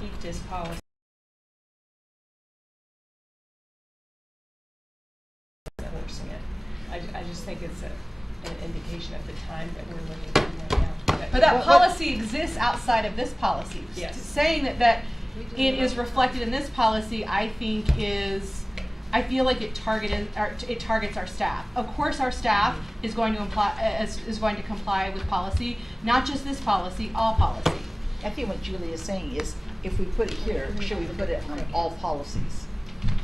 keep this policy. Enforcing it. I just think it's an indication of the time that we're living in right now. But that policy exists outside of this policy. Yes. Saying that it is reflected in this policy, I think I feel like it targets our staff. Of course, our staff is going to is going to comply with policy, not just this policy, all policy. I think what Julie is saying is, if we put it here, should we put it on all policies?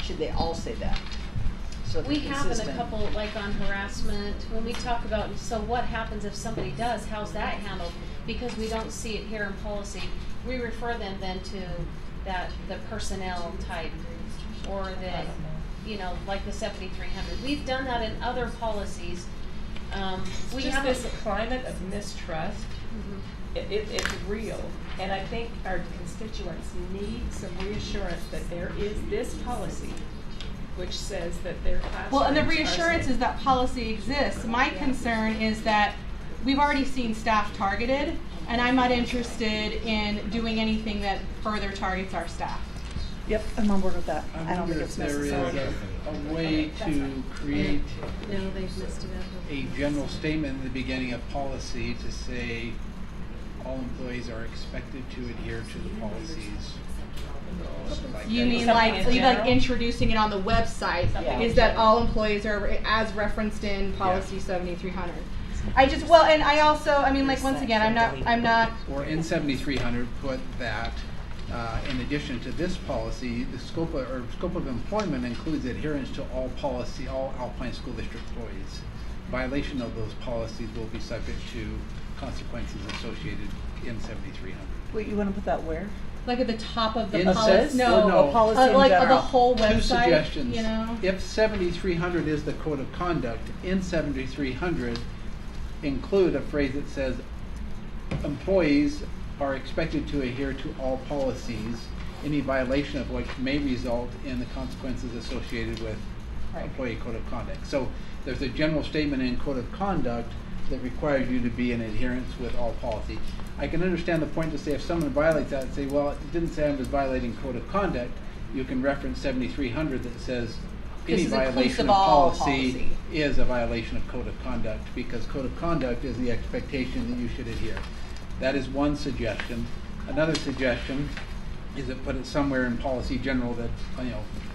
Should they all say that? So We have in a couple, like on harassment, when we talk about, so what happens if somebody does, how's that handled? Because we don't see it here in policy, we refer them then to the personnel type, or like the 7300. We've done that in other policies. We Just have this climate of mistrust. Mhm. It's real, and I think our constituents need some reassurance that there is this policy which says that their classrooms Well, and the are reassurance safe. is that policy exists. My concern is that we've already seen staff targeted, and I'm not interested in doing anything that further targets our staff. Yep, I'm on board with that. I I don't wonder think if it's there is necessary. a way to create No, they've missed it. a general statement in the beginning of policy to say all employees are expected to adhere to the policies. Something like You that. mean Something like in general? introducing it on the website? Something Is in that general. all employees are as referenced in policy 7300? And I also, I mean, like, once again, I'm not. Or in 7300, put that in addition to this policy, the scope of employment includes adherence to all Alpine School District employees. Violation of those policies will be subject to consequences associated in 7300. Wait, you want to put that where? Like at the top of the In policy? says- No, no. A policy in like of the general. whole website. Two suggestions. You know. If 7300 is the code of conduct, in 7300 include a phrase that says employees are expected to adhere to all policies, any violation of which may result in the consequences associated with employee code of conduct. So there's a general statement in code of conduct that requires you to be in adherence with all policy. I can understand the point to say if someone violates that, say, well, it didn't say I was violating code of conduct. You can reference 7300 that says any This is violation inclusive of all policy is a violation of code of conduct, because code of conduct is the expectation that you should adhere. That is one suggestion. Another suggestion is to put it somewhere in policy general that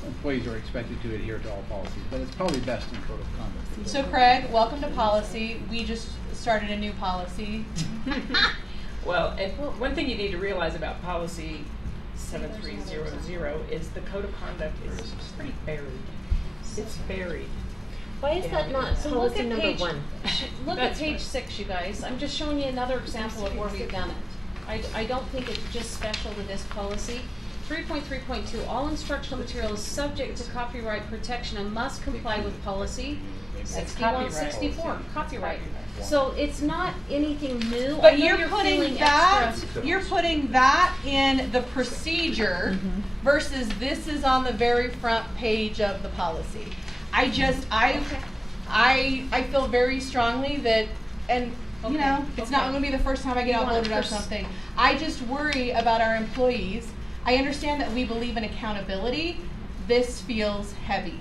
employees are expected to adhere to all policies, but it's probably best in code of conduct. So Craig, welcome to policy. We just started a new policy. Well, and one thing you need to realize about policy 7300 is the code of conduct is pretty buried. It's buried. Why is that not So look policy at number page, 1? look at page 6, you guys. I'm just showing you another example of where we've done it. I don't think it's just special to this policy. 3.3.2, all instructional material is subject to copyright protection and must comply with policy 6164, copyright. So it's not anything new. I But know you're putting feeling that extra. you're putting that in the procedure versus this is on the very front page of the policy. I feel very strongly that, and you know, it's not going to be the first time I get You want outvoted it on something. I just worry about our employees. I understand that we believe in accountability. This feels heavy.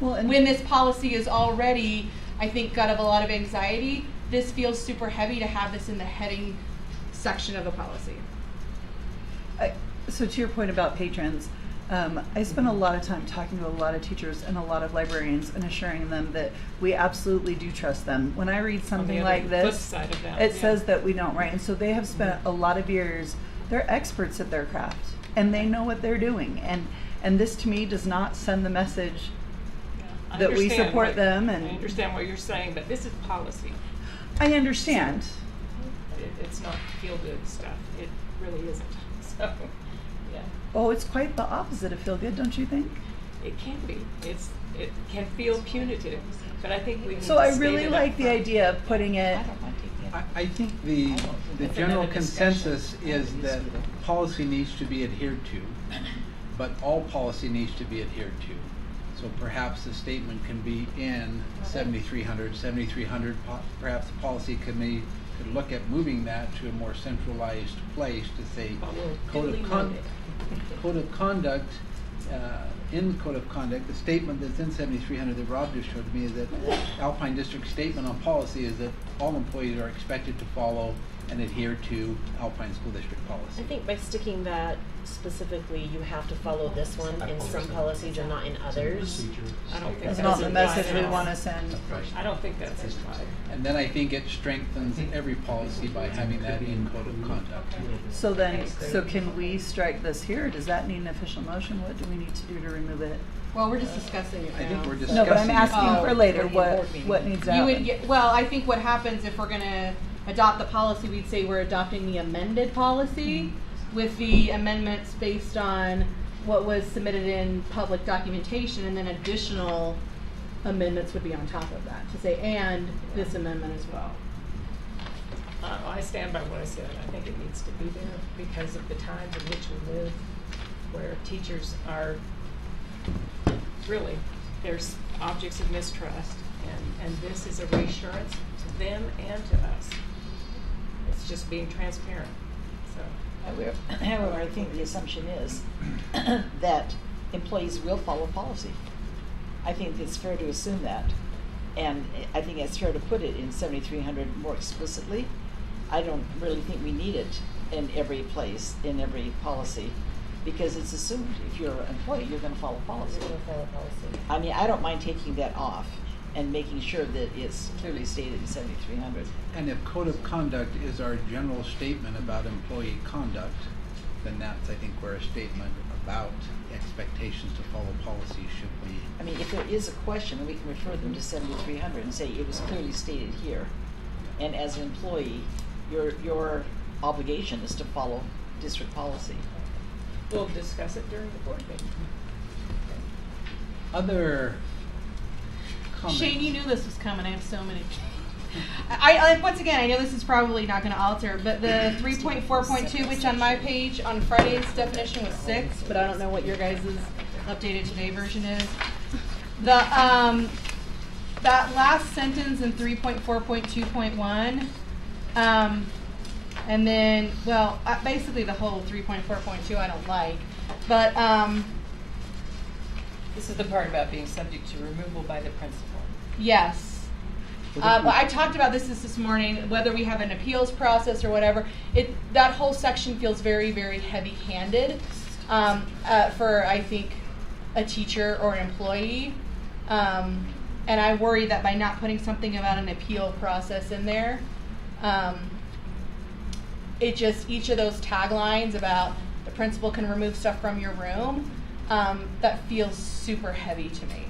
Well, and When this policy is already, I think, got a lot of anxiety, this feels super heavy to have this in the heading section of the policy. so to your point about patrons, I spend a lot of time talking to a lot of teachers and a lot of librarians and assuring them that we absolutely do trust them. When I read something like flip this, side of that, it yeah. says that we don't, right? And so they have spent a lot of years, they're experts at their craft and they know what they're doing. And this to me does not send the message I that we understand support what- them, I and understand what you're saying, but this is policy. I understand. It's not feel-good stuff. It really isn't. So, yeah, Oh, it's quite the opposite of feel good, don't you think? it can be. It can feel punitive, but I think we need So to I state really it like up the front. idea of putting it, I think the It's general another discussion. consensus is that policy needs to be adhered to, but all policy needs to be adhered to. So perhaps the statement can be in 7300, perhaps the policy committee could look at moving that to a more centralized place to say code duly of noted. code of conduct, in code of conduct, the statement that's in 7300 that Rob just showed me is that Alpine District statement on policy is that all employees are expected to follow and adhere to Alpine School District policy. I think by sticking that specifically, you have to follow this one in some policies and not in others. I don't think That's that's not the message we implied. want to send. I don't think that's implied. And then I think it strengthens every policy by having that in code of conduct. So then, so can we strike this here? Does that need an official motion? What do we need to do to remove it? Well, we're just discussing it now. I think we're discussing. No, but I'm it. asking for Oh, later, for the what, board meeting. what needs to You happen? would get, well, I think what happens if we're gonna adopt the policy, we'd say we're adopting the amended policy with the amendments based on what was submitted in public documentation, and then additional amendments would be on top of that, to say, and this amendment as well. I stand by what I said. I think it needs to be there because of the times in which we live, where teachers are really, there's objects of mistrust, and this is a reassurance to them and to us. It's just being transparent, so. However, I think the assumption is that employees will follow policy. I think it's fair to assume that. And I think it's fair to put it in 7300 more explicitly. I don't really think we need it in every place, in every policy, because it's assumed if you're an employee, you're gonna follow policy. You're gonna follow policy. I mean, I don't mind taking that off and making sure that it's clearly stated in 7300. And if code of conduct is our general statement about employee conduct, then that's, I think, where a statement about expectations to follow policy should be. I mean, if there is a question, then we can refer them to 7300 and say it was clearly stated here. And as an employee, your obligation is to follow district policy. We'll discuss it during the board meeting. Other comments? Shane, you knew this was coming. I have so many. I once again, I know this is probably not going to alter, but the 3.4.2, which on my page on Friday's definition was 6, but I don't know what your guys' updated today version is. The that last sentence in 3.4.2.1, and then basically the whole 3.4.2 I don't like, but This is the part about being subject to removal by the principal. yes. But I talked about this morning, whether we have an appeals process or whatever. That whole section feels very, very heavy-handed for, I think, a teacher or an employee. And I worry that by not putting something about an appeal process in there, each of those taglines about the principal can remove stuff from your room, that feels super heavy to me.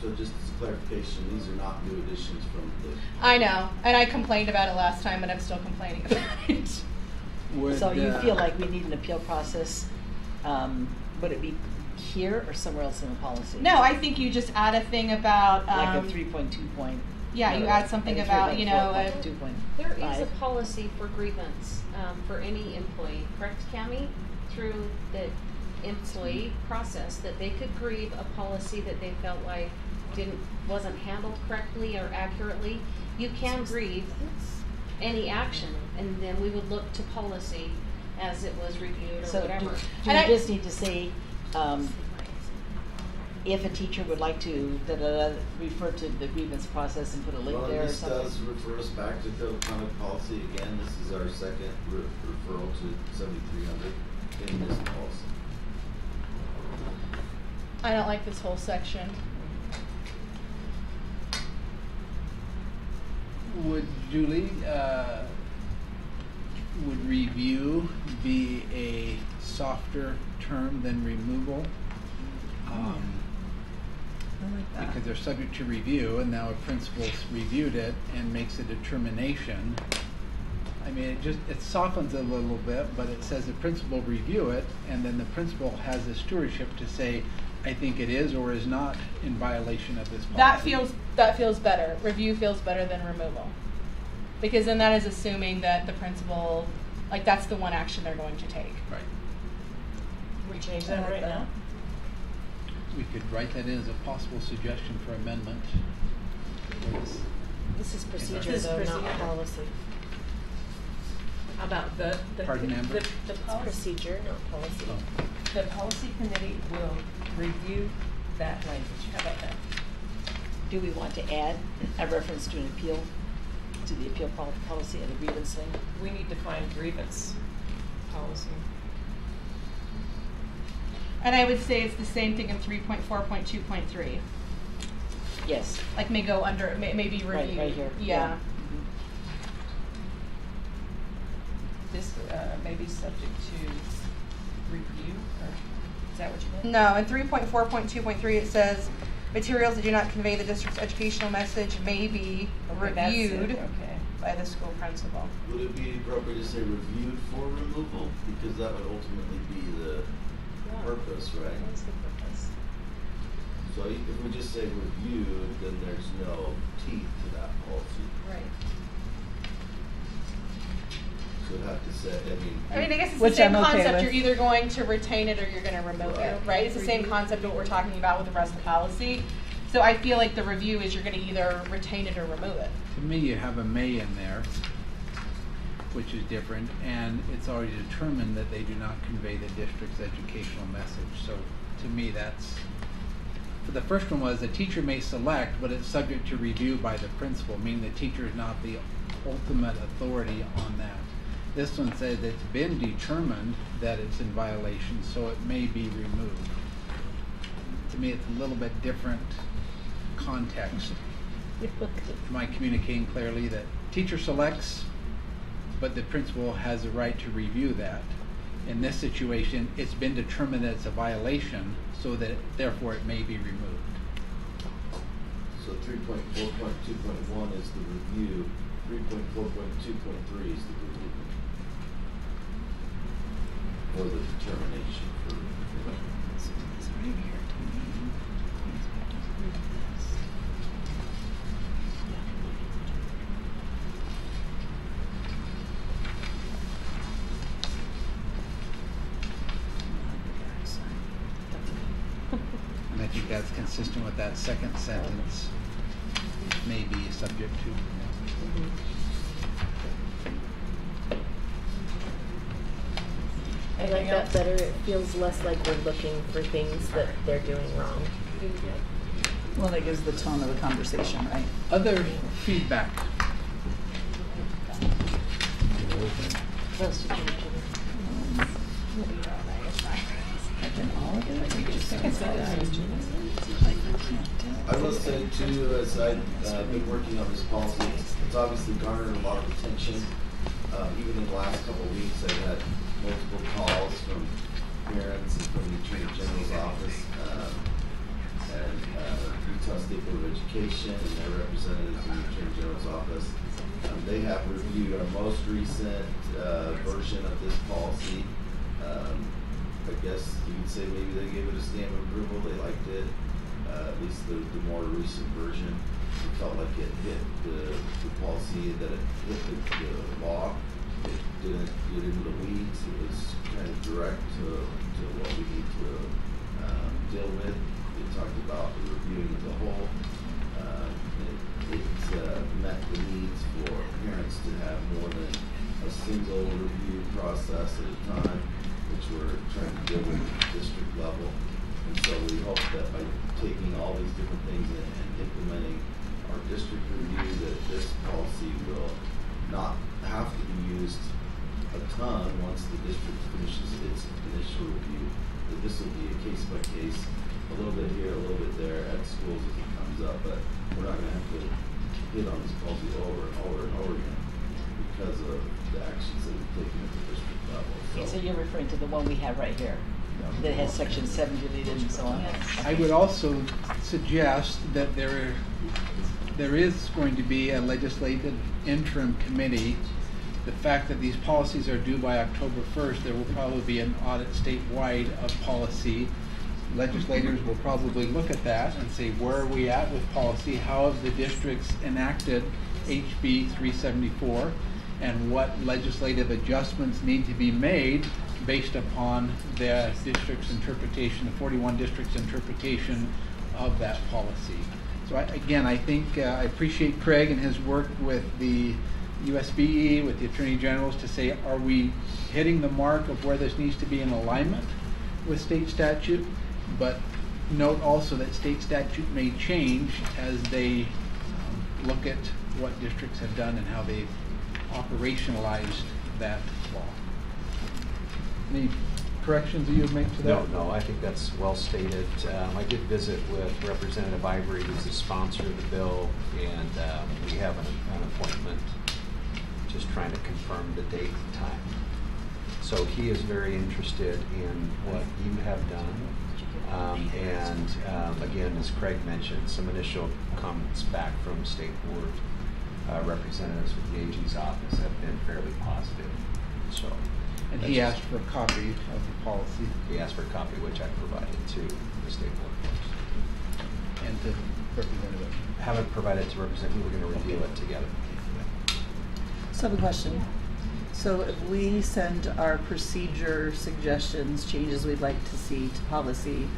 So just as clarification, these are not new additions from the. I know, and I complained about it last time, and I'm still complaining about it. Would, So you feel like we need an appeal process, would it be here or somewhere else in the policy? No, I think you just add a thing about, Like a 3.2 point. yeah, you add something about, you know, 2.5. There is a policy for grievance, for any employee, correct, Cammie? Through the employee process, that they could grieve a policy that they felt like wasn't handled correctly or accurately. You can grieve any action, and then we would look to policy as it was reviewed or So whatever. do And I- you just need to say, if a teacher would like to refer to the grievance process and put a link Well, there or this something? does refer us back to code of conduct policy again. This is our second referral to 7300 in this policy. I don't like this whole section. Would Julie, would review be a softer term than removal? I like that. Because they're subject to review, and now a principal's reviewed it and makes a determination. I mean, it softens it a little bit, but it says the principal review it, and then the principal has the stewardship to say, I think it is or is not in violation of this policy. That feels better. Review feels better than removal. Because then that is assuming that the principal, like, that's the one action they're going to take. Right. We change I that like right that. now? We could write that in as a possible suggestion for amendment. This is procedure This is though, not procedure. policy. About the Pardon, Amber? the It's policy. procedure, not policy. Oh. The policy committee will review that language. How about that? Do we want to add a reference to an appeal, to the appeal policy and the grievance thing? We need to find grievance policy. And I would say it's the same thing in 3.4.2.3. Yes. Like may go under, may be Right, reviewed. right here. Yeah. Mhm. This may be subject to review, or is that what you meant? No, in 3.4.2.3 it says materials that do not convey the district's educational message may be Okay, that's it, reviewed okay. by the school principal. Would it be appropriate to say reviewed for removal? Because that would ultimately be the purpose, right? What's the purpose? So if we just say reviewed, then there's no teeth to that policy. Right. So it'd have to say, I mean, I guess it's Which the same I'm okay concept. with. You're either going to retain it or you're going to remove it, Right. right? It's the same concept of what we're talking about with the rest of the policy. So I feel like the review is you're going to either retain it or remove it. To me, you have a may in there, which is different, and it's already determined that they do not convey the district's educational message. So to me, that's, the first one was the teacher may select, but it's subject to review by the principal, meaning the teacher is not the ultimate authority on that. This one says it's been determined that it's in violation, so it may be removed. To me, it's a little bit different context. Am I communicating clearly that teacher selects, but the principal has a right to review that? In this situation, it's been determined that it's a violation, so that therefore it may be removed. so 3.4.2.1 is the review, 3.4.2.3 is the review. Or the determination for. And I think that's consistent with that second sentence, may be subject to. I like that better. It feels less like we're looking for things that they're doing wrong. Well, that gives the tone of the conversation, right? Other feedback. Those two changes. I will say too, as I've been working on this policy, it's obviously garnered a lot of attention. Even in the last couple of weeks, I've had multiple calls from parents and from the Attorney General's office, and Utah State Board of Education and their representatives in the Attorney General's office. They have reviewed our most recent version of this policy. I guess you could say maybe they gave it a stamp of approval, they liked it, at least the more recent version. We felt like it hit the policy, that it hit the law. It didn't get into the weeds, it was kind of direct to what we need to deal with. It talked about the reviewing as a whole. It met the needs for parents to have more than a single review process at a time, which we're trying to deal with at the district level. And so we hope that by taking all these different things and implementing our district review, that this policy will not have to be used a ton once the district finishes its initial review. That this will be a case by case, a little bit here, a little bit there at schools as it comes up, but we're not gonna have to hit on this policy over and over and over again because of the actions that we've taken at the district level. So you're referring to the one we have right here, that has section 7 deleted and so on? I would also suggest that there is going to be a legislative interim committee. The fact that these policies are due by October 1st, there will probably be an audit statewide of policy. Legislators will probably look at that and say, where are we at with policy? How have the districts enacted HB 374? And what legislative adjustments need to be made based upon the district's interpretation, the 41 districts' interpretation of that policy. So So again, I think I appreciate Craig and his work with the USBE, with the Attorney Generals to say, are we hitting the mark of where this needs to be in alignment with state statute? But note also that state statute may change as they look at what districts have done and how they've operationalized that law. Any corrections that you would make to that? No, I think that's well stated. I did visit with Representative Ivory, who's the sponsor of the bill, and we have an appointment, just trying to confirm the date and time. So he is very interested in what you have done. Again, as Craig mentioned, some initial comments back from state board representatives with the AG's office have been fairly positive. So, And he asked for a copy of the policy He asked for a copy, which I provided to the state board. and to Representative. Haven't provided to representative. We're going to review it together. So I have a question. So if we send our procedure suggestions, changes we'd like to see to policy,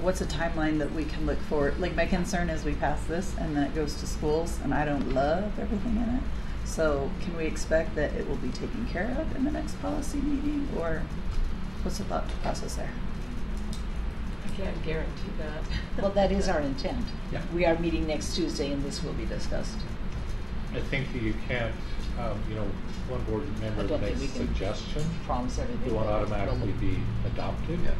what's a timeline that we can look for? Like, my concern is we pass this and then it goes to schools and I don't love everything in it. So can we expect that it will be taken care of in the next policy meeting, or what's the thought process there? I can't guarantee that. Well, that is our intent. Yeah. We are meeting next Tuesday and this will be discussed. I think that you can't, one board I member don't think makes we a can suggestion, promise everything. it won't but automatically we'll- be adopted. Yeah.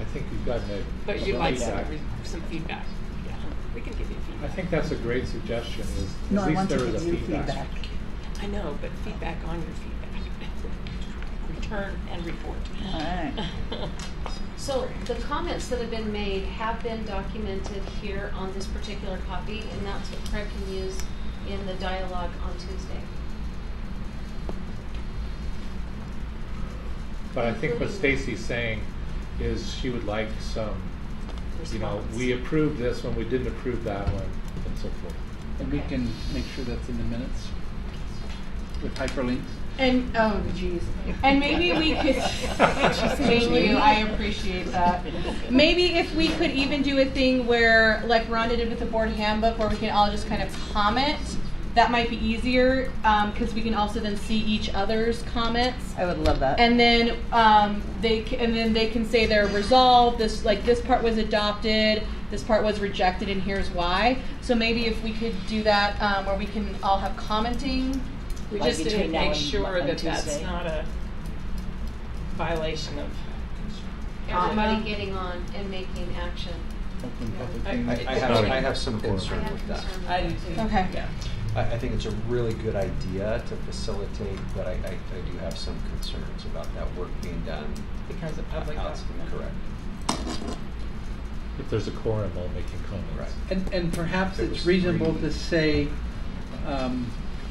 I think you've gotten a. But you'd like some, feedback. some feedback. Yeah, we can give you I feedback. think that's a great suggestion, is No, at I least want to there is give a you feedback. feedback. I know, but feedback on your feedback. Return and report. All right. So the comments that have been made have been documented here on this particular copy, and that's what Craig can use in the dialogue on Tuesday. But I think what Stacy's saying is she would like some, Response. we approved this one, we didn't approve that one, and so forth. And we can make sure that's in the minutes with hyperlinks. And, oh geez, and maybe we could, thank you, I appreciate that. Maybe if we could even do a thing where, like Rhonda did with the board handbook, where we can all just kind of comment, that might be easier, because we can also then see each other's comments. I would love that. And then they can say they're resolved. This part was adopted. This part was rejected, and here's why. So maybe if we could do that, where we can all have commenting. We Like just between didn't now make and sure that that's Tuesday. not a violation of. Everybody getting on and making action. Open public I- hearing. I have some concern I have with that. concern. I do too. Okay. Yeah. I think it's a really good idea to facilitate, but I do have some concerns about that work being done. Because of public outside. document. Correct. If there's a quorum, I'll making comments. Right. And perhaps It it's was reasonable three. to say,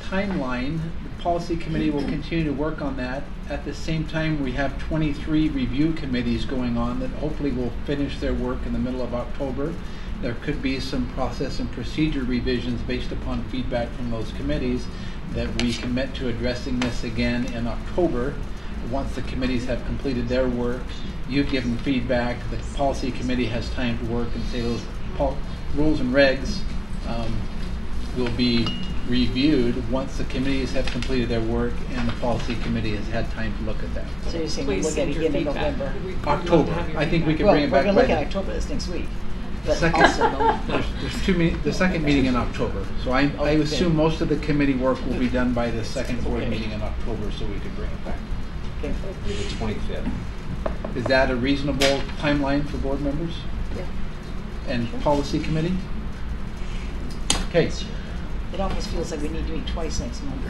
timeline, the policy committee will continue to work on that. At the same time, we have 23 review committees going on that hopefully will finish their work in the middle of October. There could be some process and procedure revisions based upon feedback from those committees that we commit to addressing this again in October. Once the committees have completed their work, you give them feedback, the policy committee has time to work and say those rules and regs will be reviewed once the committees have completed their work and the policy committee has had time to look at that. So you're saying we'll Please look at send it your again in feedback. November? We would love to October. have your I think we feedback. can Well, bring it we're back gonna by look at then. October, that's next week. But Second- also, no- There's the second meeting in October, so I Okay. assume most of the committee work will be done by the second board Okay. meeting in October, so we could bring it back. okay. The 25th. Is that a reasonable timeline for board members Yeah. and policy committee? Okay, It almost feels like we need to meet twice next month.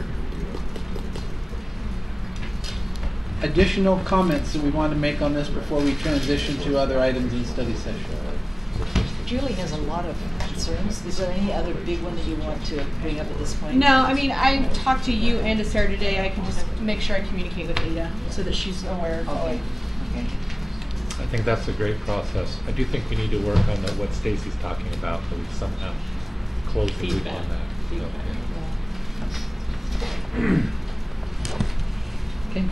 additional comments that we want to make on this before we transition to other items in study session? Julie has a lot of concerns. Is there any other big one that you want to bring up at this point? No, I mean, I talked to you and to Sarah today. I can just make sure I communicate with Ada so that she's aware of Okay, okay. I think that's a great process. I do think we need to work on what Stacy's talking about, that we somehow close the loop Feedback. on that. Feedback. Okay,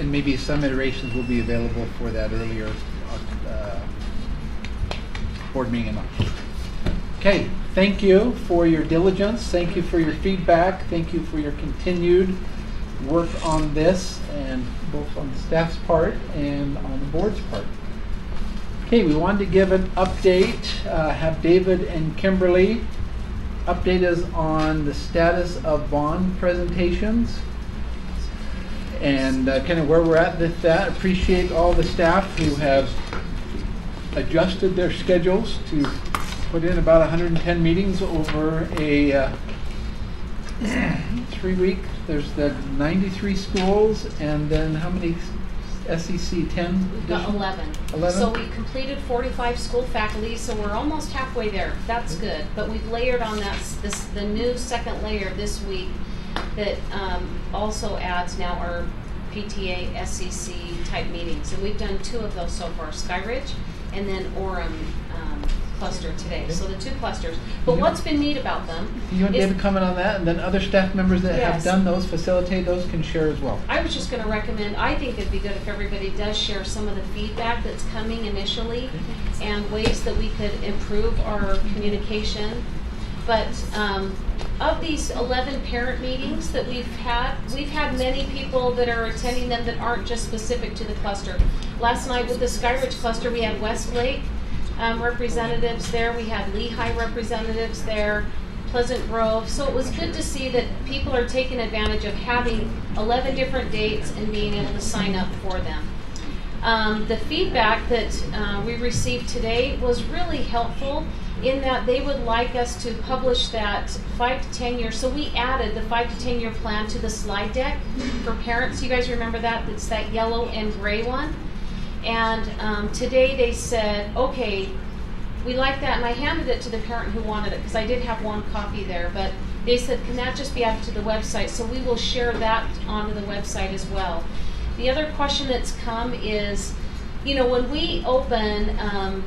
and maybe some iterations will be available for that earlier board meeting in October. Okay. Okay, thank you for your diligence, thank you for your feedback, thank you for your continued work on this, and both on the staff's part and on the board's part. Okay, we wanted to give an update, have David and Kimberly update us on the status of bond presentations and kind of where we're at with that. Appreciate all the staff who have adjusted their schedules to put in about 110 meetings over a 3-week. There's the 93 schools, and then how many SEC 10? We've got 11. 11? So we completed 45 school faculty, so we're almost halfway there. That's good. But we've layered on that the new second layer this week that also adds now our PTA SEC type meetings. And we've done 2 of those so far, Skyridge and then Orem cluster today. So the 2 clusters. But what's been neat about them You want is David to comment on that, and then other staff members that have Yes. done those, facilitate those, can share as well. I was just going to recommend, I think it'd be good if everybody does share some of the feedback that's coming initially and ways that we could improve our communication. But of these 11 parent meetings that we've had many people that are attending them that aren't just specific to the cluster. Last night with the Skyridge cluster, we had Westlake representatives there, we had Lehigh representatives there, Pleasant Grove. So it was good to see that people are taking advantage of having 11 different dates and being able to sign up for them. The feedback that we received today was really helpful in that they would like us to publish that 5 to 10 year. So we added the 5 to 10 year plan to the slide deck for parents. You guys remember that? It's that yellow and gray one. And today they said, okay, we like that. And I handed it to the parent who wanted it because I did have 1 copy there. But they said, can that just be added to the website? So we will share that onto the website as well. The other question that's come is, when we open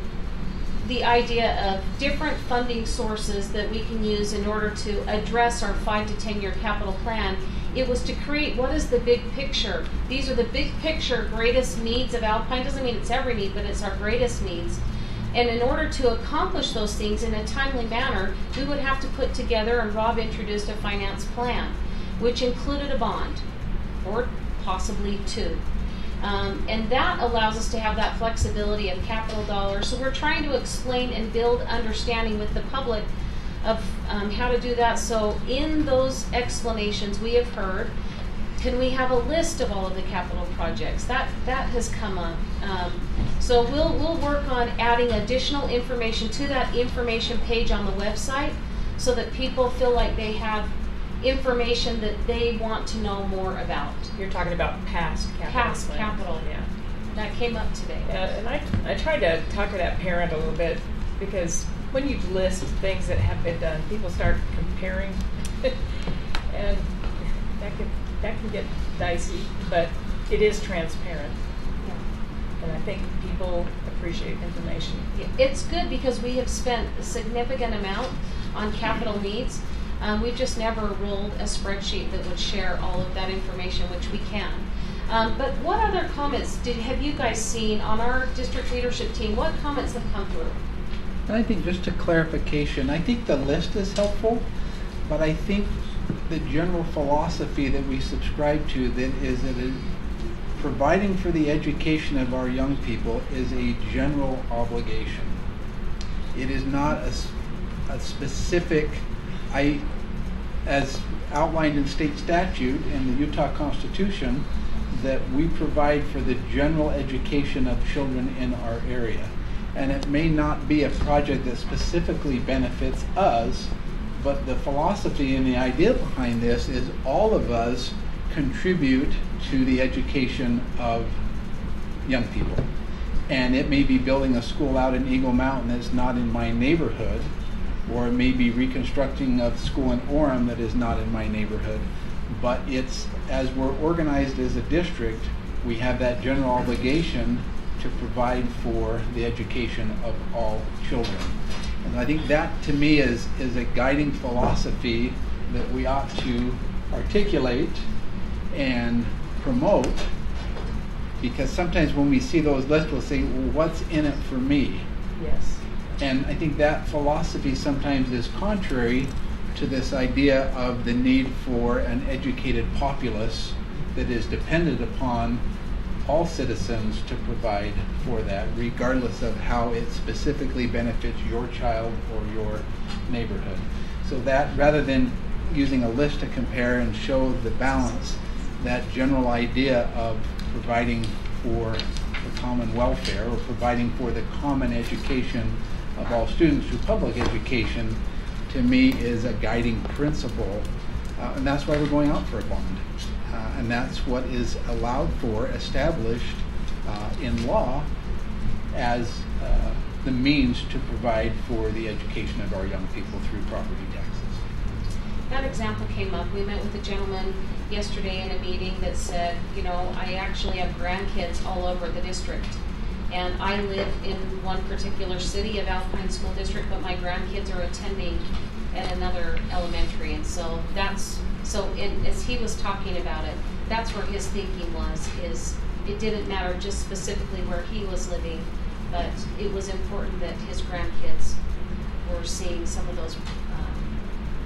the idea of different funding sources that we can use in order to address our 5 to 10 year capital plan, it was to create what is the big picture. These are the big picture greatest needs of Alpine. Doesn't mean it's every need, but it's our greatest needs. And in order to accomplish those things in a timely manner, we would have to put together, and Rob introduced a finance plan, which included a bond, or possibly 2. And that allows us to have that flexibility of capital dollars. So we're trying to explain and build understanding with the public of how to do that. So in those explanations we have heard, can we have a list of all of the capital projects? That has come up. So we'll work on adding additional information to that information page on the website so that people feel like they have information that they want to know more about. You're talking about past capital. Past plan. capital. Yeah. That came up today. And I tried to talk to that parent a little bit, because when you list things that have been done, people start comparing, and that can get dicey. But it is transparent, and I think people appreciate information. It's good because we have spent a significant amount on capital needs. We've just never ruled a spreadsheet that would share all of that information, which we can. But what other comments have you guys seen on our district leadership team? What comments have come through? And I think just a clarification, I think the list is helpful, but I think the general philosophy that we subscribe to that is providing for the education of our young people is a general obligation. It is not a specific, as outlined in state statute and the Utah Constitution, that we provide for the general education of children in our area. And it may not be a project that specifically benefits us, but the philosophy and the idea behind this is all of us contribute to the education of young people. And it may be building a school out in Eagle Mountain that's not in my neighborhood, or it may be reconstructing a school in Orem that is not in my neighborhood. But it's, as we're organized as a district, we have that general obligation to provide for the education of all children. And I think that, to me, is a guiding philosophy that we ought to articulate and promote, because sometimes when we see those lists, we'll say, well, what's in it for me? Yes. And I think that philosophy sometimes is contrary to this idea of the need for an educated populace that is dependent upon all citizens to provide for that, regardless of how it specifically benefits your child or your neighborhood. So that, rather than using a list to compare and show the balance, that general idea of providing for the common welfare or providing for the common education of all students through public education, to me is a guiding principle, and that's why we're going out for a bond. And that's what is allowed for, established in law as the means to provide for the education of our young people through property taxes. That example came up. We met with a gentleman yesterday in a meeting that said, you know, I actually have grandkids all over the district. And I live in one particular city of Alpine School District, but my grandkids are attending at another elementary. And so as he was talking about it, that's where his thinking was, is it didn't matter just specifically where he was living, but it was important that his grandkids were seeing some of those,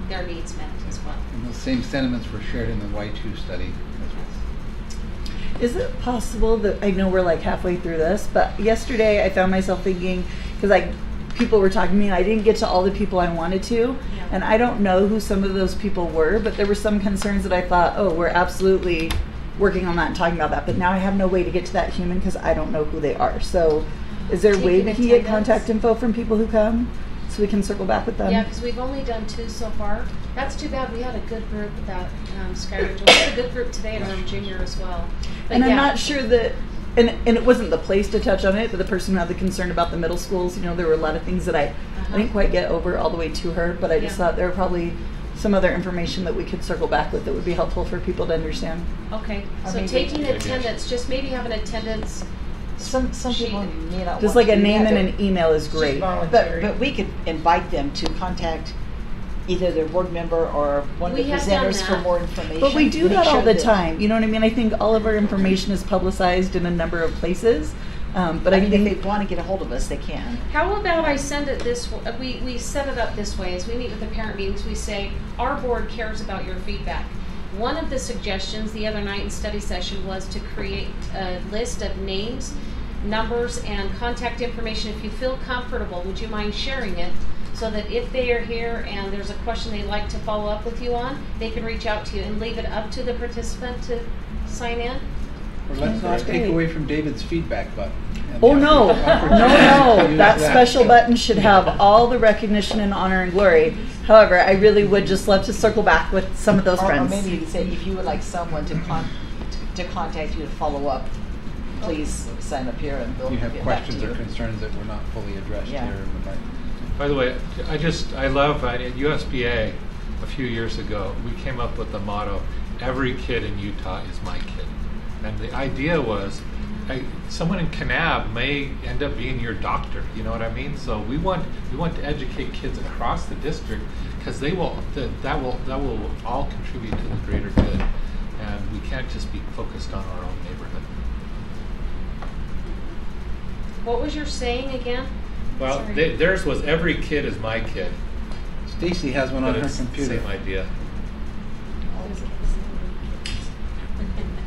their needs met as well. And those same sentiments were shared in the Y2 study as well. Is it possible that, I know we're like halfway through this, but yesterday I found myself thinking, because people were talking to me and I didn't get to all the people I wanted to, and I don't know who some of those people were, but there were some concerns that I thought, oh, we're absolutely working on that and talking about that, but now I have no way to get to that human because I don't know who they are. So is there a way we can get contact info from people who come so we can circle back with them? Yeah, because we've only done 2 so far. That's too bad. We had a good group at that Skyridge. We had a good group today at Orem Junior as well. But and I'm yeah. not sure that, and it wasn't the place to touch on it, but the person who had the concern about the middle schools, there were a lot of things that I didn't quite get over all the way to her, but I just thought there were probably some other information that we could circle back with that would be helpful for people to understand. Okay, Or so maybe- taking attendance, just maybe have an attendance. Some people may not Just want like a to. name Yeah, and an email is great. But we could invite them to contact either their board member or one of We the have done presenters for that. more information. But we do Make that all sure the that- time. You know what I mean? I think all of our information is publicized in a number of places. But I I mean, think if they want to get a hold of us, they can. How about I send it this way? We set it up this way. As we meet with the parent meetings, we say, our board cares about your feedback. One of the suggestions the other night in study session was to create a list of names, numbers, and contact information. If you feel comfortable, would you mind sharing it so that if they are here and there's a question they'd like to follow up with you on, they can reach out to you and leave it up to the participant to sign in? Or let's not take away from David's feedback button. and Oh the no, opportunity no, to use that special button should have all the recognition and honor and glory. However, I really would just love to circle back with some of those Or friends. maybe you could say, if you would like someone to contact you to follow up, please sign up here and we'll You have get back to questions you. or concerns that were not fully addressed Yeah. here. By the way, I love, at USBA a few years ago, we came up with the motto, every kid in Utah is my kid. And the idea was, someone in Kanab may end up being your doctor, you know what I mean? So we want to educate kids across the district because that will all contribute to the greater good. And we can't just be focused on our own neighborhood. What was your saying again? Well, Sorry. theirs was every kid is my kid. Stacy has one on But her it's the computer. same idea.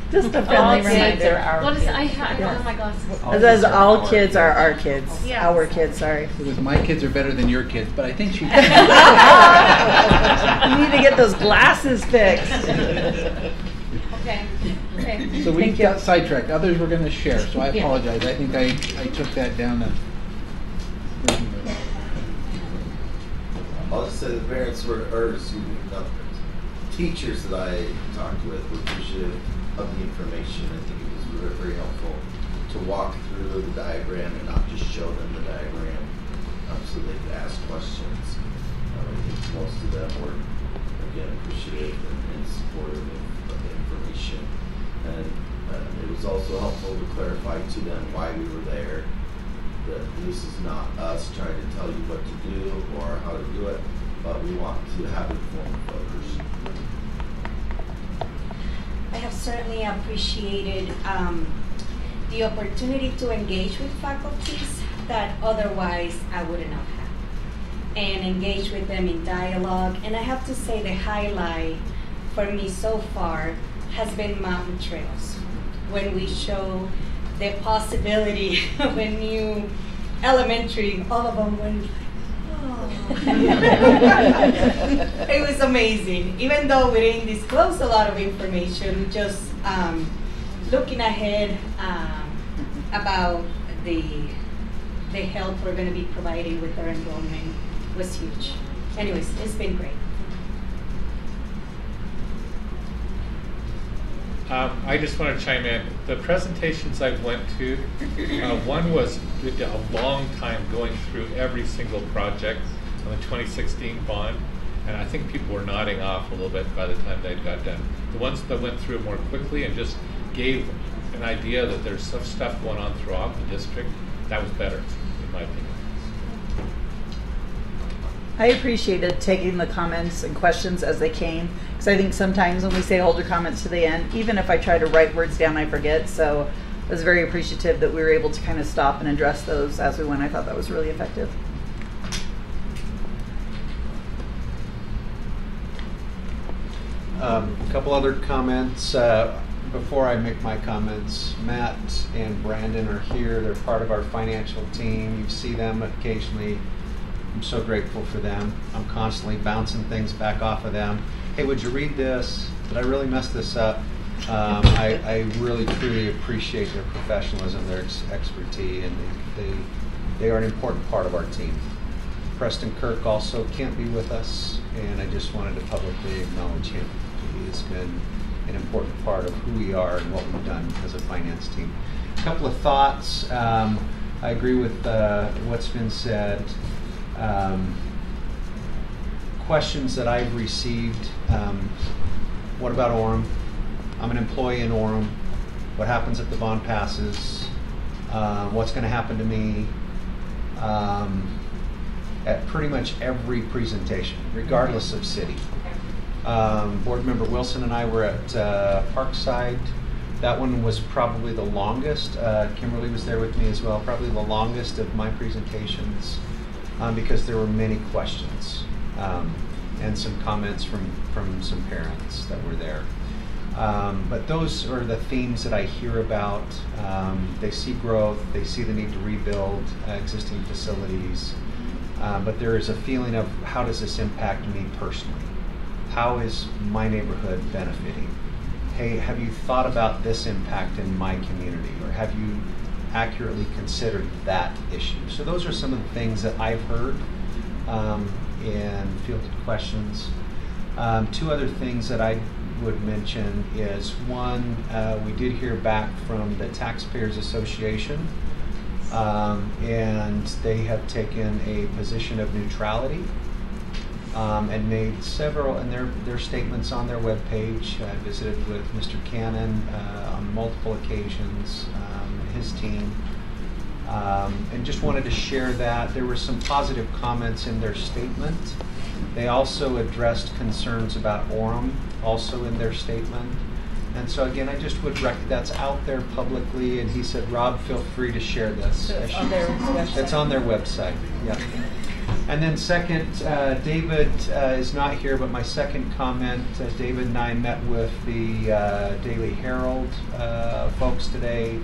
Just a All friendly kids reminder. are- What is I don't have my glasses. It says all kids are our kids. Yes. Our kids, sorry. It was my kids are better than your kids, but I think she. You need to get those glasses fixed. Okay. So we Thank you. got sidetracked. Others were going to share, so I Yeah. apologize. I think I took that down. I'll just say the parents were, or excuse me, not the parents, teachers that I talked with were appreciative of the information. I think it was very, very helpful to walk through the diagram and not just show them the diagram, so they could ask questions. I think most of them were, again, appreciative and supportive of the information. And it was also helpful to clarify to them why we were there. That this is not us trying to tell you what to do or how to do it, but we want to have informed voters. I have certainly appreciated the opportunity to engage with faculties that otherwise I wouldn't have had. And engage with them in dialogue. And I have to say the highlight for me so far has been mountain trails. When we show the possibility of a new elementary, all of them went like, oh. It was amazing. Even though we didn't disclose a lot of information, just looking ahead about the help we're going to be providing with our enrollment was huge. Anyways, it's been great. I just want to chime in. The presentations I went to, one was a long time going through every single project on the 2016 bond, and I think people were nodding off a little bit by the time they got done. The ones that went through it more quickly and just gave an idea that there's some stuff going on throughout the district, that was better, in my opinion. I appreciated taking the comments and questions as they came, because I think sometimes when we say hold your comments to the end, even if I try to write words down, I forget. So I was very appreciative that we were able to kind of stop and address those as we went. I thought that was really effective. A couple other comments before I make my comments. Matt and Brandon are here. They're part of our financial team. You see them occasionally. I'm so grateful for them. I'm constantly bouncing things back off of them. Hey, would you read this? Did I really mess this up? I really truly appreciate their professionalism, their expertise, and they are an important part of our team. Preston Kirk also can't be with us, and I just wanted to publicly acknowledge him. He has been an important part of who we are and what we've done as a finance team. A couple of thoughts. I agree with what's been said. Questions that I've received, what about Orem? I'm an employee in Orem. What happens if the bond passes? What's going to happen to me? At pretty much every presentation, regardless of city. Board member Wilson and I were at Parkside. That one was probably the longest. Kimberly was there with me as well, probably the longest of my presentations. Because there were many questions and some comments from some parents that were there. But those are the themes that I hear about. They see growth, they see the need to rebuild existing facilities, but there is a feeling of how does this impact me personally? How is my neighborhood benefiting? Hey, have you thought about this impact in my community? Or have you accurately considered that issue? So those are some of the things that I've heard and fielded questions. Two other things that I would mention is one, we did hear back from the Taxpayers Association, and they have taken a position of neutrality and made several, and their statements on their webpage. I visited with Mr. Cannon on multiple occasions, his team, and just wanted to share that. There were some positive comments in their statement. They also addressed concerns about Orem also in their statement. And so again, I just would that's out there publicly, and he said, Rob, feel free to share this. So it's on their website. It's on their website, yeah. And then second, David is not here, but my second comment, David and I met with the Daily Herald folks today.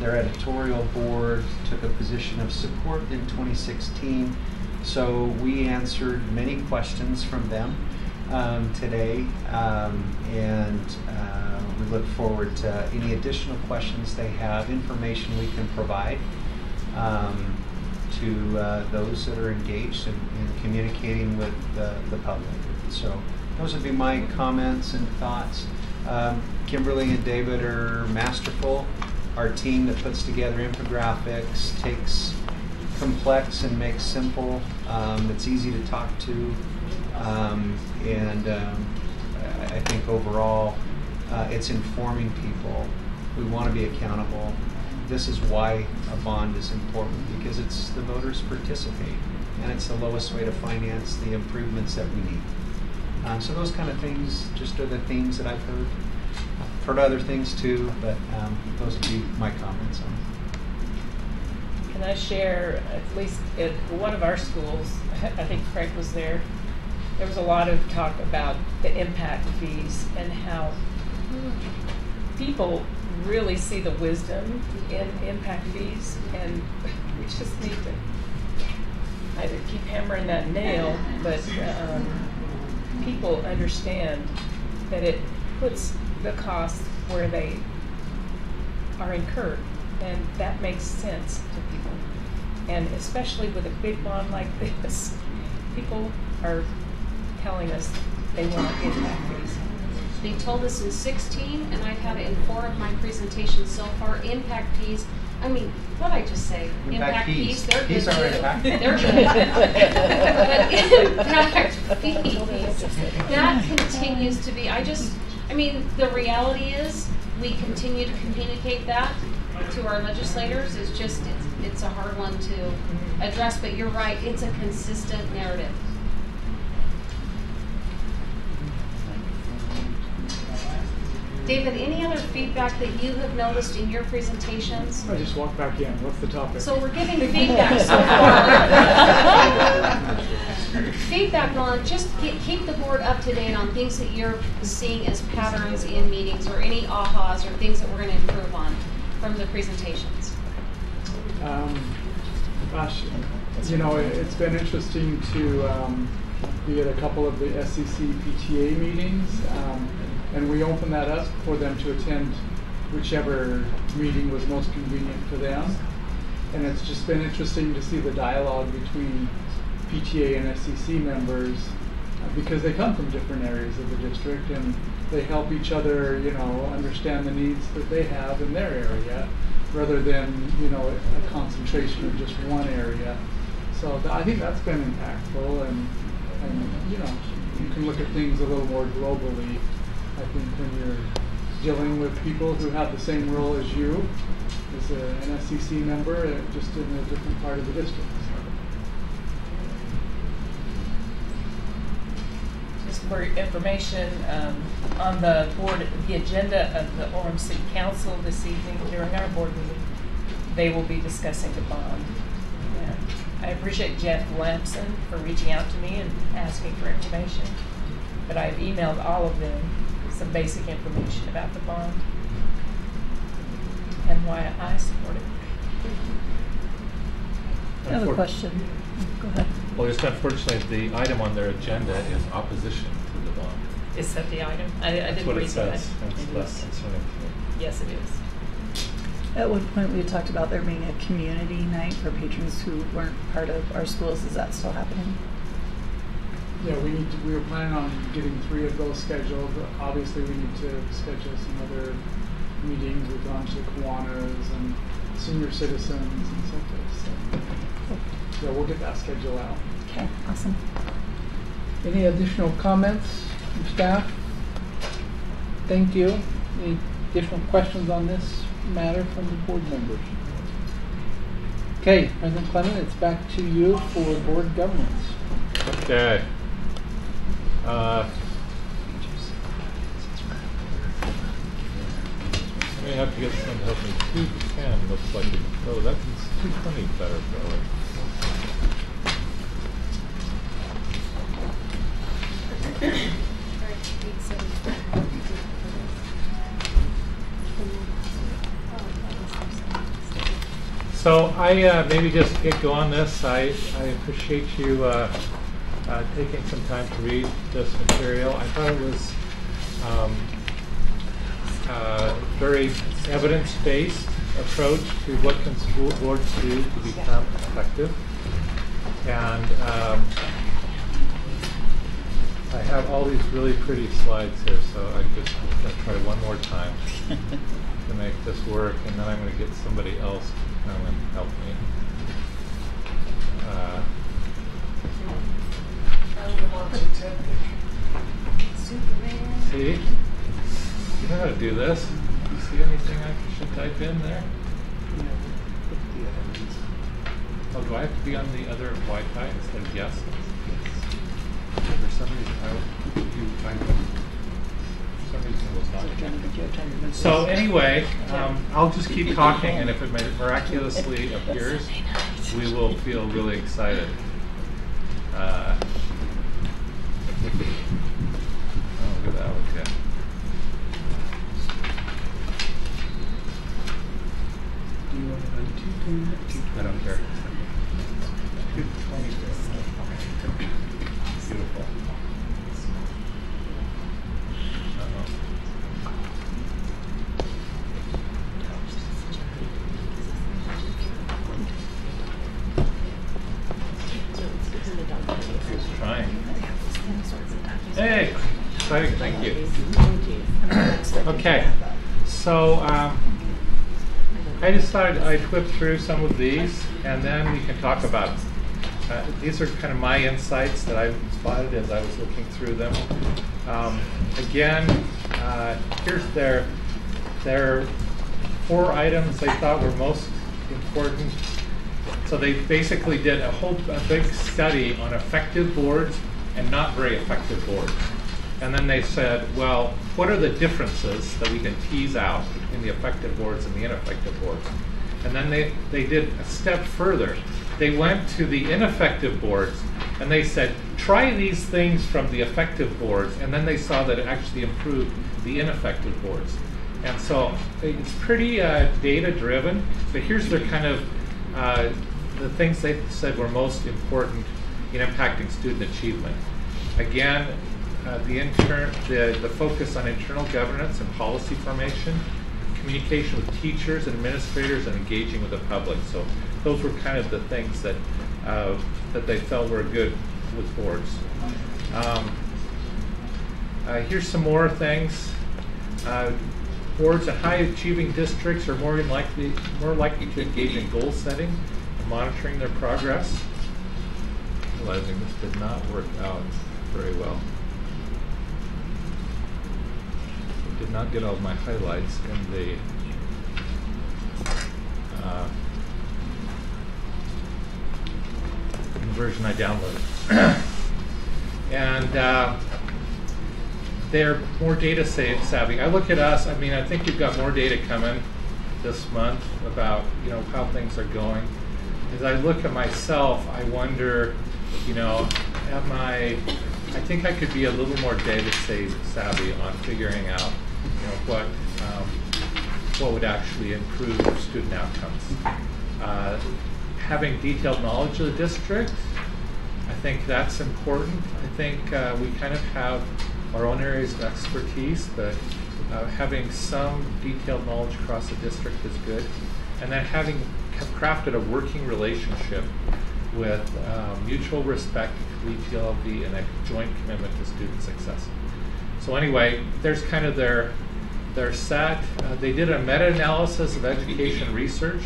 Their editorial board took a position of support in 2016. So we answered many questions from them today, and we look forward to any additional questions they have, information we can provide to those that are engaged in communicating with the public. So those would be my comments and thoughts. Kimberly and David are masterful. Our team that puts together infographics takes complex and makes simple. It's easy to talk to, and I think overall it's informing people. We want to be accountable. This is why a bond is important, because it's the voters participate, and it's the lowest way to finance the improvements that we need. So those kind of things just are the themes that I've heard. I've heard other things too, but those would be my comments on it. And I share, at least at one of our schools, I think Craig was there, there was a lot of talk about the impact fees and how people really see the wisdom in impact fees, and we just need to either keep hammering that nail, but people understand that it puts the costs where they are incurred, and that makes sense to people. And especially with a big bond like this, people are telling us they want impact fees. They told us in 16, and I've had it in 4 of my presentations so far, impact fees. I mean, what'd I just say? Impact fees. They're Fees good are too. impact. They're good. But impact fees, that continues to be, I mean, the reality is, we continue to communicate that to our legislators. It's just, it's a hard one to address, but you're right, it's a consistent narrative. David, any other feedback that you have noticed in your presentations? I just walked back in. What's the topic? So we're giving feedback so far. Feedback on, just keep the board up to date on things that you're seeing as patterns in meetings, or any ahas or things that we're going to improve on from the presentations. Gosh, you know, it's been interesting to be at a couple of the SEC PTA meetings, and we opened that up for them to attend whichever meeting was most convenient for them. And it's just been interesting to see the dialogue between PTA and SEC members, because they come from different areas of the district, and they help each other, you know, understand the needs that they have in their area, rather than, you know, a concentration of just one area. So I think that's been impactful, and you know, you can look at things a little more globally. I think when you're dealing with people who have the same role as you, as an SEC member, just in a different part of the district. Just for your information, on the board, the agenda of the Orem City Council this evening during our board meeting, they will be discussing the bond. And I appreciate Jeff Lampson for reaching out to me and asking for information, but I've emailed all of them some basic information about the bond and why I support it. I have a question. Go ahead. Well, just unfortunately, the item on their agenda is opposition to the bond. Is that the item? I didn't That's what read it that. says. That's less concerning to me. Yes, it is. At one point, we talked about there being a community night for patrons who weren't part of our schools. Is that still happening? Yeah, we were planning on getting 3 of those scheduled. Obviously, we need to schedule some other meetings. We've gone to Kiwanis and senior citizens and so forth. So, yeah, we'll get that schedule out. Okay, awesome. Any additional comments from staff? Thank you. Any additional questions on this matter from the board members? Okay, President Clement, it's back to you for board governance. Okay. I may have to get someone to help me. 210 looks like it. Oh, that's 220 better, probably. So I maybe just get go on this. I appreciate you taking some time to read this material. I thought it was very evidence-based approach to what can school boards do to become effective. And I have all these really pretty slides here, so I'm just going to try one more time to make this work, and then I'm going to get somebody else to come and help me. See? You know how to do this? Do you see anything I should type in there? Oh, do I have to be on the other Wi-Fi instead of yes? For some reason, I would do type in. Unreasonable is not objective. So anyway, I'll just keep talking, and if it miraculously appears, we will feel really excited. Oh, look at that, okay. I don't care. Beautiful. He's trying. Hey, exciting, thank you. Okay, so I decided I'd whip through some of these, and then we can talk about these are kind of my insights that I spotted as I was looking through them. Again, here's their 4 items they thought were most important. So they basically did a big study on effective boards and not very effective boards. And then they said, well, what are the differences that we can tease out between the effective boards and the ineffective boards? And then they did a step further. They went to the ineffective boards and they said, try these things from the effective boards, and then they saw that it actually improved the ineffective boards. And so it's pretty data driven, but here's their kind of the things they said were most important in impacting student achievement. Again, the focus on internal governance and policy formation, communication with teachers and administrators, and engaging with the public. So those were kind of the things that they felt were good with boards. Here's some more things. Boards in high achieving districts are more likely to engage in goal setting and monitoring their progress. Realizing this did not work out very well. I did not get all of my highlights in the version I downloaded. And they're more data savvy. I look at us, I mean, I think we've got more data coming this month about, how things are going. As I look at myself, I wonder, I think I could be a little more data savvy on figuring out, what would actually improve student outcomes. Having detailed knowledge of the district, I think that's important. I think we kind of have our own areas of expertise, but having some detailed knowledge across the district is good. And then have crafted a working relationship with mutual respect, collegiality, and a joint commitment to student success. So anyway, there's kind of their set. They did a meta-analysis of education research.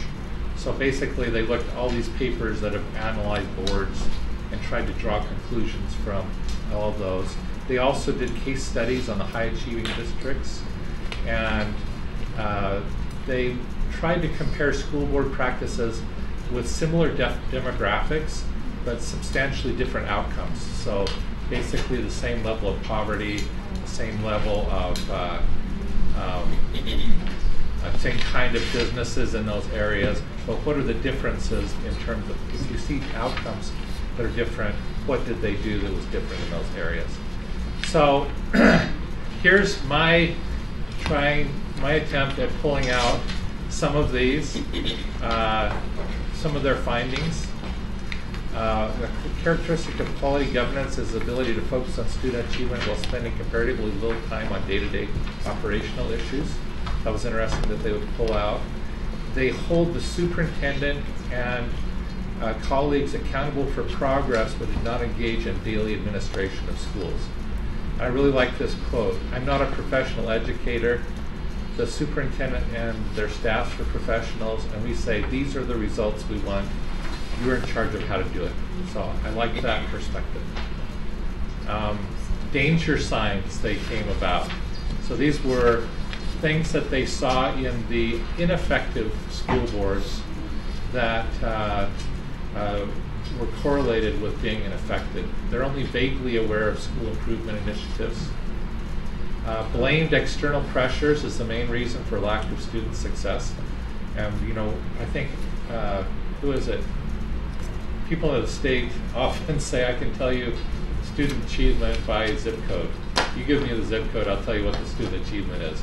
So basically they looked at all these papers that have analyzed boards and tried to draw conclusions from all of those. They also did case studies on the high achieving districts, and they tried to compare school board practices with similar demographics, but substantially different outcomes. So basically the same level of poverty, the same level of same kind of businesses in those areas, but what are the differences in terms of, if you see outcomes that are different, what did they do that was different in those areas? So here's my attempt at pulling out some of these, some of their findings. A characteristic of quality governance is the ability to focus on student achievement while spending comparatively little time on day-to-day operational issues. That was interesting that they would pull out. They hold the superintendent and colleagues accountable for progress, but did not engage in daily administration of schools. I really like this quote. I'm not a professional educator. The superintendent and their staffs are professionals, and we say these are the results we want. You're in charge of how to do it. So I like that perspective. Danger signs they came about. So these were things that they saw in the ineffective school boards that were correlated with being ineffective. They're only vaguely aware of school improvement initiatives. Blamed external pressures is the main reason for lack of student success. And I think, who is it? People in the state often say, I can tell you student achievement by zip code. You give me the zip code, I'll tell you what the student achievement is.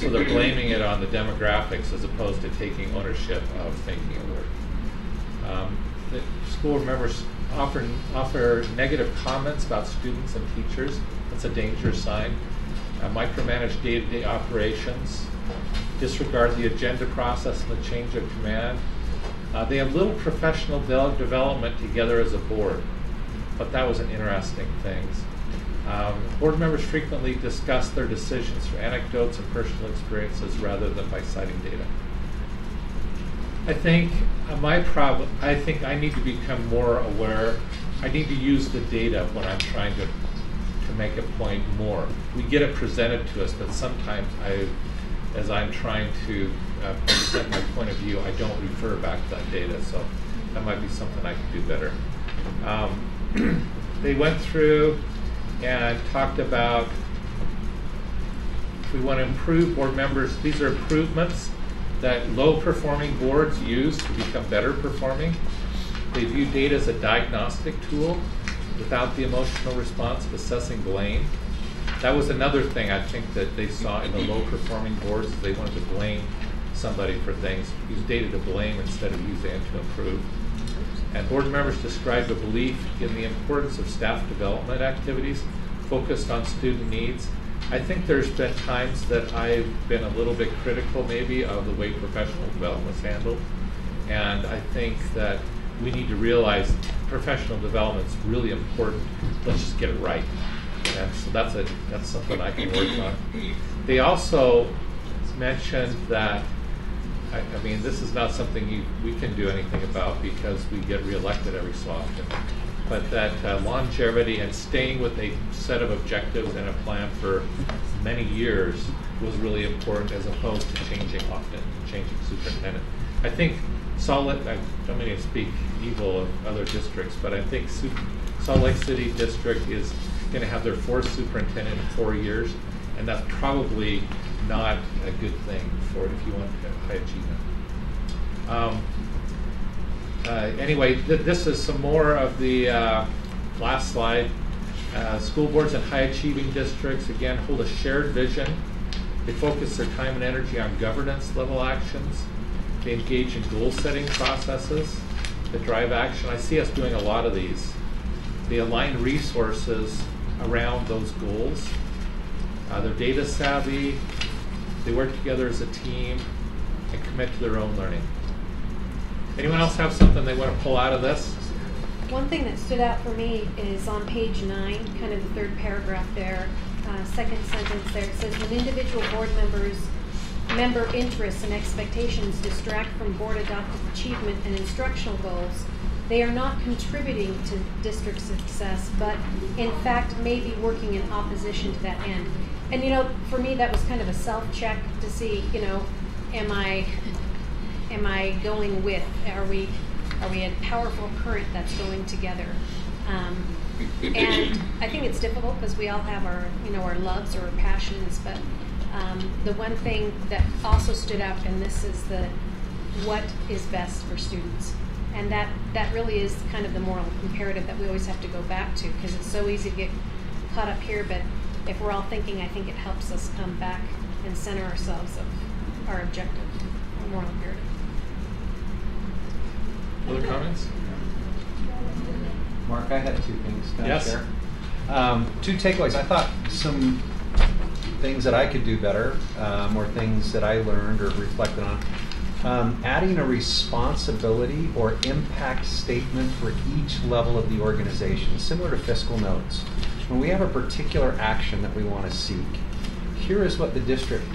So they're blaming it on the demographics as opposed to taking ownership of making it work. The school members offer negative comments about students and teachers. That's a dangerous sign. Micromanage day-to-day operations. Disregard the agenda process and the change of command. They have little professional development together as a board, but that was an interesting thing. Board members frequently discuss their decisions through anecdotes and personal experiences rather than by citing data. I think I think I need to become more aware. I need to use the data when I'm trying to make a point more. We get it presented to us, but sometimes as I'm trying to present my point of view, I don't refer back to that data, so that might be something I can do better. They went through and talked about we want to improve board members. These are improvements that low-performing boards use to become better performing. They view data as a diagnostic tool without the emotional response of assessing blame. That was another thing I think that they saw in the low-performing boards. They wanted to blame somebody for things, use data to blame instead of use data to improve. And board members described a belief in the importance of staff development activities focused on student needs. I think there's been times that I've been a little bit critical maybe of the way professional development is handled. And I think that we need to realize professional development is really important. Let's just get it right. And so that's something I can work on. They also mentioned that, I mean, this is not something we can do anything about because we get reelected every so often, but that longevity and staying with a set of objectives and a plan for many years was really important as opposed to changing often, changing superintendent. I think I don't mean to speak evil of other districts, but I think Salt Lake City District is going to have their fourth superintendent in 4 years, and that's probably not a good thing for if you want high achievement. Anyway, this is some more of the last slide. School boards and high achieving districts, again, hold a shared vision. They focus their time and energy on governance level actions. They engage in goal setting processes that drive action. I see us doing a lot of these. They align resources around those goals. They're data savvy. They work together as a team and commit to their own learning. Anyone else have something they want to pull out of this? One thing that stood out for me is on page 9, kind of the third paragraph there, second sentence there. It says, when individual board member interests and expectations distract from board adopted achievement and instructional goals, they are not contributing to district success, but in fact may be working in opposition to that end. And for me that was kind of a self-check to see, am I going with, are we a powerful current that's going together? And I think it's difficult because we all have our loves or our passions, but the one thing that also stood out, and this is what is best for students. And that really is kind of the moral imperative that we always have to go back to, because it's so easy to get caught up here, but if we're all thinking, I think it helps us come back and center ourselves of our objective, our moral imperative. Other comments? Mark, I had 2 things to Yes. share. 2 takeaways. I thought some things that I could do better, or things that I learned or reflected on. Adding a responsibility or impact statement for each level of the organization, similar to fiscal notes. When we have a particular action that we want to seek, here is what the district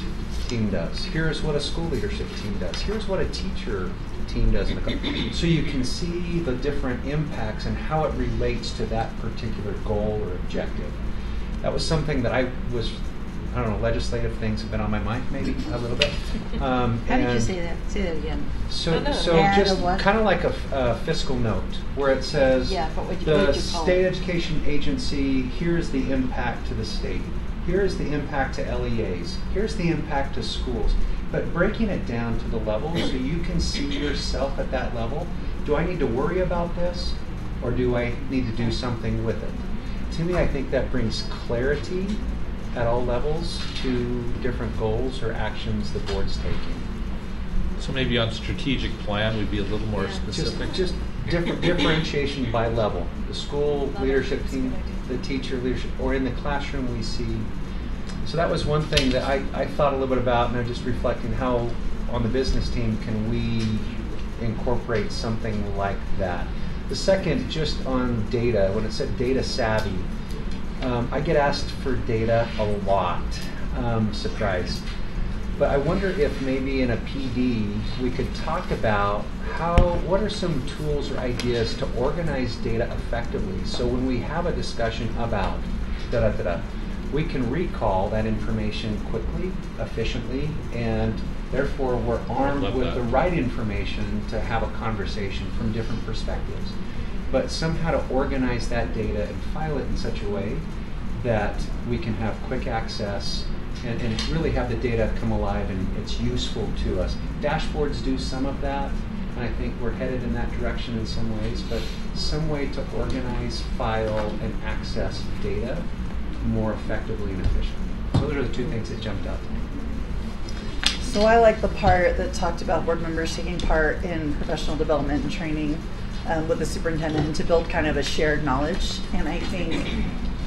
team does. Here is what a school leadership team does. Here's what a teacher team does. So you can see the different impacts and how it relates to that particular goal or objective. That was something that I don't know, legislative things have been on my mind maybe a little bit. How did you say that? Say that again. So Add just a what? kind of like a fiscal note where it says Yeah, but what the would you call state it? education agency, here's the impact to the state. here's the impact to LEAs, here's the impact to schools. But breaking it down to the level so you can see yourself at that level. Do I need to worry about this, or do I need to do something with it? To me, I think that brings clarity at all levels to different goals or actions the board's taking. So maybe on strategic plan, we'd be a little more specific. Just differentiation by level. The school leadership team, the teacher leadership, or in the classroom we see. So that was one thing that I thought a little bit about, and I'm just reflecting how on the business team can we incorporate something like that. The second, just on data, when it said data savvy, I get asked for data a lot, surprise. But I wonder if maybe in a PD we could talk about what are some tools or ideas to organize data effectively, so when we have a discussion about da-da-da-da, we can recall that information quickly, efficiently, and therefore we're armed with the right information to have a conversation from different perspectives. But somehow to organize that data and file it in such a way that we can have quick access and really have the data come alive and it's useful to us. Dashboards do some of that, and I think we're headed in that direction in some ways, but some way to organize, file, and access data more effectively and efficiently. So those are the two things that jumped out to me. So I like the part that talked about board members taking part in professional development and training with the superintendent, and to build kind of a shared knowledge. And I think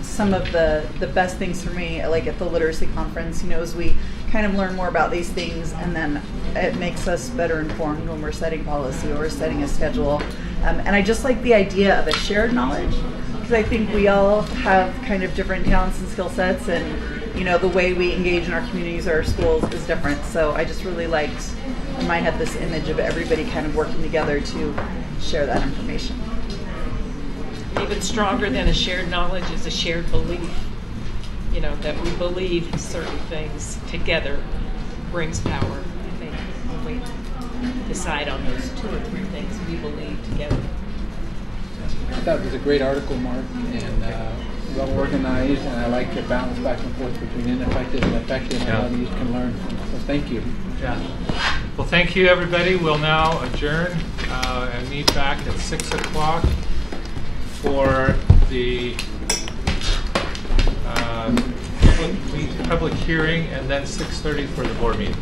some of the best things for me, like at the literacy conference, is we kind of learn more about these things, and then it makes us better informed when we're setting policy or setting a schedule. And I just like the idea of a shared knowledge, because I think we all have kind of different talents and skill sets, and the way we engage in our communities or our schools is different. So I just really liked, in my head, this image of everybody kind of working together to share that information. Even stronger than a shared knowledge is a shared belief, that we believe certain things together brings power. I think when we decide on those 2 or 3 things we believe together. I thought it was a great article, Mark, and well organized, and I like the balance back and forth between ineffective and effective, and how these can learn. So thank you. Yeah. Well, thank you, everybody. We'll now adjourn and meet back at 6 o'clock for the public hearing, and then 6:30 for the board meeting.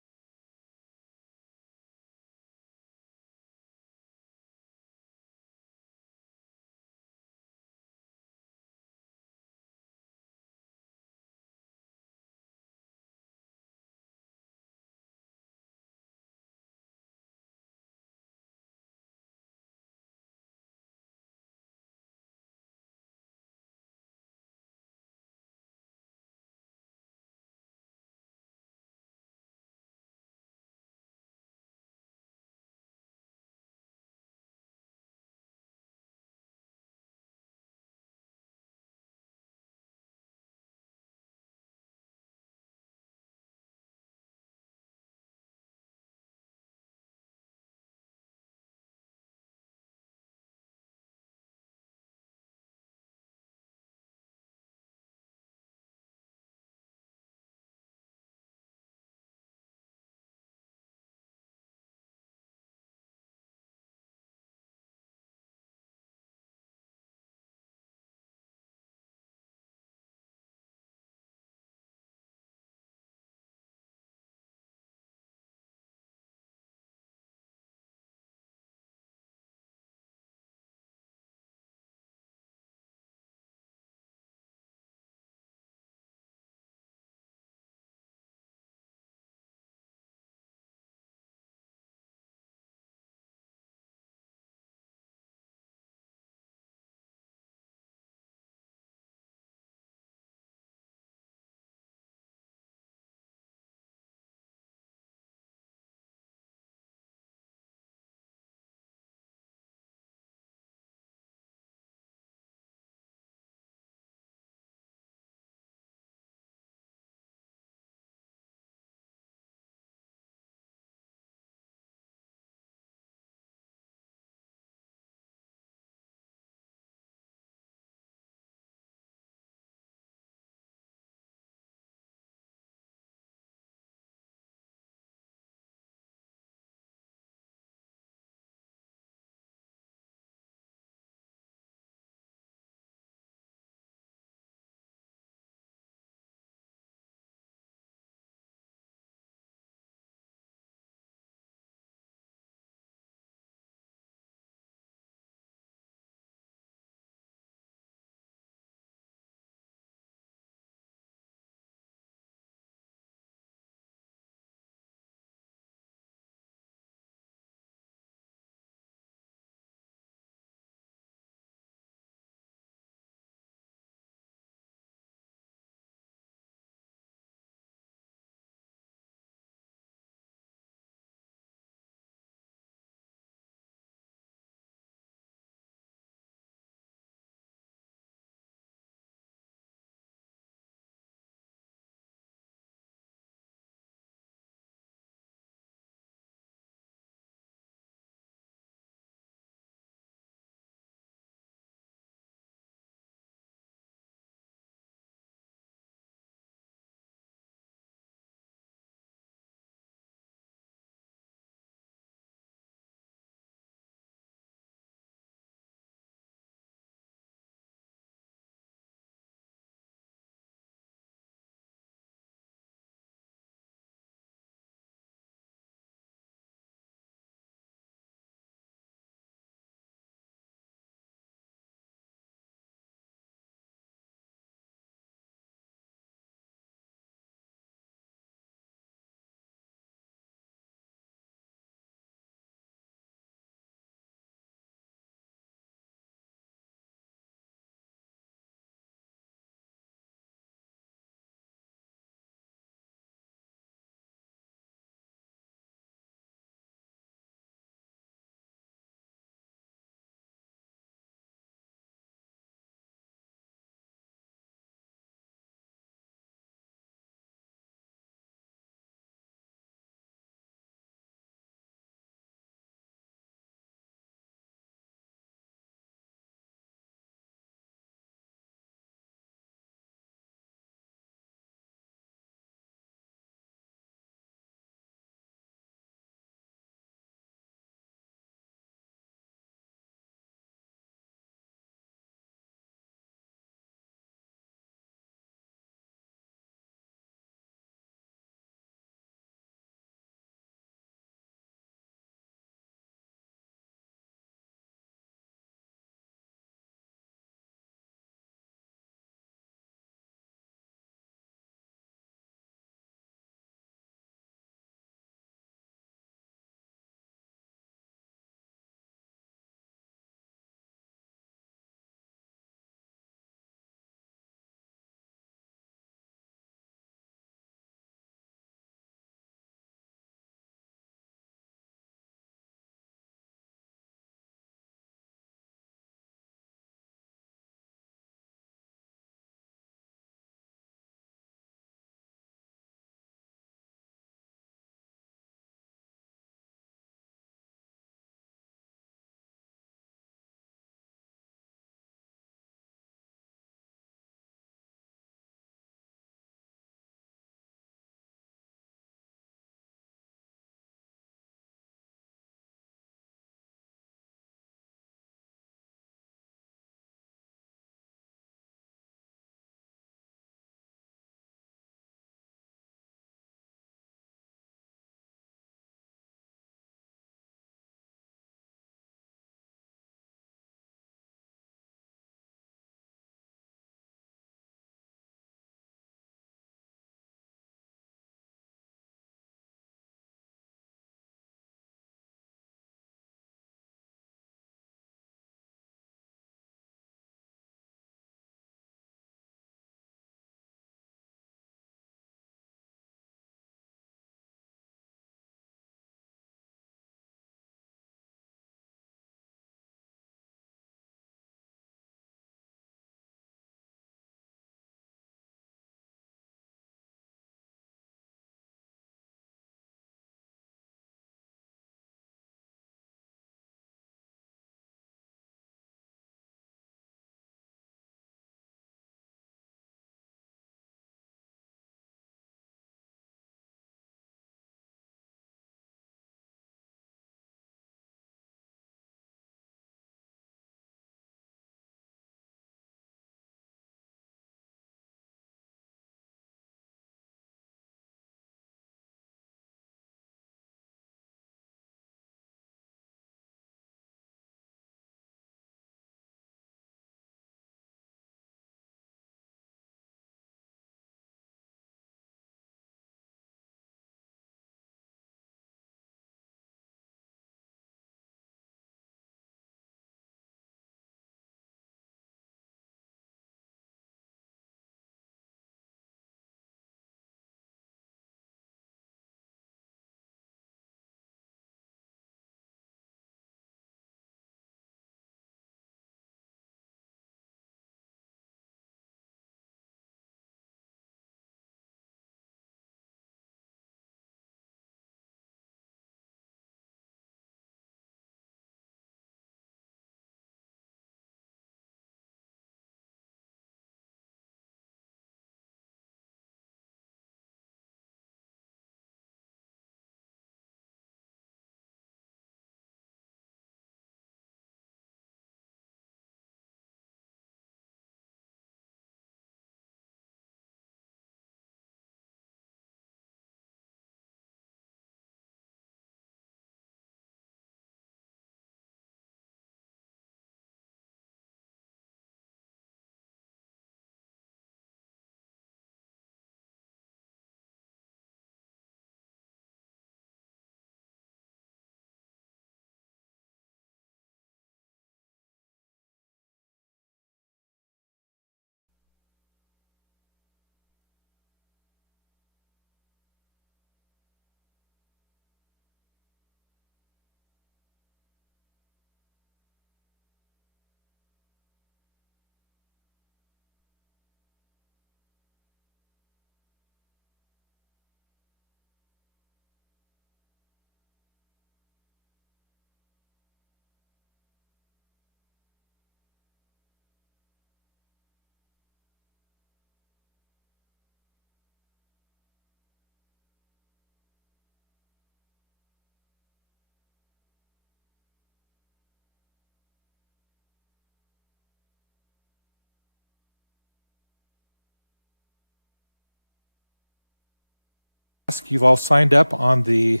You've all signed up on the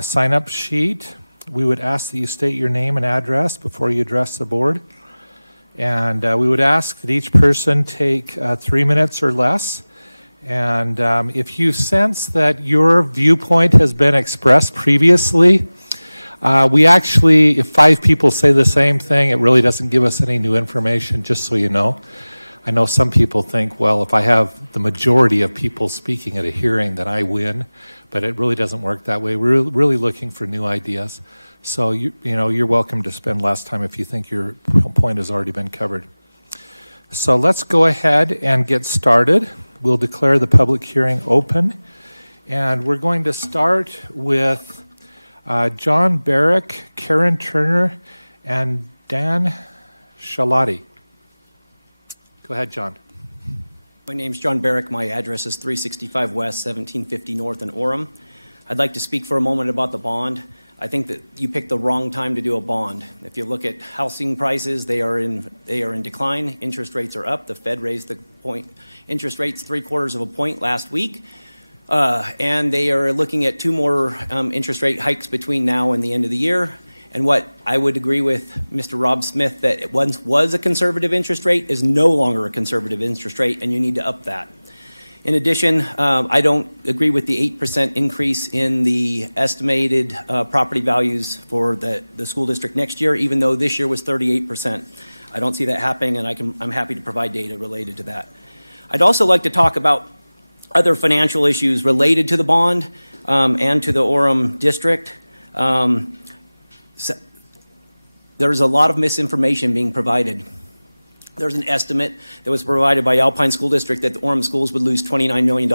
sign-up sheet. We would ask that you state your name and address before you address the board. And we would ask that each person take 3 minutes or less. And if you sense that your viewpoint has been expressed previously, we actually, if 5 people say the same thing, it really doesn't give us any new information, just so you know. I know some people think, well, if I have the majority of people speaking at a hearing, then I win, but it really doesn't work that way. We're really looking for new ideas. So you're welcome to spend less time if you think your point has already been covered. So let's go ahead and get started. We'll declare the public hearing open, and we're going to start with John Barrick, Karen Turner, and Dan Shalati. Go ahead, John. My name's John Barrick. My address is 365 West, 1750 North in Orem. I'd like to speak for a moment about the bond. I think that you picked the wrong time to do a bond. If you look at housing prices, they are in decline. Interest rates are up. The Fed raised the interest rates 3/4 of a point last week. And they are looking at 2 more interest rate hikes between now and the end of the year. And what I would agree with Mr. Rob Smith, that it once was a conservative interest rate, is no longer a conservative interest rate, and you need to up that. In addition, I don't agree with the 8% increase in the estimated property values for the school district next year, even though this year was 38%. I don't see that happening, and I'm happy to provide data related to that. I'd also like to talk about other financial issues related to the bond and to the Orem district. There's a lot of misinformation being provided. There's an estimate that was provided by Alpine School District that the Orem schools would lose $29 million.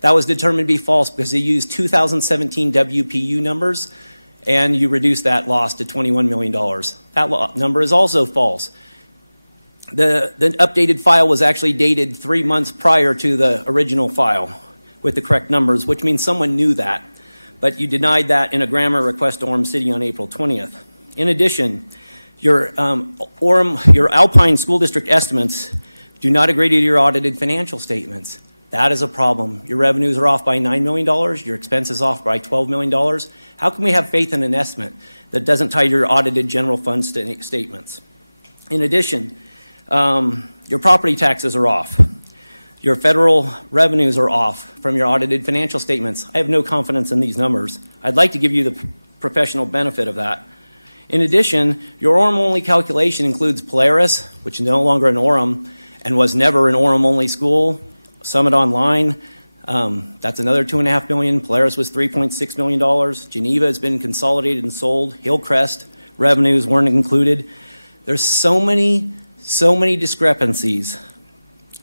That was determined to be false because they used 2017 WPU numbers, and you reduced that loss to $21 million. That number is also false. The updated file was actually dated 3 months prior to the original file with the correct numbers, which means someone knew that. But you denied that in a grammar request to Orem City on April 20th. In addition, your Alpine School District estimates do not agree to your audited financial statements. That is a problem. Your revenues are off by $9 million, your expenses off by $12 million. How can we have faith in an estimate that doesn't tie your audited general fund statements? In addition, your property taxes are off. Your federal revenues are off from your audited financial statements. I have no confidence in these numbers. I'd like to give you the professional benefit of that. In addition, your Orem-only calculation includes Polaris, which is no longer an Orem and was never an Orem-only school. Summit Online, that's another $2.5 million. Polaris was $3.6 million. Geneva has been consolidated and sold. Hillcrest revenues weren't included. There's so many discrepancies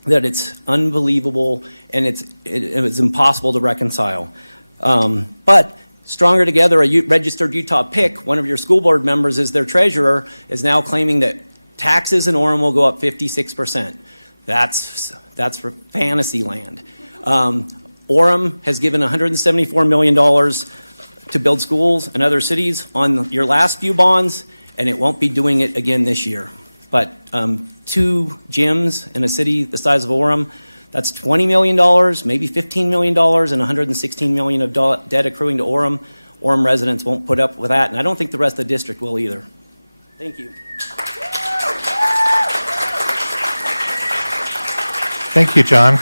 that it's unbelievable and it's impossible to reconcile. But Stronger Together, a registered Utah PIC, one of your school board members is their treasurer, is now claiming that taxes in Orem will go up 56%. That's for fantasy land. Orem has given $174 million to build schools and other cities on your last few bonds, and it won't be doing it again this year. But 2 gyms in a city the size of Orem, that's $20 million, maybe $15 million, and $116 million of debt accruing to Orem. Orem residents won't put up with that, and I don't think the rest of the district will either. Thank you. Thank you, John.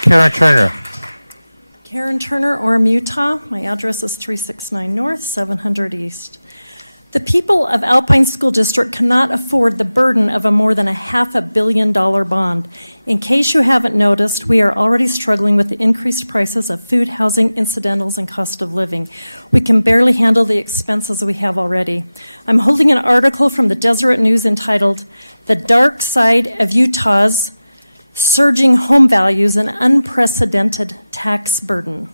Karen Turner. Karen Turner, Orem, Utah. My address is 369 North, 700 East. The people of Alpine School District cannot afford the burden of a more than $500 million bond. In case you haven't noticed, we are already struggling with the increased prices of food, housing, incidentals, and cost of living. We can barely handle the expenses we have already. I'm holding an article from the Deseret News entitled, "The Dark Side of Utah's Surging Home Values and Unprecedented Tax Burden."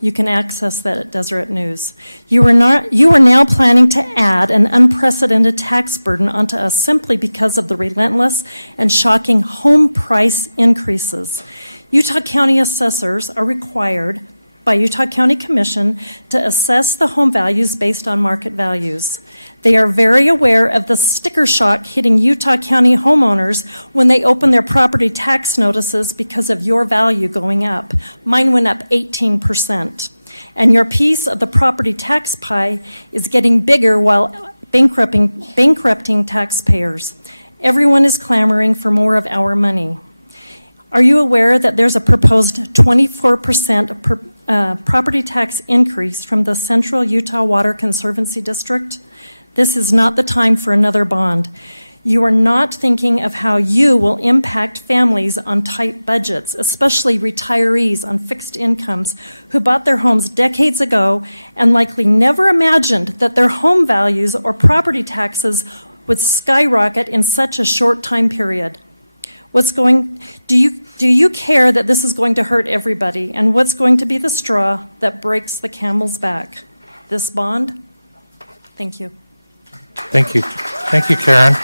You can access that at Deseret News. You are now planning to add an unprecedented tax burden onto us simply because of the relentless and shocking home price increases. Utah County assessors are required by Utah County Commission to assess the home values based on market values. They are very aware of the sticker shock hitting Utah County homeowners when they open their property tax notices because of your value going up. Mine went up 18%. And your piece of the property tax pie is getting bigger while bankrupting taxpayers. Everyone is clamoring for more of our money. Are you aware that there's a proposed 24% property tax increase from the Central Utah Water Conservancy District? This is not the time for another bond. You are not thinking of how you will impact families on tight budgets, especially retirees on fixed incomes who bought their homes decades ago and likely never imagined that their home values or property taxes would skyrocket in such a short time period. Do you care that this is going to hurt everybody, and what's going to be the straw that breaks the camel's back? This bond? Thank you. Thank you. Thank you, Karen.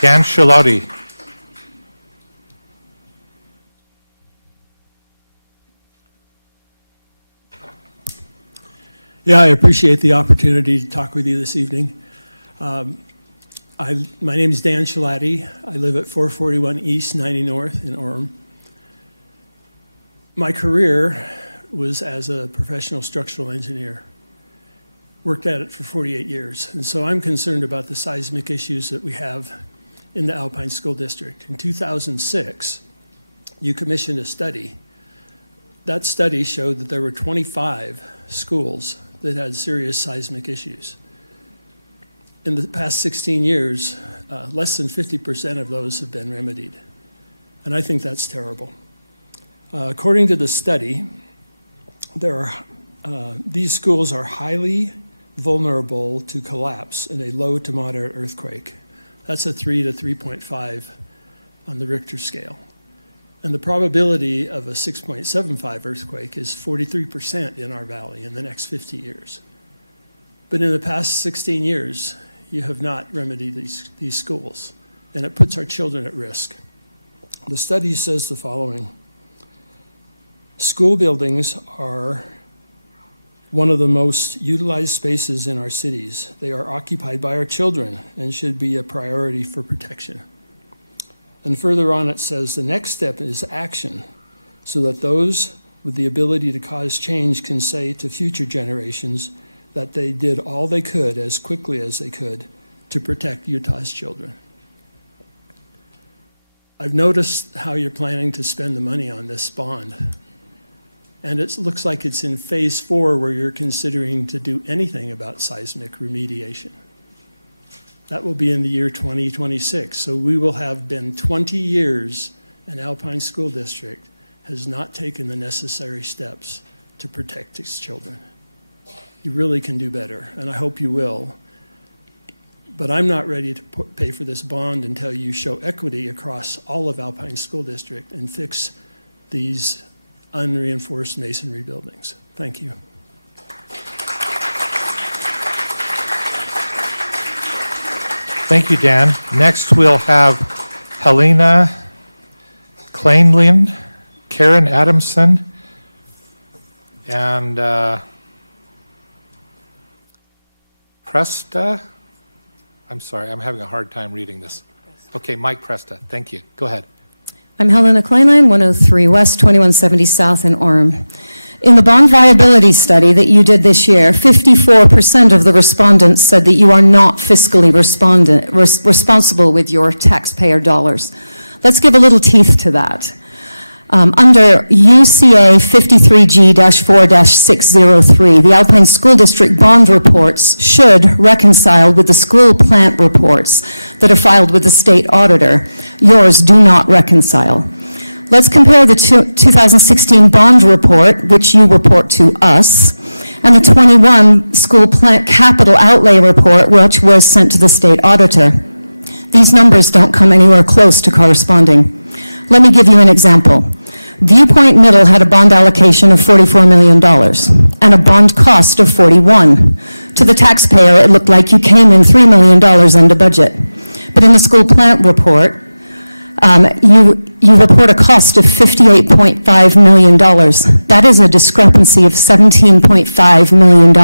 Dan Shilotti. Yeah, I appreciate the opportunity to talk with you this evening. My name is Dan Shilotti. I live at 441 East 90 North in Orem. My career was as a professional structural engineer. Worked at it for 48 years. And so I'm concerned about the seismic issues that we have in the Alpine School District. In 2006, you commissioned a study. That study showed that there were 25 schools that had serious seismic issues. In the past 16 years, less than 50% of those have been remedied. And I think that's terrible. According to the study, these schools are highly vulnerable to collapse in a low to moderate earthquake. That's a 3 to 3.5 on the Richter scale. And the probability of a 6.75 earthquake is 43% in our valley in the next 50 years. But in the past 16 years, you have not remedied these schools, and it puts our children at risk. The study says the following: school buildings are one of the most utilized spaces in our cities. They are occupied by our children and should be a priority for protection. And further on it says the next step is action, so that those with the ability to cause change can say to future generations that they did all they could as quickly as they could to protect Utah's children. I've noticed how you're planning to spend the money on this bond. And it looks like it's in phase 4 where you're considering to do anything about seismic remediation. That will be in the year 2026. So we will have been 20 years and Alpine School District has not taken the necessary steps to protect its children. You really can do better, and I hope you will. But I'm not ready to pay for this bond until you show equity across all of Alpine School District and fix these unreinforced masonry buildings. Thank you. Thank you, Dan. Next, we'll have Helena Kleinlin, Karen Adamson, and Presta. I'm sorry, I'm having a hard time reading this. Okay, Mike Presta. Thank you. Go ahead. I'm Helena Kleinlein, 103 West, 2170 South in Orem. In the bond viability study that you did this year, 54% of the respondents said that you are not fiscally responsible with your taxpayer dollars. Let's give a little teeth to that. Under UCA 53G-4-603, the Alpine School District bond reports should reconcile with the school plant reports that are filed with the state auditor. Yours do not reconcile. Let's compare the 2016 bond report, which you report to us, and the 21 school plant capital outlay report, which was sent to the state auditor. These numbers don't come anywhere close to corresponding. Let me give you an example. Viewpoint Middle had a bond allocation of $44 million and a bond cost of $41. To the taxpayer, it looked like you came in $3 million under budget. But in the school plant report, you report a cost of $58.5 million. That is a discrepancy of $17.5 million,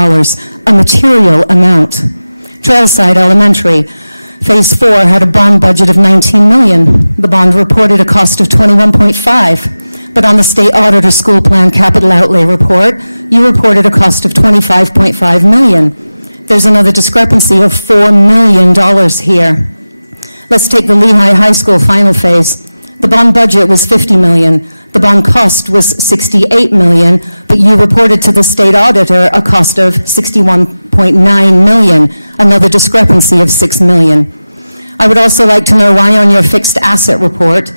a material amount. Trailside Elementary, Phase 4 had a bond budget of $19 million. The bond reported a cost of $21.5, but on the state auditor school plan capital outlay report, you reported a cost of $25.5 million. There's another discrepancy of $4 million here. Let's take the Lehigh High School final phase. The bond budget was $50 million. The bond cost was $68 million, but you reported to the state auditor a cost of $61.9 million, another discrepancy of $6 million. I would also like to know why on your fixed asset report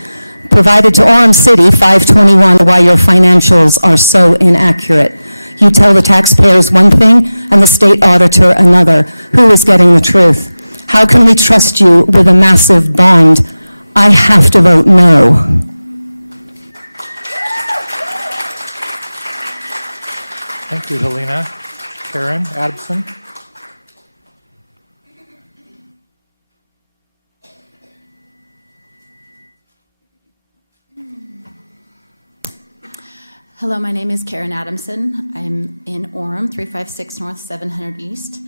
provided to Orem City 521, why your financials are so inaccurate. You tell the taxpayers one thing and the state auditor another. Who is getting the truth? How can we trust you with a massive bond? I have to vote no. Thank you, Helena. Karen Adamson. Hello, my name is Karen Adamson. I'm in Orem, 356 North, 700 East.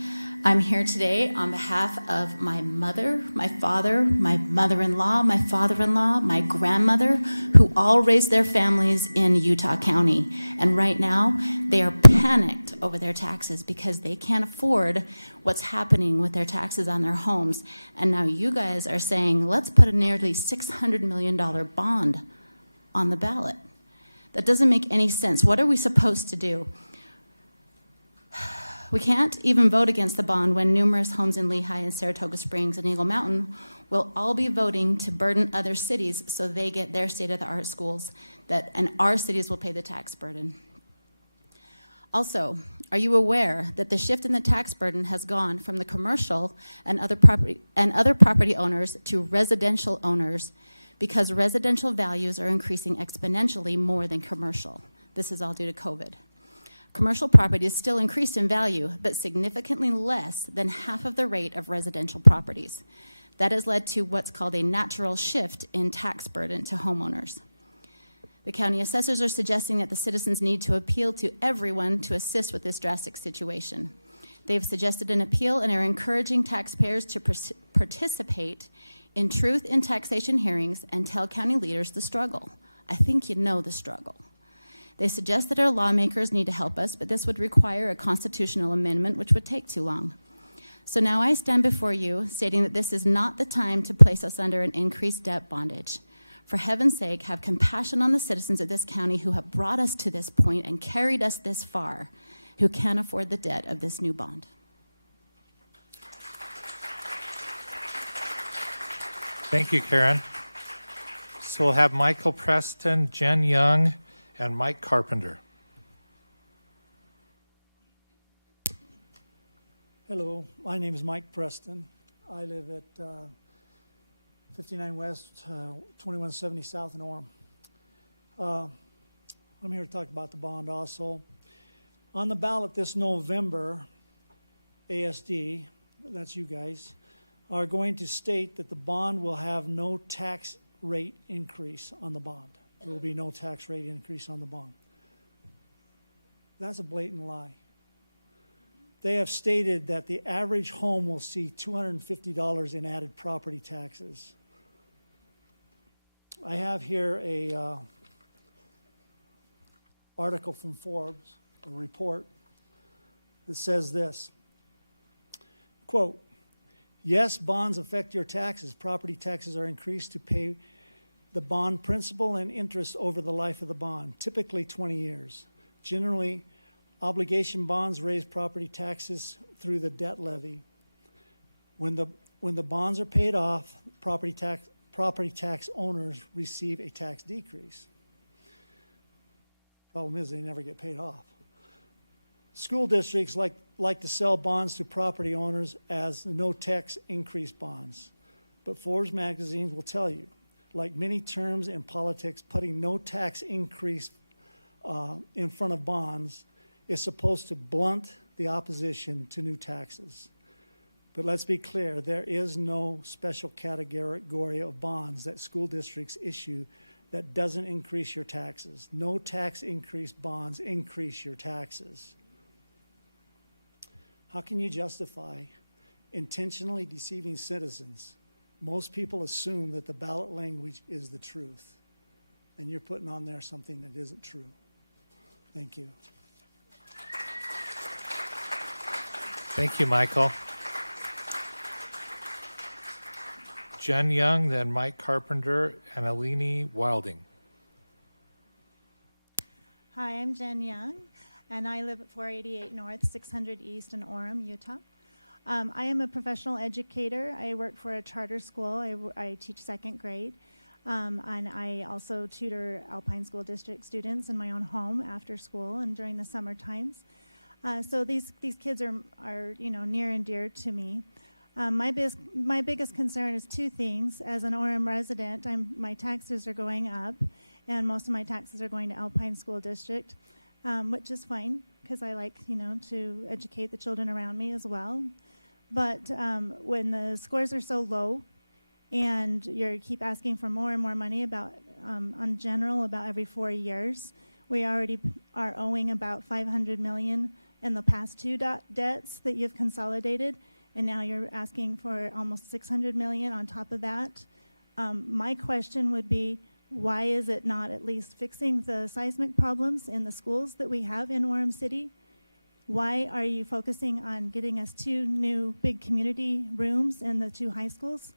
I'm here today on behalf of my mother, my father, my mother-in-law, my father-in-law, my grandmother, who all raised their families in Utah County. And right now, they are panicked over their taxes because they can't afford what's happening with their taxes on their homes. And now you guys are saying, let's put a nearly $600 million bond on the ballot. That doesn't make any sense. What are we supposed to do? We can't even vote against the bond when numerous homes in Lehigh and Saratoga Springs and Eagle Mountain will all be voting to burden other cities so they get their state-of-the-art schools, and our cities will pay the tax burden. Also, are you aware that the shift in the tax burden has gone from the commercial and other property owners to residential owners because residential values are increasing exponentially more than commercial? This is all due to COVID. Commercial properties still increased in value, but significantly less than half of the rate of residential properties. That has led to what's called a natural shift in tax burden to homeowners. The county assessors are suggesting that the citizens need to appeal to everyone to assist with this drastic situation. They've suggested an appeal and are encouraging taxpayers to participate in truth in taxation hearings and tell county leaders the struggle. I think you know the struggle. They suggest that our lawmakers need to help us, but this would require a constitutional amendment, which would take too long. So now I stand before you stating that this is not the time to place us under an increased debt bondage. For heaven's sake, have compassion on the citizens of this county who have brought us to this point and carried us this far, who can't afford the debt of this new bond. Thank you, Karen. So we'll have Michael Preston, Jen Young, and Mike Carpenter. Hello, my name is Mike Preston. I live at 59 West, 2170 South in Orem. I'm here to talk about the bond also. On the ballot this November, ASD, that's you guys, are going to state that the bond will have no tax rate increase on the bond. There will be no tax rate increase on the bond. That's a blatant lie. They have stated that the average home will see $250 in added property taxes. I have here a article from Forbes, a report that says this, quote, yes, bonds affect your taxes. Property taxes are increased to pay the bond principal and interest over the life of the bond, typically 20 years. Generally, obligation bonds raise property taxes through the debt levy. When the bonds are paid off, property tax owners receive a tax decrease. Problem is they never get paid off. School districts like to sell bonds to property owners as no tax increase bonds. But Forbes magazine will tell you, like many terms in politics, putting no tax increase in front of bonds is supposed to blunt the opposition to new taxes. But let's be clear, there is no special category of bonds that school districts issue that doesn't increase your taxes. No tax increase bonds increase your taxes. How can you justify intentionally deceiving citizens? Most people assume that the ballot language is the truth, and you're putting on there something that isn't true. Thank you. Thank you, Michael. Jen Young, then Mike Carpenter, and Alini Wilding. Hi, I'm Jen Young, and I live at 488 North, 600 East in Orem, Utah. I am a professional educator. I work for a charter school. I teach second grade, and I also tutor Alpine School District students in my own home after school and during the summer times. So these kids are near and dear to me. My biggest concern is two things. As an Orem resident, my taxes are going up, and most of my taxes are going to Alpine School District, which is fine because I like to educate the children around me as well. But when the scores are so low, and you keep asking for more and more money about every 4 years, we already are owing about $500 million in the past two debts that you've consolidated. And now you're asking for almost $600 million on top of that. My question would be, why is it not at least fixing the seismic problems in the schools that we have in Orem City? Why are you focusing on getting us 2 new big community rooms in the 2 high schools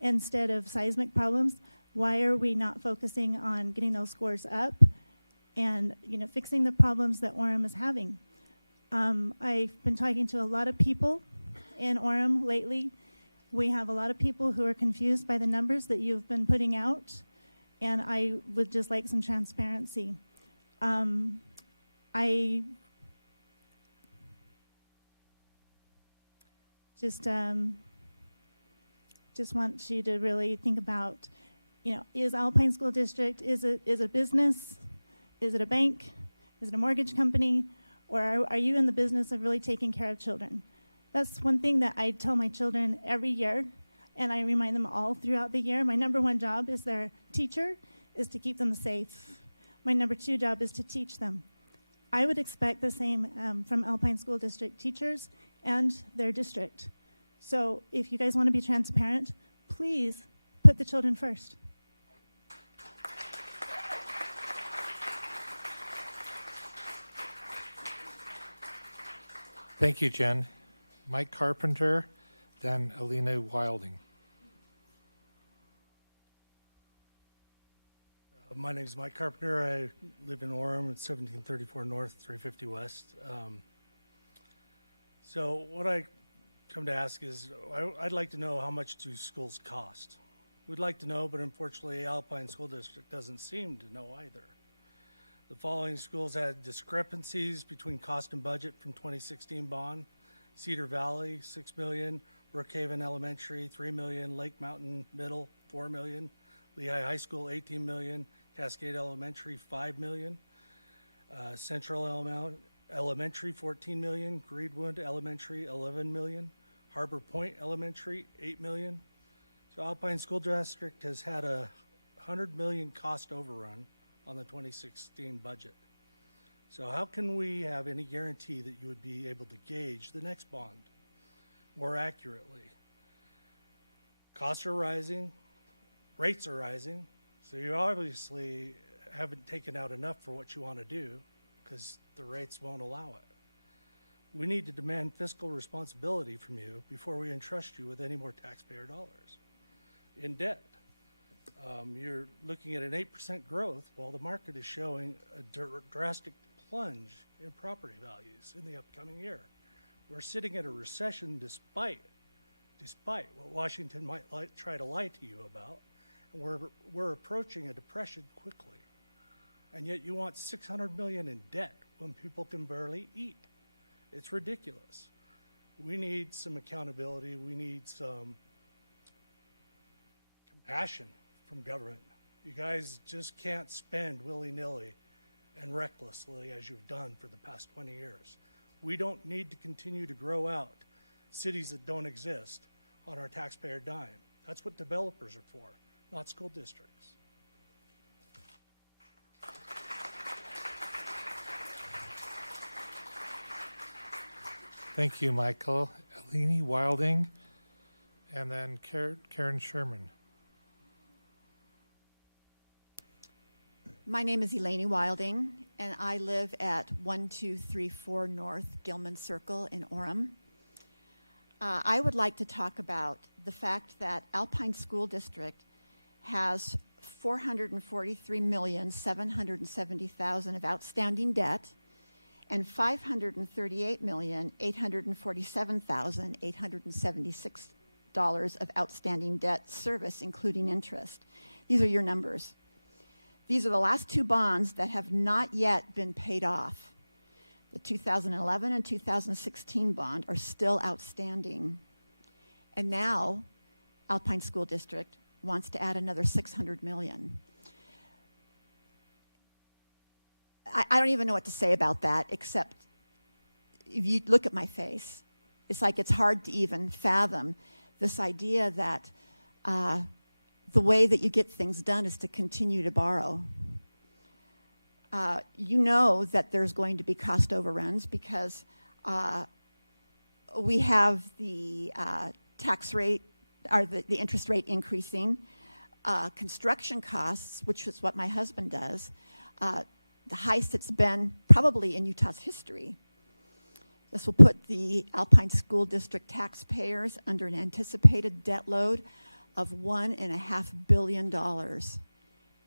instead of seismic problems? Why are we not focusing on getting those scores up and fixing the problems that Orem is having? I've been talking to a lot of people in Orem lately. We have a lot of people who are confused by the numbers that you've been putting out, and I would just like some transparency. I just want you to really think about, is Alpine School District, is it a business? Is it a bank? Is it a mortgage company? Or are you in the business of really taking care of children? That's one thing that I tell my children every year, and I remind them all throughout the year. My number 1 job as their teacher is to keep them safe. My number 2 job is to teach them. I would expect the same from Alpine School District teachers and their district. So if you guys want to be transparent, please put the children first. Thank you, Jen. Mike Carpenter, then Alina Wilding. My name is Mike Carpenter. I live in Orem at 1734 North, 350 West. So what I come to ask is, I'd like to know how much do schools cost? We'd like to know, but unfortunately Alpine School District doesn't seem to know either. The following schools had discrepancies between cost and budget from 2016 bond. Cedar Valley, $6 million, Brookhaven Elementary, $3 million, Lake Mountain Middle, $4 million, Lehigh High School, $18 million, Cascade Elementary, $5 million, Central Elementary, $14 million, Greenwood Elementary, $11 million, Harbor Point Elementary, $8 million. So Alpine School District has had a $100 million cost overrun on the 2016 budget. So how can we have any guarantee that you would be able to gauge the next bond more accurately? Costs are rising, rates are rising, so you obviously haven't taken out enough for what you want to do because the rates won't allow it. We need to demand fiscal responsibility from you before we entrust you with any more taxpayer dollars in debt. You're looking at an 8% growth while the market is showing a drastic plunge in property values in the upcoming year. We're sitting at a recession despite what Washington might try to lie to you about, and we're approaching a depression quickly. And yet you want $600 million in debt when people can barely eat. It's ridiculous. We need some accountability. We need some compassion from government. You guys just can't spend willy-nilly and recklessly as you've done for the past 20 years. We don't need to continue to grow out cities that don't exist on our taxpayer dime. That's what developers are for, not school districts. Thank you, Michael. Eleni Wilding, and then Karen Sherman. My name is Eleni Wilding, and I live at 1234 North Gilman Circle in Orem. I would like to talk about the fact that Alpine School District has $443,770,000 of outstanding debt and $538,847,876 of outstanding debt service, including interest. These are your numbers. These are the last two bonds that have not yet been paid off. The 2011 and 2016 bond are still outstanding. And now, Alpine School District wants to add another $600 million. I don't even know what to say about that, except if you look at my face, it's like it's hard to even fathom this idea that the way that you get things done is to continue to borrow. You know that there's going to be cost overruns because we have the tax rate, or the interest rate increasing, construction costs, which is what my husband does, the highest it's been probably in Utah's history. This will put the Alpine School District taxpayers under an anticipated debt load of $1.5 billion.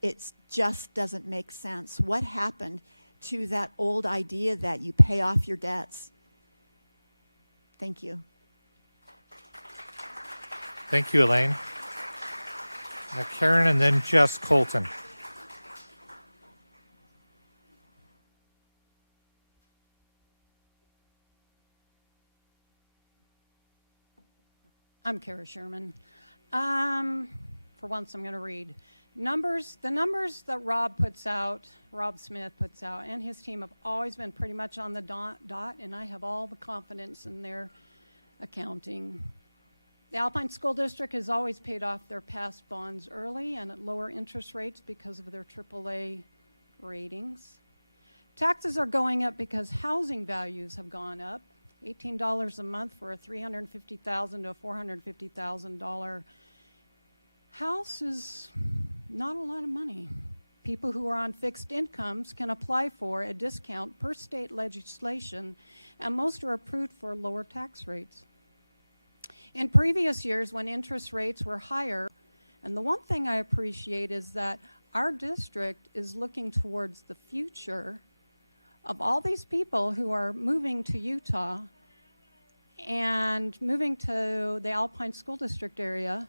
It just doesn't make sense. What happened to that old idea that you pay off your debts? Thank you. Thank you, Elaine. Now, Karen and then Jess Colton. I'm Kara Sherman. For once, I'm going to read. The numbers that Rob Smith puts out, and his team have always been pretty much on the dot, and I have all the confidence in their accounting. The Alpine School District has always paid off their past bonds early and at lower interest rates because of their AAA ratings. Taxes are going up because housing values have gone up. $18 a month for a $350,000 to a $450,000 house is not a lot of money. People who are on fixed incomes can apply for a discount per state legislation, and most are approved for lower tax rates. In previous years, when interest rates were higher, and the one thing I appreciate is that our district is looking towards the future of all these people who are moving to Utah and moving to the Alpine School District area,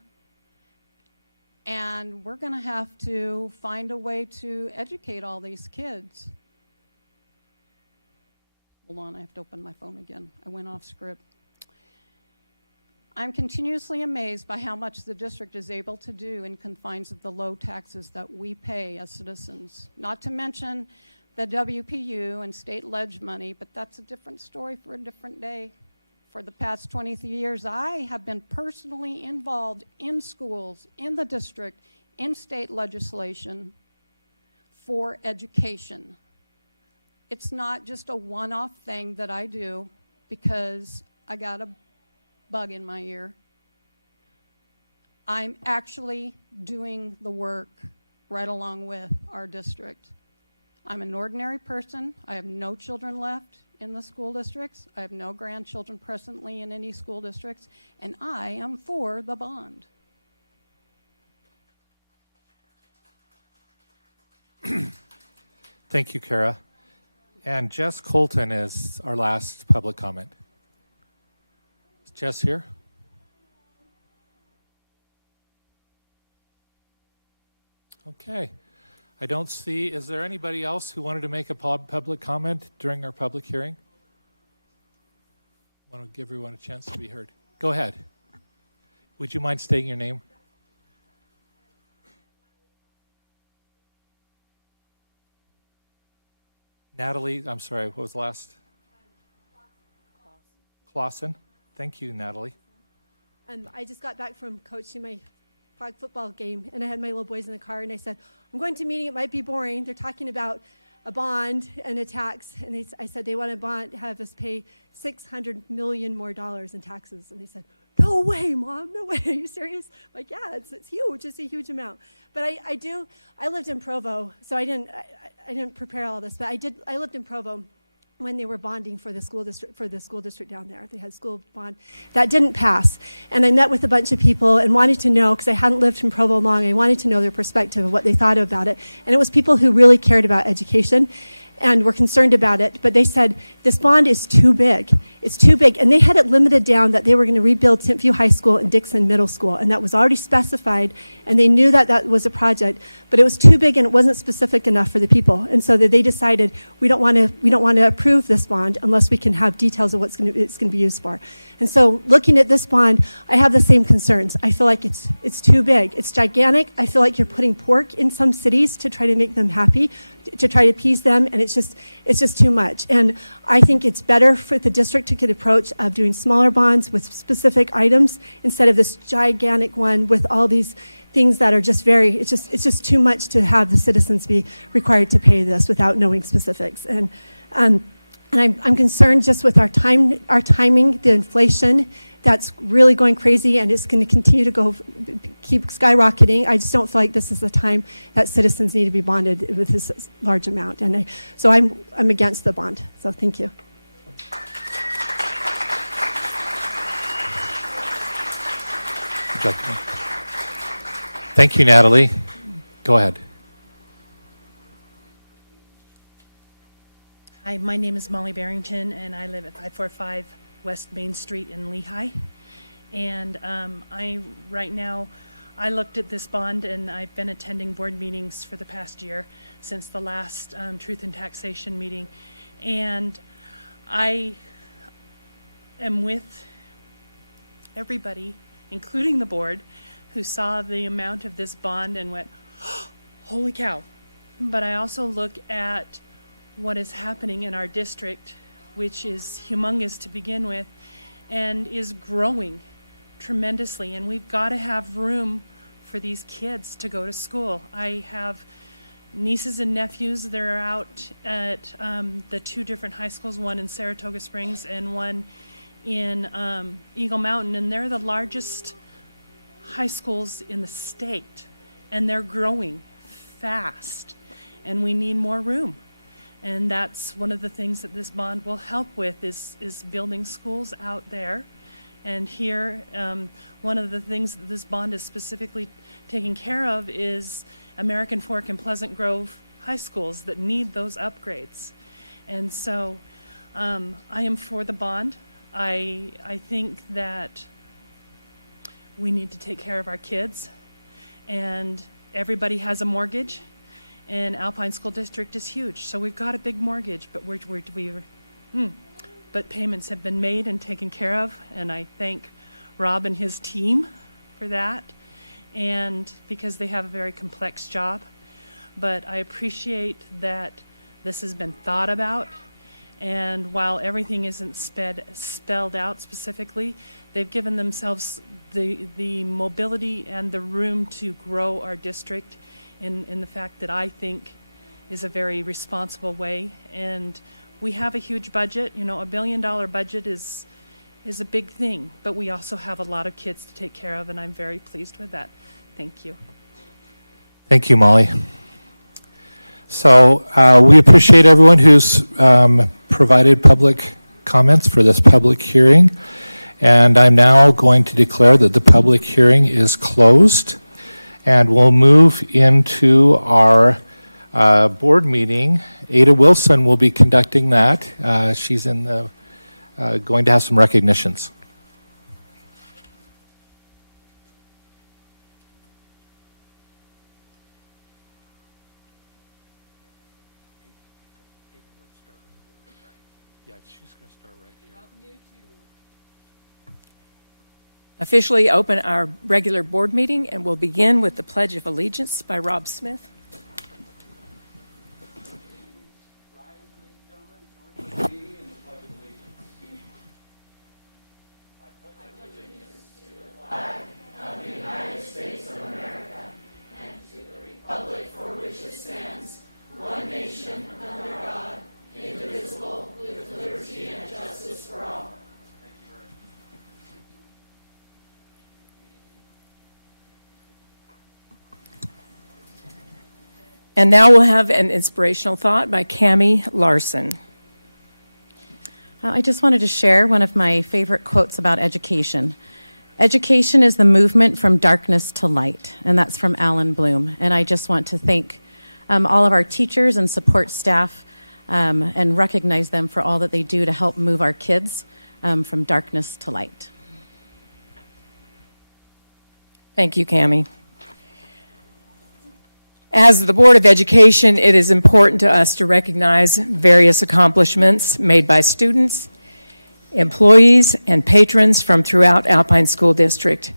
and we're going to have to find a way to educate all these kids. Hold on, I have to open my phone again. I went off script. I'm continuously amazed by how much the district is able to do in confines of the low taxes that we pay as citizens. Not to mention the WPU and state ledge money, but that's a different story for a different day. For the past 23 years, I have been personally involved in schools, in the district, in state legislation for education. It's not just a one-off thing that I do because I got a bug in my ear. I'm actually doing the work right along with our district. I'm an ordinary person. I have no children left in the school districts. I have no grandchildren presently in any school districts, and I am for the bond. Thank you, Kara. And Jess Colton is our last public comment. Is Jess here? Okay. I don't see, is there anybody else who wanted to make a public comment during our public hearing? I want to give everyone a chance to be heard. Go ahead. Would you mind stating your name? Natalie, I'm sorry, what was the last? Clausen. Thank you, Natalie. I just got back from coaching my flag football game, and I had my little boys in the car, and I said, I'm going to a meeting, it might be boring. They're talking about a bond and a tax, and I said they want to have us pay $600 million more in taxes, and they said, "No way, Mom, no way, are you serious?" I'm like, yeah, it's huge, it's a huge amount. But I lived in Provo, so I didn't prepare all this, but I lived in Provo when they were bonding for the school district down there. They had school bond. That didn't pass. And I met with a bunch of people and wanted to know, because I hadn't lived in Provo long, I wanted to know their perspective of what they thought about it. And it was people who really cared about education and were concerned about it, but they said, this bond is too big. It's too big. And they had it limited down that they were going to rebuild Timpview High School and Dixon Middle School, and that was already specified, and they knew that that was a project, but it was too big and it wasn't specific enough for the people. And so they decided, we don't want to approve this bond unless we can have details of what it's going to be used for. And so looking at this bond, I have the same concerns. I feel like it's too big. It's gigantic. I feel like you're putting pork in some cities to try to make them happy, to try to appease them, and it's just too much. And I think it's better for the district to get an approach of doing smaller bonds with specific items instead of this gigantic one with all these things that are just it's just too much to have the citizens be required to pay this without knowing specifics. And I'm concerned just with our timing, the inflation that's really going crazy, and it's going to continue to keep skyrocketing. I just don't feel like this is the time that citizens need to be bonded with this large amount. And so I'm against the bond. So thank you. Thank you, Natalie. Go ahead. Hi, my name is Molly Barrington, and I live at 545 West Main Street in Lehigh. And right now, I looked at this bond, and I've been attending board meetings for the past year since the last Truth in Taxation meeting. And I am with everybody, including the board, who saw the amount of this bond and went, oh, holy cow. But I also look at what is happening in our district, which is humongous to begin with and is growing tremendously, and we've got to have room for these kids to go to school. I have nieces and nephews that are out at the two different high schools, one in Saratoga Springs and one in Eagle Mountain, and they're the largest high schools in the state, and they're growing fast, and we need more room. And that's one of the things that this bond will help with is building schools out there. And here, one of the things that this bond is specifically taking care of is American Fork and Pleasant Grove high schools that need those upgrades. And so I am for the bond. I think that we need to take care of our kids, and everybody has a mortgage. And Alpine School District is huge, so we've got a big mortgage, but but payments have been made and taken care of, and I thank Rob and his team for that, and because they have a very complex job. But I appreciate that this has been thought about, and while everything isn't spelled out specifically, they've given themselves the mobility and the room to grow our district in the fact that I think is a very responsible way. And we have a huge budget. You know, $1 billion budget is a big thing, but we also have a lot of kids to take care of, and I'm very pleased with that. Thank you. Thank you, Molly. So we appreciate everyone who's provided public comments for this public hearing, and I'm now going to declare that the public hearing is closed. And we'll move into our board meeting. Ada Wilson will be conducting that. She's going to have some recognitions. Yeah, she's going to start right here. Officially open our regular board meeting, and we'll begin with the Pledge of Allegiance by Rob Smith. Of the United States of America and to the republic for which it stands, one nation, under And now we'll have an inspirational thought by Cammie Larson. I just wanted to share one of my favorite quotes about education. Education is the movement from darkness to light, and that's from Alan Bloom. And I just want to thank all of our teachers and support staff and recognize them for all that they do to help move our kids from darkness to light. Thank you, Cammie. As the Board of Education, it is important to us to recognize various accomplishments made by students, employees, and patrons from throughout Alpine School District.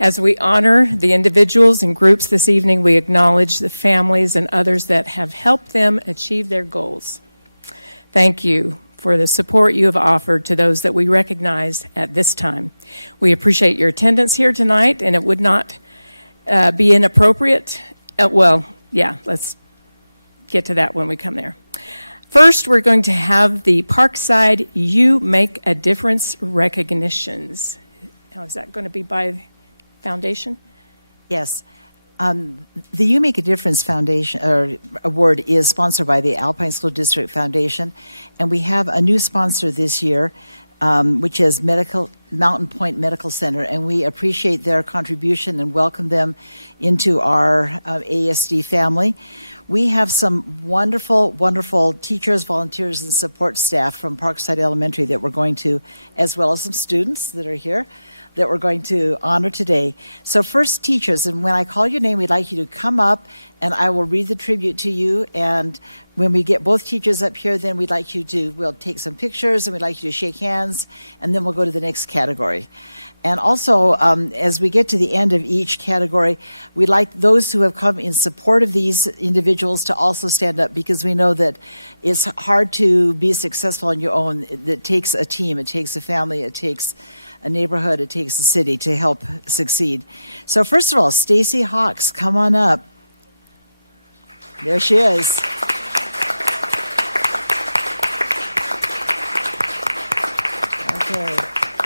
As we honor the individuals and groups this evening, we acknowledge the families and others that have helped them achieve their goals. Thank you for the support you have offered to those that we recognize at this time. We appreciate your attendance here tonight, and it would not be inappropriate. Let's get to that when we come there. First, we're going to have the Parkside You Make a Difference recognitions. Now, is that going to be by foundation? Yes. The You Make a Difference Foundation award is sponsored by the Alpine School District Foundation, and we have a new sponsor this year, which is Mountain Point Medical Center, and we appreciate their contribution and welcome them into our ASD family. We have some wonderful, wonderful teachers, volunteers, and support staff from Parkside Elementary that we're going to, as well as some students that are here, that we're going to honor today. So first, teachers, and when I call your name, we'd like you to come up, and I will read the tribute to you. And when we get both teachers up here, then we'd like you to, we'll take some pictures, and we'd like you to shake hands, and then we'll go to the next category. And also, as we get to the end of each category, we'd like those who have come in support of these individuals to also stand up, because we know that it's hard to be successful on your own. It takes a team, it takes a family, it takes a neighborhood, it takes a city to help succeed. So first of all, Stacy Hawks, come on up. There she is. Okay.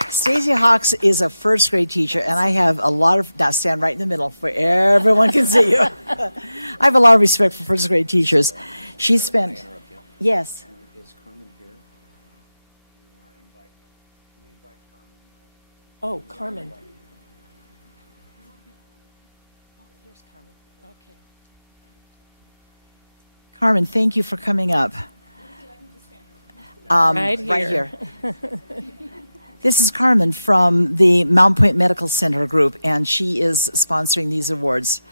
Stacy Hawks is a first grade teacher, and I have a lot of, now stand right in the middle where everyone can see you. I have a lot of respect for first grade teachers. She spent, yes. Oh, Carmen. There's Carmen. Okay. Carmen, thank you for coming up. Right here. This is Carmen from the Mountain Point Medical Center group, and she is sponsoring these awards.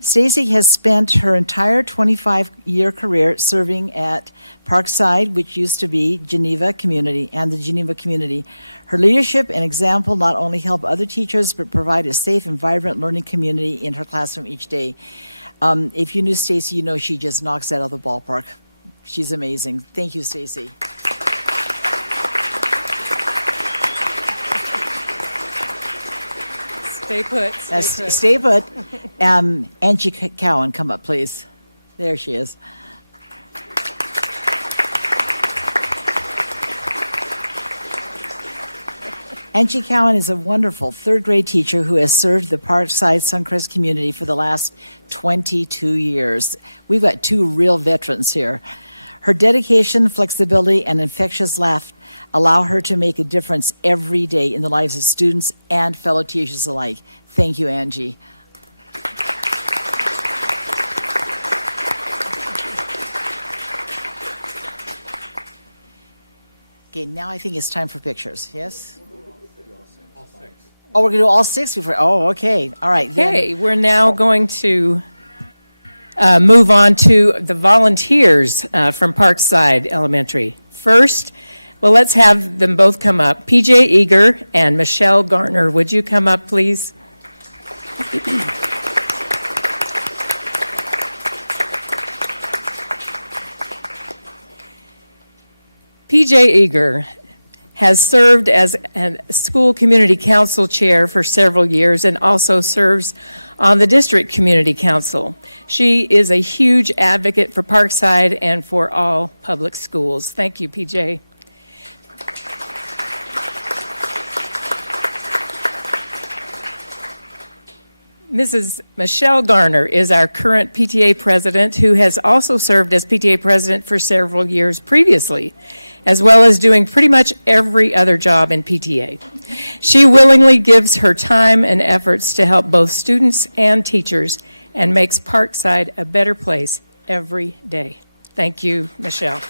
Stacy has spent her entire 25-year career serving at Parkside, which used to be Geneva Community, and the Geneva Community. Her leadership and example not only help other teachers, but provide a safe and vibrant learning community in her classroom each day. If you knew Stacy, you know she just knocks it out of the ballpark. She's amazing. Thank you, Stacy. Stay put. Stay put. Angie Cowan, come up, please. There she is. Angie Cowan is a wonderful third grade teacher who has served the Parkside Suncrest community for the last 22 years. We've got two real veterans here. Her dedication, flexibility, and infectious laugh allow her to make a difference every day in the lives of students and fellow teachers alike. Thank you, Angie. Okay, now I think it's time for pictures. Yes? Oh, we're going to do all six before. Oh, okay. All right. Okay, we're now going to move on to the volunteers from Parkside Elementary. First, well, let's have them both come up. PJ Eager and Michelle Garner. Would you come up, please? PJ Eager has served as a school community council chair for several years and also serves on the district community council. She is a huge advocate for Parkside and for all public schools. Thank you, PJ. Mrs. Michelle Garner is our current PTA president, who has also served as PTA president for several years previously, as well as doing pretty much every other job in PTA. She willingly gives her time and efforts to help both students and teachers and makes Parkside a better place every day. Thank you, Michelle.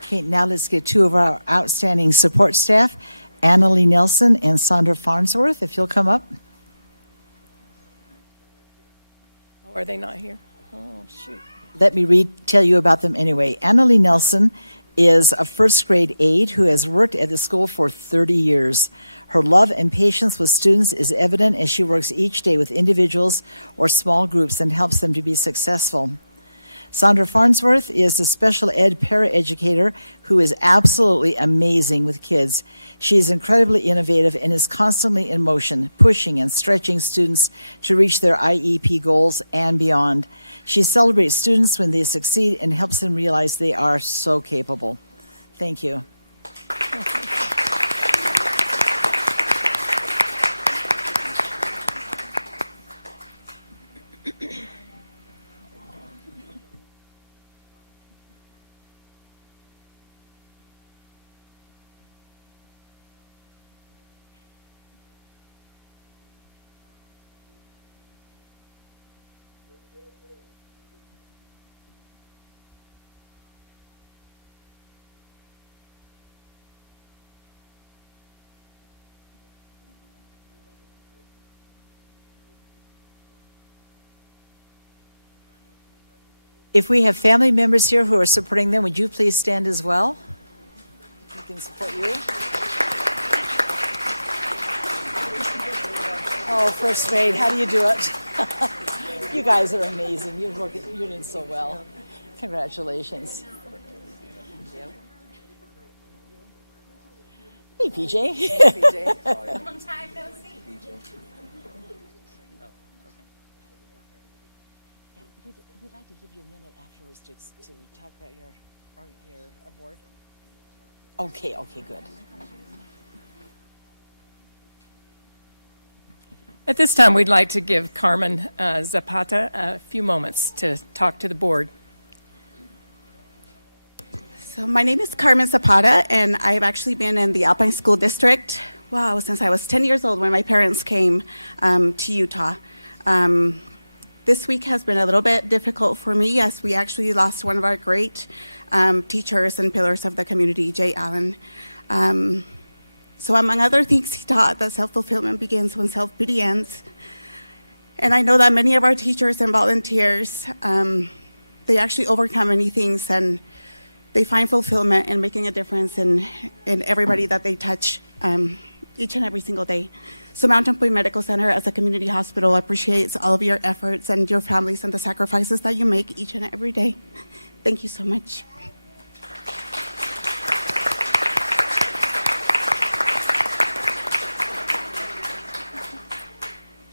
Okay, now let's get two of our outstanding support staff, Annalie Nelson and Sandra Farnsworth, if you'll come up. Oh, are they not here? Oh, shoot. Let me tell you about them anyway. Annalie Nelson is a first grade aide who has worked at the school for 30 years. Her love and patience with students is evident as she works each day with individuals or small groups and helps them to be successful. Sandra Farnsworth is a special ed paraeducator who is absolutely amazing with kids. She is incredibly innovative and is constantly in motion, pushing and stretching students to reach their IEP goals and beyond. She celebrates students when they succeed and helps them realize they are so capable. Thank you. If we have family members here who are supporting them, would you please stand as well? We can support you. Oh, first grade, how do you do it? You guys are amazing. You're doing so well. Congratulations. Hey, PJ. Hey, PJ. Long time no see. We'd like to give you a minute afterwards to talk about your award. Okay, good. At this time, we'd like to give Carmen Zapata a few moments to talk to the board. So my name is Carmen Zapata, and I've actually been in the Alpine School District, since I was 10 years old when my parents came to Utah. This week has been a little bit difficult for me as we actually lost one of our great teachers and pillars of the community, Jay Allen. So among other things, he taught that self-fulfillment begins when self-pity ends. And I know that many of our teachers and volunteers, they actually overcome many things and they find fulfillment in making a difference in everybody that they touch each and every single day. So Mountain Point Medical Center as a community hospital appreciates all of your efforts and your families and the sacrifices that you make each and every day. Thank you so much.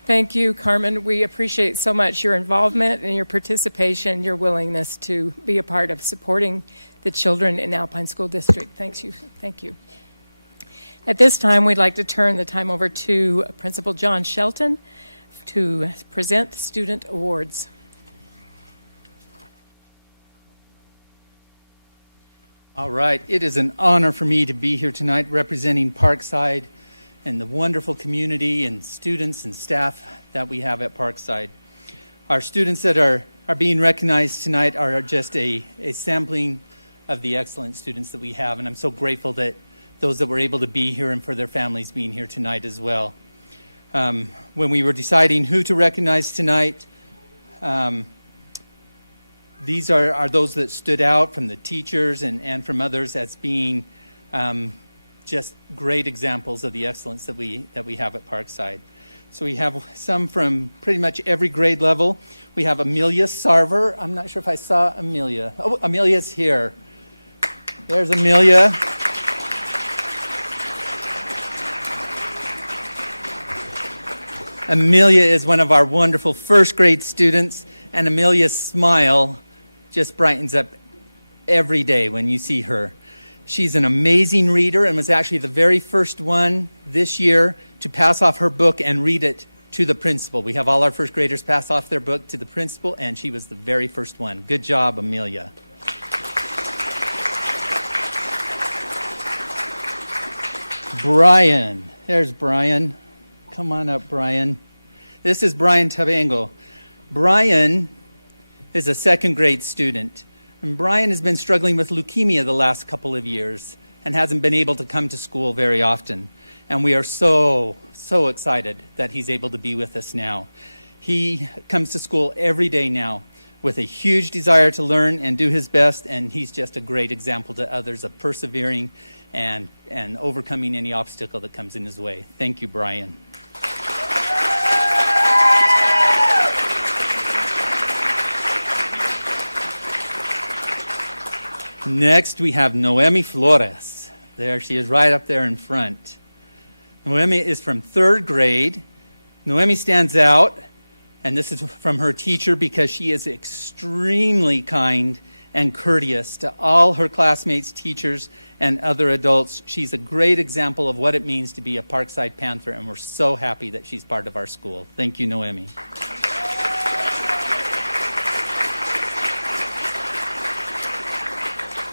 Thank you, Carmen. We appreciate so much your involvement and your participation, your willingness to be a part of supporting the children in Alpine School District. Thank you. At this time, we'd like to turn the time over to Principal John Shelton to present the student awards. All right, it is an honor for me to be here tonight representing Parkside and the wonderful community and students and staff that we have at Parkside. Our students that are being recognized tonight are just a sampling of the excellent students that we have, and I'm so grateful that those that were able to be here and for their families being here tonight as well. When we were deciding who to recognize tonight, these are those that stood out from the teachers and from others as being just great examples of the excellence that we have at Parkside. So we have some from pretty much every grade level. We have Amelia Sarver. I'm not sure if I saw Amelia. Oh, Amelia's here. There's Amelia. Amelia is one of our wonderful first grade students, and Amelia's smile just brightens up every day when you see her. She's an amazing reader and was actually the very first one this year to pass off her book and read it to the principal. We have all our first graders pass off their book to the principal, and she was the very first one. Good job, Amelia. Brian. There's Brian. Come on up, Brian. This is Brian Tabango. Brian is a second grade student. And Brian has been struggling with leukemia the last couple of years and hasn't been able to come to school very often. And we are so excited that he's able to be with us now. He comes to school every day now with a huge desire to learn and do his best, and he's just a great example to others of persevering and overcoming any obstacle that comes in his way. Thank you, Brian. Next, we have Noemi Flores. There she is, right up there in front. Noemi is from third grade. Noemi stands out, and this is from her teacher, because she is extremely kind and courteous to all her classmates, teachers, and other adults. She's a great example of what it means to be a Parkside Panther, and we're so happy that she's part of our school. Thank you, Noemi.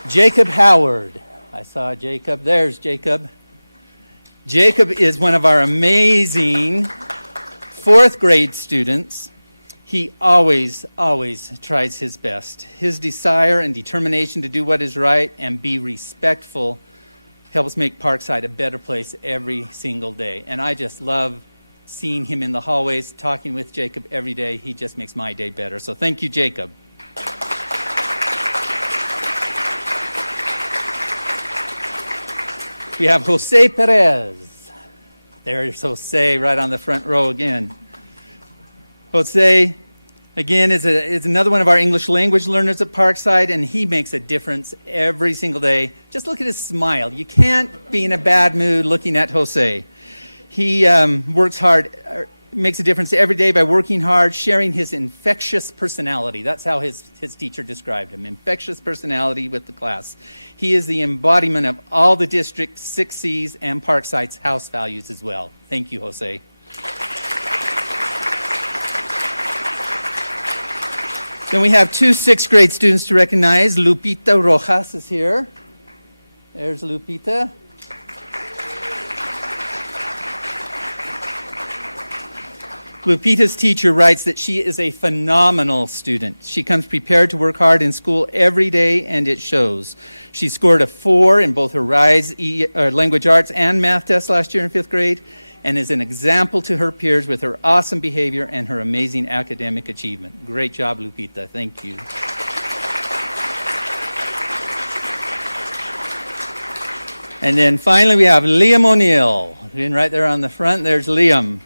Jacob Howard. I saw Jacob. There's Jacob. Jacob is one of our amazing fourth grade students. He always tries his best. His desire and determination to do what is right and be respectful helps make Parkside a better place every single day. And I just love seeing him in the hallways, talking with Jacob every day. He just makes my day better. So thank you, Jacob. We have Jose Perez. There's Jose right on the front row again. Jose, again, is another one of our English language learners at Parkside, and he makes a difference every single day. Just look at his smile. You can't be in a bad mood looking at Jose. He works hard, makes a difference every day by working hard, sharing his infectious personality. That's how his teacher described him, infectious personality with the class. He is the embodiment of all the district's 6 C's and Parkside's house values as well. Thank you, Jose. Then we have 2 6th grade students to recognize. Lupita Rojas is here. There's Lupita. Lupita's teacher writes that she is a phenomenal student. She comes prepared to work hard in school every day, and it shows. She scored a 4 in both her RISE language arts and math tests last year in 5th grade, and is an example to her peers with her awesome behavior and her amazing academic achievement. Great job, Lupita. Thank you. And then finally, we have Liam O'Neill. Right there on the front, there's Liam.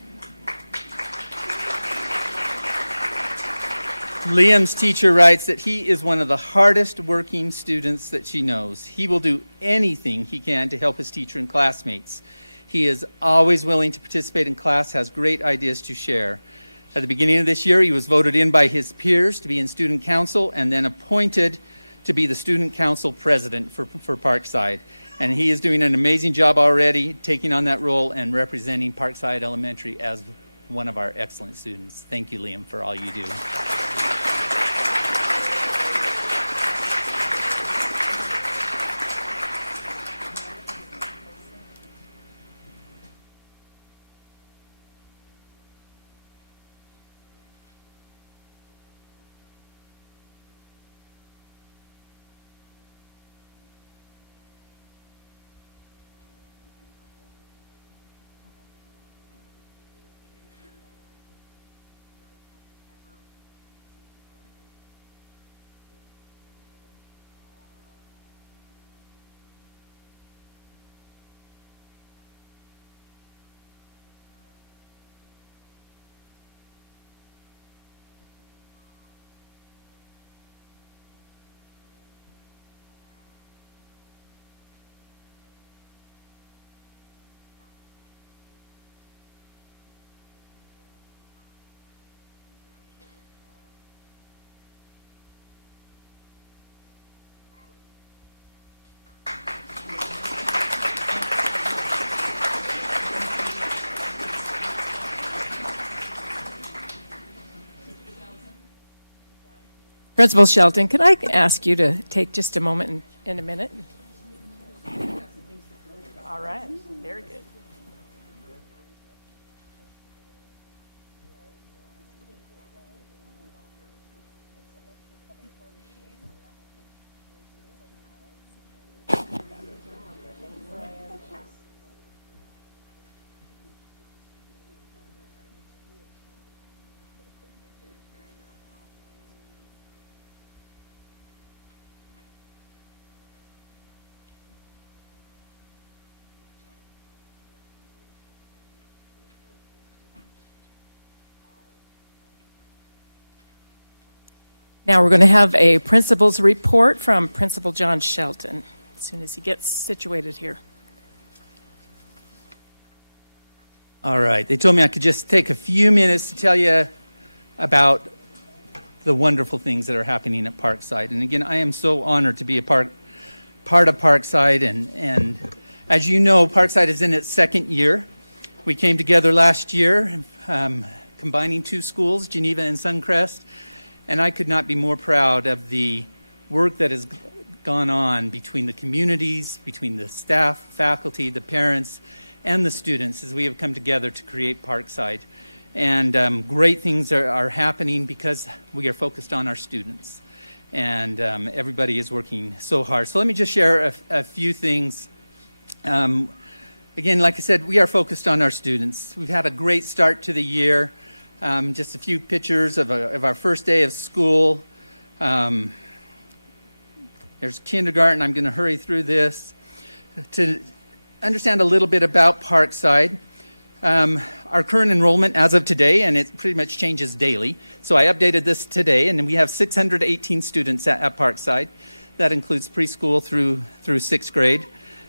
Liam's teacher writes that he is one of the hardest working students that she knows. He will do anything he can to help his teacher and classmates. He is always willing to participate in class, has great ideas to share. At the beginning of this year, he was voted in by his peers to be in student council and then appointed to be the student council president for Parkside. And he is doing an amazing job already, taking on that role and representing Parkside Elementary as one of our excellent students. Thank you, Liam, for all you do. Principal Shelton, could I ask you to take just a moment in a minute? All right, very good. Now we're going to have a principal's report from Principal John Shelton as soon as he gets situated here. All right. They told me I could just take a few minutes to tell you about the wonderful things that are happening at Parkside. And again, I am so honored to be a part of Parkside. And as you know, Parkside is in its second year. We came together last year, combining two schools, Geneva and Suncrest. And I could not be more proud of the work that has gone on between the communities, between the staff, faculty, the parents, and the students as we have come together to create Parkside. And great things are happening because we are focused on our students. And everybody is working so hard. So let me just share a few things. Again, like I said, we are focused on our students. We've had a great start to the year. Just a few pictures of our first day of school. There's kindergarten. I'm going to hurry through this. To understand a little bit about Parkside, our current enrollment as of today, and it pretty much changes daily. So I updated this today, and we have 618 students at Parkside. That includes preschool through sixth grade.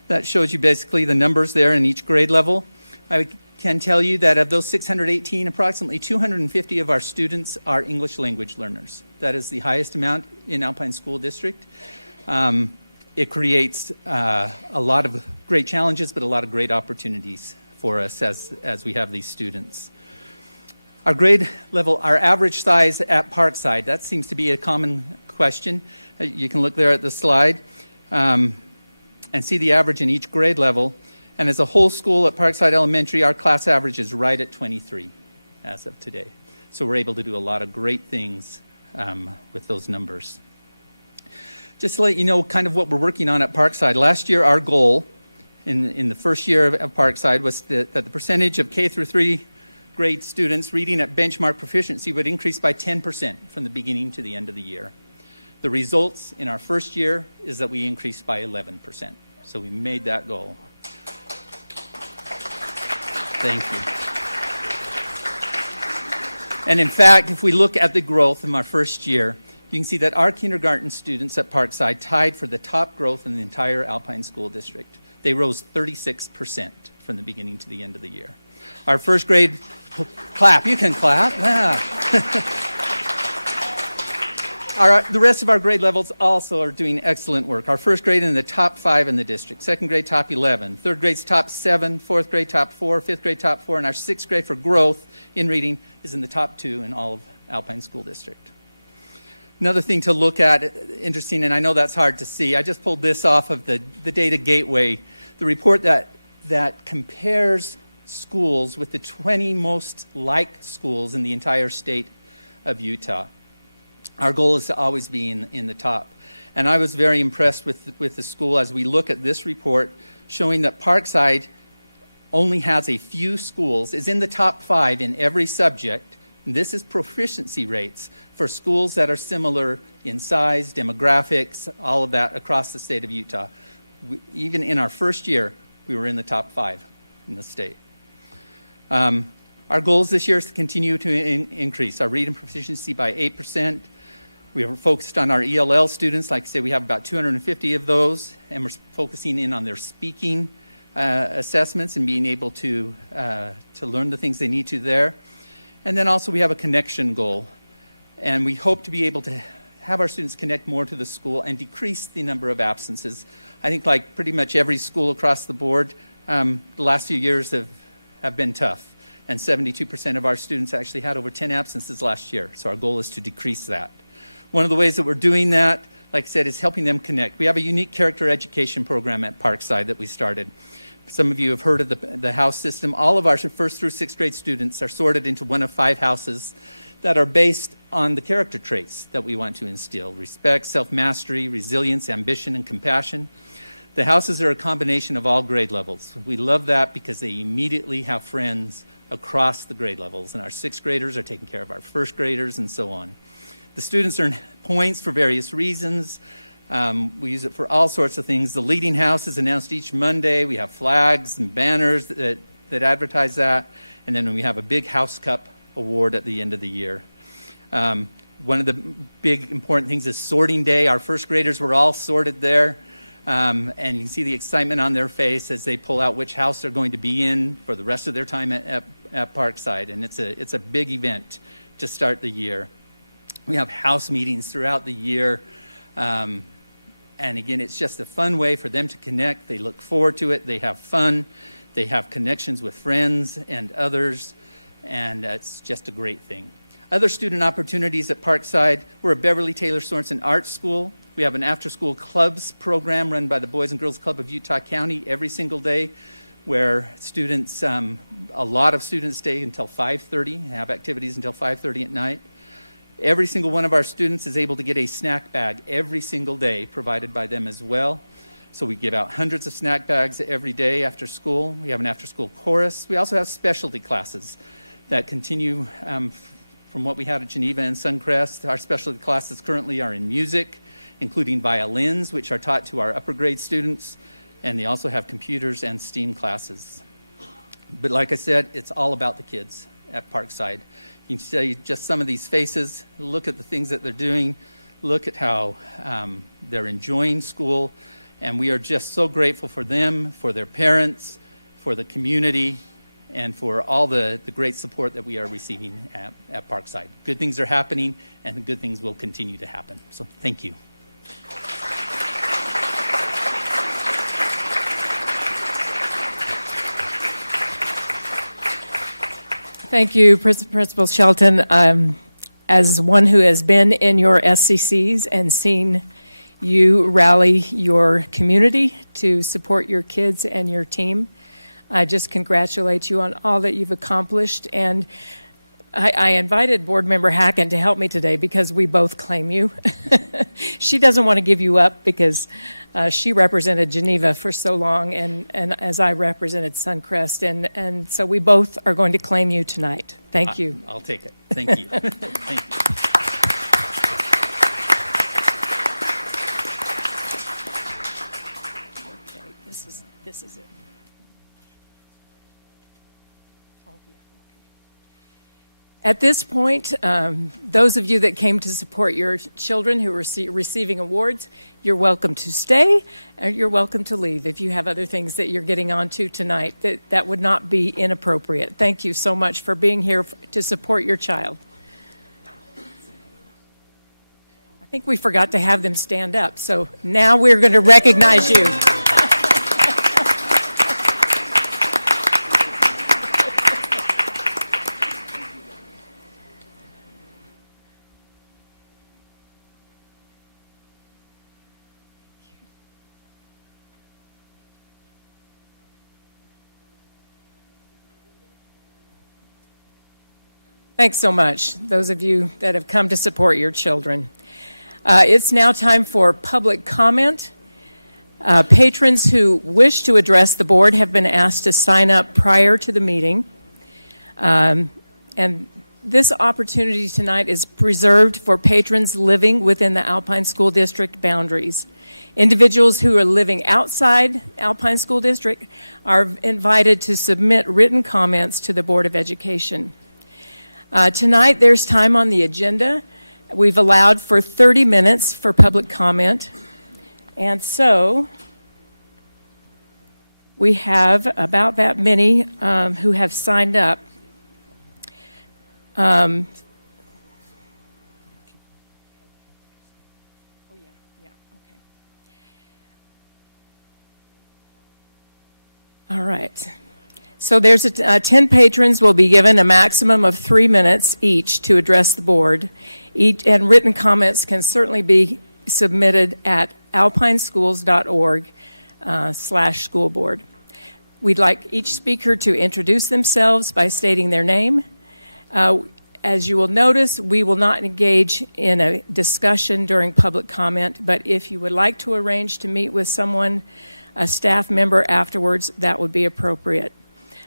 That shows you basically the numbers there in each grade level. I can tell you that of those 618, approximately 250 of our students are English language learners. That is the highest amount in Alpine School District. It creates a lot of great challenges, but a lot of great opportunities for us as we have these students. Our grade level, our average size at Parkside, that seems to be a common question. You can look there at the slide and see the average in each grade level. And as a whole school at Parkside Elementary, our class average is right at 23 as of today. So we're able to do a lot of great things with those numbers. Just to let you know kind of what we're working on at Parkside. Last year, our goal in the first year of Parkside was that the percentage of K through 3 grade students reading at benchmark proficiency would increase by 10% from the beginning to the end of the year. The results in our first year is that we increased by 11%. So we made that goal. Thank you. And in fact, if we look at the growth in our first year, you can see that our kindergarten students at Parkside tied for the top growth in the entire Alpine School District. They rose 36% from the beginning to the end of the year. Our first grade, clap, you can clap. Yeah. The rest of our grade levels also are doing excellent work. Our first grade in the top 5 in the district, second grade top 11, third grade's top 7, fourth grade top 4, fifth grade top 4, and our sixth grade for growth in reading is in the top 2 in all of Alpine School District. Another thing to look at, interesting, and I know that's hard to see, I just pulled this off of the Data Gateway, the report that compares schools with the 20 most like schools in the entire state of Utah. Our goal is to always be in the top. And I was very impressed with the school as we look at this report showing that Parkside only has a few schools, is in the top 5 in every subject. And this is proficiency rates for schools that are similar in size, demographics, all of that across the state of Utah. Even in our first year, we were in the top 5 in the state. Our goals this year is to continue to increase our reading proficiency by 8%. We are focused on our ELL students. Like I said, we have about 250 of those, and we're focusing in on their speaking assessments and being able to learn the things they need to there. And then also we have a connection goal, and we hope to be able to have our students connect more to the school and decrease the number of absences. I think like pretty much every school across the board, the last few years have been tough, and 72% of our students actually had over 10 absences last year, so our goal is to decrease that. One of the ways that we're doing that, like I said, is helping them connect. We have a unique character education program at Parkside that we started. Some of you have heard of the house system. All of our 1st through 6th grade students are sorted into one of 5 houses that are based on the character traits that we want to instill: respect, self-mastery, resilience, ambition, and compassion. The houses are a combination of all grade levels. We love that because they immediately have friends across the grade levels, and our 6th graders are taking care of our 1st graders and so on. The students earn points for various reasons. We use it for all sorts of things. The leading house is announced each Monday. We have flags and banners that advertise that. And then we have a big House Cup award at the end of the year. One of the big important things is sorting day. Our 1st graders were all sorted there. And you can see the excitement on their face as they pull out which house they're going to be in for the rest of their time at Parkside. And it's a big event to start the year. We have house meetings throughout the year. And again, it's just a fun way for them to connect. They look forward to it. They have fun. They have connections with friends and others. And it's just a great thing. Other student opportunities at Parkside. We're a Beverly Taylor Sorensen Art School. We have an after-school clubs program run by the Boys and Girls Club of Utah County every single day, where students, a lot of students stay until 5:30, have activities until 5:30 at night. Every single one of our students is able to get a snack bag every single day provided by them as well. So we give out hundreds of snack bags every day after school. We have an after-school chorus. We also have specialty classes that continue from what we had at Geneva and Suncrest. Our specialty classes currently are in music, including violins, which are taught to our upper grade students, and they also have computers and STEAM classes. But like I said, it's all about the kids at Parkside. You can see just some of these faces. Look at the things that they're doing. Look at how they're enjoying school. And we are just so grateful for them, for their parents, for the community, and for all the great support that we are receiving at Parkside. Good things are happening, and the good things will continue to happen. So thank you. Thank you, Principal Shelton. As one who has been in your SCCs and seen you rally your community to support your kids and your team, I just congratulate you on all that you've accomplished. And I invited Board Member Hackett to help me today because we both claim you. She doesn't want to give you up because she represented Geneva for so long, and as I represented Suncrest, and so we both are going to claim you tonight. Thank you. I'll take it. Thank you. Thank you. Okay, this is it. At this point, those of you that came to support your children who are receiving awards, you're welcome to stay, or you're welcome to leave if you have other things that you're getting onto tonight that would not be inappropriate. Thank you so much for being here to support your child. I think we forgot to have them stand up, so now we're going to recognize you. Thanks so much, those of you that have come to support your children. It's now time for public comment. Patrons who wish to address the board have been asked to sign up prior to the meeting. And this opportunity tonight is reserved for patrons living within the Alpine School District boundaries. Individuals who are living outside Alpine School District are invited to submit written comments to the Board of Education. Tonight, there's time on the agenda. We've allowed for 30 minutes for public comment. And so we have about that many who have signed up. All right. So there's 10 patrons will be given a maximum of 3 minutes each to address the board. And written comments can certainly be submitted at alpineschools.org/school board. We'd like each speaker to introduce themselves by stating their name. As you will notice, we will not engage in a discussion during public comment, but if you would like to arrange to meet with someone, a staff member afterwards, that would be appropriate.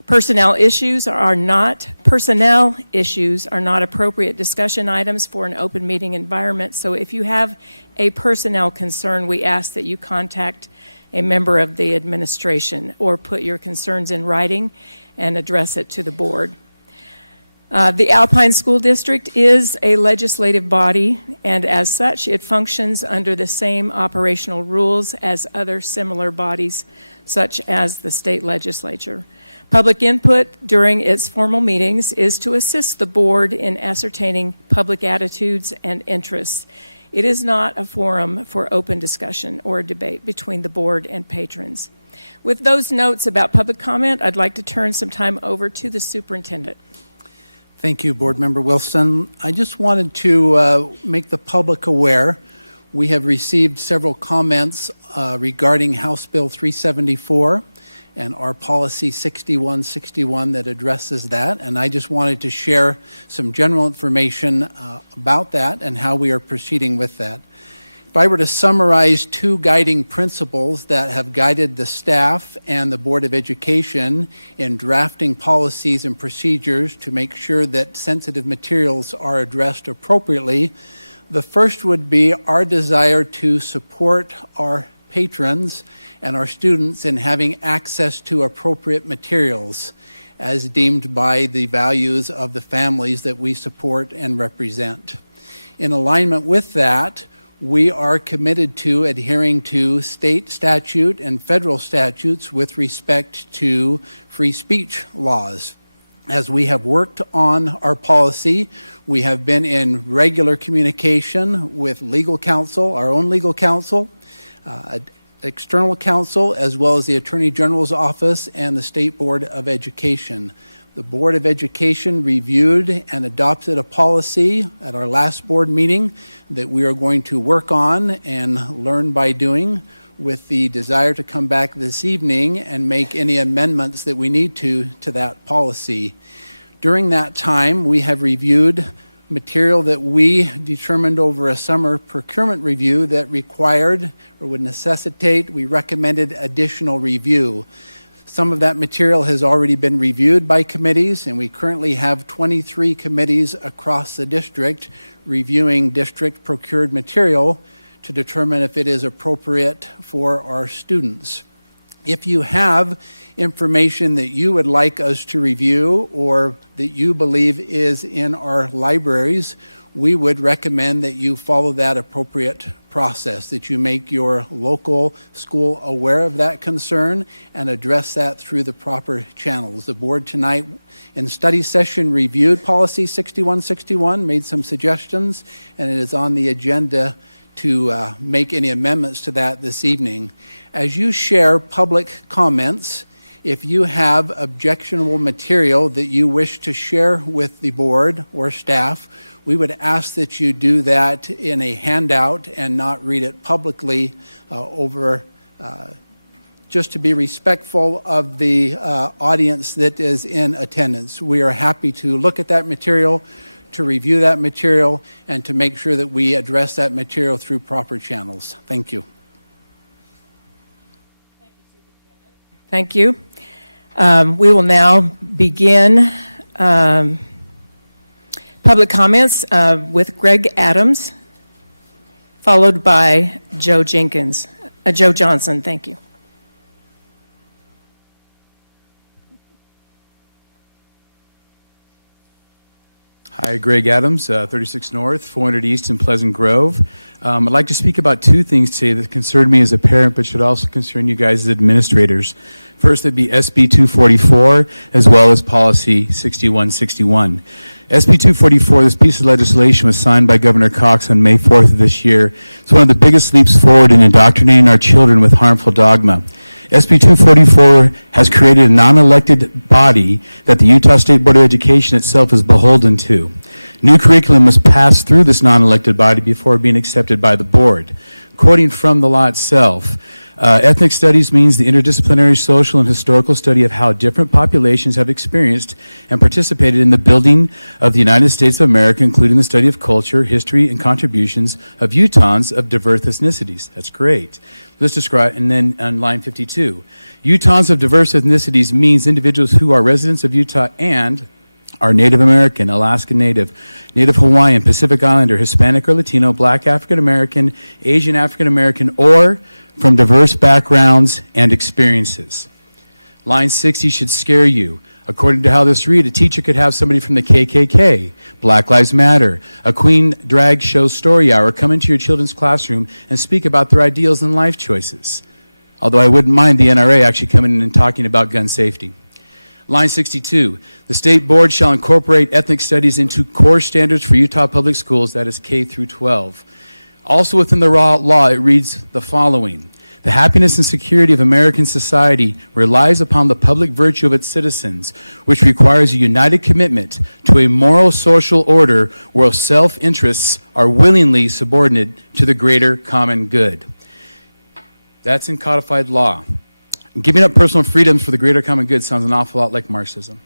Personnel issues are not appropriate discussion items for an open meeting environment. So if you have a personnel concern, we ask that you contact a member of the administration or put your concerns in writing and address it to the board. The Alpine School District is a legislative body, and as such, it functions under the same operational rules as other similar bodies, such as the state legislature. Public input during its formal meetings is to assist the board in ascertaining public attitudes and interests. It is not a forum for open discussion or debate between the board and patrons. With those notes about public comment, I'd like to turn some time over to the superintendent. Thank you, Board Member Wilson. I just wanted to make the public aware. We have received several comments regarding House Bill 374 and our policy 6161 that addresses that. And I just wanted to share some general information about that and how we are proceeding with that. If I were to summarize two guiding principles that have guided the staff and the Board of Education in drafting policies and procedures to make sure that sensitive materials are addressed appropriately, the first would be our desire to support our patrons and our students in having access to appropriate materials as deemed by the values of the families that we support and represent. In alignment with that, we are committed to adhering to state statute and federal statutes with respect to free speech laws. As we have worked on our policy, we have been in regular communication with legal counsel, our own legal counsel, external counsel, as well as the Attorney General's office and the State Board of Education. The Board of Education reviewed and adopted a policy at our last board meeting that we are going to work on and learn by doing, with the desire to come back this evening and make any amendments that we need to that policy. During that time, we have reviewed material that we determined over a summer procurement review that required or would necessitate, we recommended additional review. Some of that material has already been reviewed by committees, and we currently have 23 committees across the district reviewing district procured material to determine if it is appropriate for our students. If you have information that you would like us to review or that you believe is in our libraries, we would recommend that you follow that appropriate process, that you make your local school aware of that concern and address that through the proper channels. The board tonight in study session reviewed policy 6161, made some suggestions, and it is on the agenda to make any amendments to that this evening. As you share public comments, if you have objectionable material that you wish to share with the board or staff, we would ask that you do that in a handout and not read it publicly just to be respectful of the audience that is in attendance. We are happy to look at that material, to review that material, and to make sure that we address that material through proper channels. Thank you. Thank you. We will now begin public comments with Greg Adams, followed by Joe Johnson. Thank you. Hi, Greg Adams, 36 North, 400 East in Pleasant Grove. I'd like to speak about two things today that concern me as a parent, but should also concern you guys as administrators. First, that'd be SB 244, as well as Policy 6161. SB 244, this piece of legislation was signed by Governor Cox on May 4th of this year. It's one of the biggest leaps forward in indoctrinating our children with harmful dogma. SB 244 has created a non-elected body that the Utah State Board of Education itself is beholden to. New curriculum must pass through this non-elected body before being accepted by the board. Quoting from the law itself, ethnic studies means the interdisciplinary social and historical study of how different populations have experienced and participated in the building of the United States of America, including the study of culture, history, and contributions of Utahns of diverse ethnicities. That's great. Let's describe, and then on line 52, Utahns of diverse ethnicities means individuals who are residents of Utah and are Native American, Alaska Native, Native Hawaiian, Pacific Islander, Hispanic or Latino, Black African American, Asian African American, or from diverse backgrounds and experiences. Line 60 should scare you. According to how this reads, a teacher could have somebody from the KKK, Black Lives Matter, a Queen drag show story hour come into your children's classroom and speak about their ideals and life choices. Although I wouldn't mind the NRA actually coming in and talking about gun safety. Line 62, the state board shall incorporate ethnic studies into core standards for Utah public schools, that is K through 12. Also within the law, it reads the following. The happiness and security of American society relies upon the public virtue of its citizens, which requires a united commitment to a moral social order where self-interests are willingly subordinate to the greater common good. That's in codified law. Giving up personal freedoms for the greater common good sounds an awful lot like Marxism.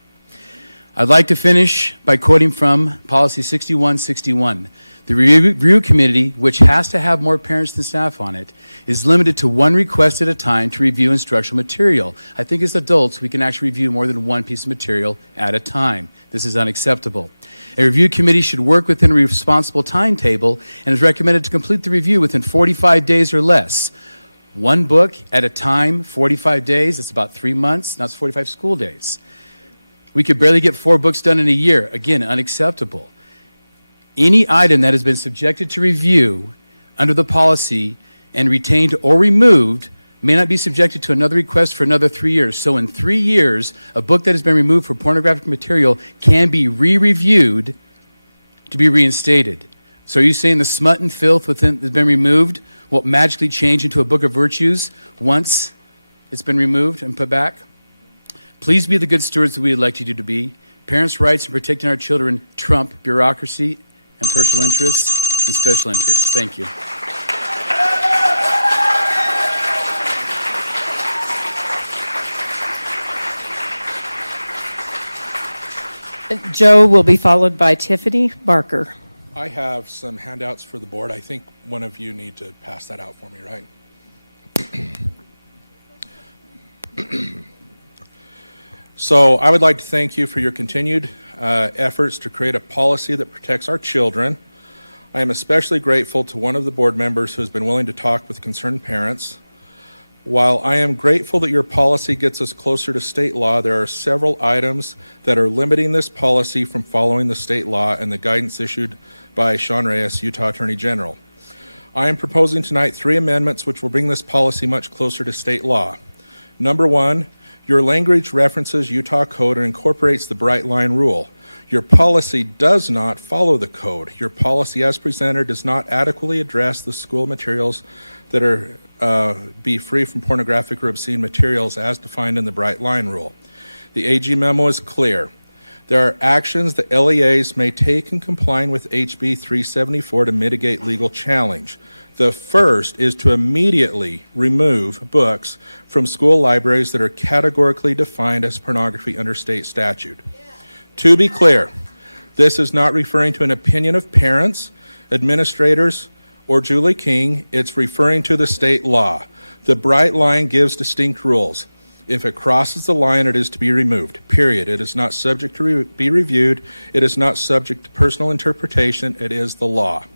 I'd like to finish by quoting from Policy 6161. The review committee, which has to have more parents than staff on it, is limited to one request at a time to review instructional material. I think as adults, we can actually review more than one piece of material at a time. This is unacceptable. A review committee should work within a responsible timetable and is recommended to complete the review within 45 days or less. One book at a time, 45 days, that's about 3 months, that's 45 school days. We could barely get 4 books done in a year. Again, unacceptable. Any item that has been subjected to review under the policy and retained or removed may not be subjected to another request for another 3 years. So in 3 years, a book that has been removed for pornographic material can be re-reviewed to be reinstated. So are you saying the smut and filth within has been removed will magically change into a book of virtues once it's been removed and put back? Please be the good stewards that we elect you to be. Parents' rights and protecting our children trump bureaucracy and personal interests and special interests. Thank you. Joe will be followed by Tiffany Barker. I have some handouts for the board. I think one of you need to pass that out for me, right? So I would like to thank you for your continued efforts to create a policy that protects our children. I am especially grateful to one of the board members who has been willing to talk with concerned parents. While I am grateful that your policy gets us closer to state law, there are several items that are limiting this policy from following the state law and the guidance issued by Sean Reyes, Utah Attorney General. I am proposing tonight 3 amendments which will bring this policy much closer to state law. Number 1, your language references Utah code and incorporates the bright line rule. Your policy does not follow the code. Your policy as presented does not adequately address the school materials that are be free from pornographic or obscene materials as defined in the bright line rule. The AG memo is clear. There are actions that LEAs may take in complying with HB 374 to mitigate legal challenge. The first is to immediately remove books from school libraries that are categorically defined as pornography under state statute. To be clear, this is not referring to an opinion of parents, administrators, or Julie King. It's referring to the state law. The bright line gives distinct rules. If it crosses the line, it is to be removed, period. It is not subject to be reviewed. It is not subject to personal interpretation. It is the law.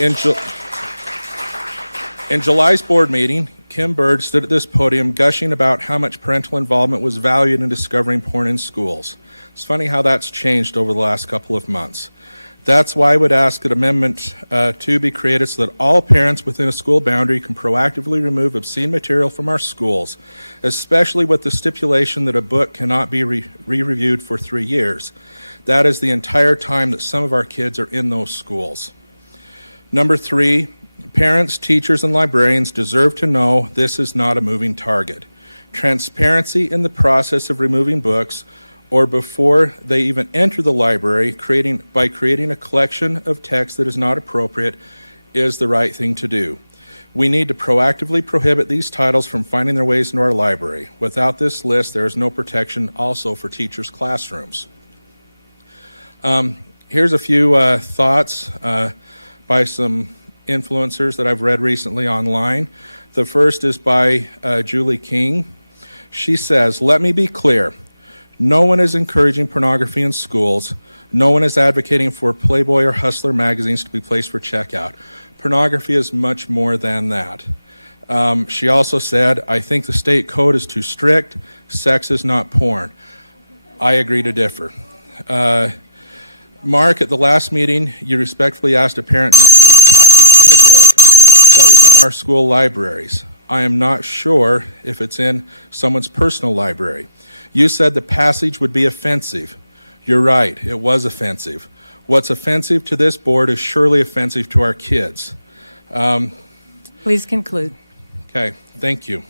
In July's board meeting, Kim Bird stood at this podium gushing about how much parental involvement was valued in discovering porn in schools. It's funny how that's changed over the last couple of months. That's why I would ask that Amendment 2 be created so that all parents within a school boundary can proactively remove obscene material from our schools, especially with the stipulation that a book cannot be re-reviewed for 3 years. That is the entire time that some of our kids are in those schools. Number 3, Parents, teachers, and librarians deserve to know this is not a moving target. Transparency in the process of removing books or before they even enter the library by creating a collection of text that is not appropriate is the right thing to do. We need to proactively prohibit these titles from finding their ways into our library. Without this list, there is no protection also for teachers' classrooms. Here's a few thoughts by some influencers that I've read recently online. The first is by Julie King. She says, "Let me be clear. No one is encouraging pornography in schools. No one is advocating for Playboy or Hustler magazines to be placed for checkout. Pornography is much more than that." She also said, "I think the state code is too strict. Sex is not porn." I agree to differ. Mark, at the last meeting, you respectfully asked a parent not to read a passage from the book that was in our school libraries. I am not sure if it's in someone's personal library. You said the passage would be offensive. You're right, it was offensive. What's offensive to this board is surely offensive to our kids. Please conclude. Okay, thank you.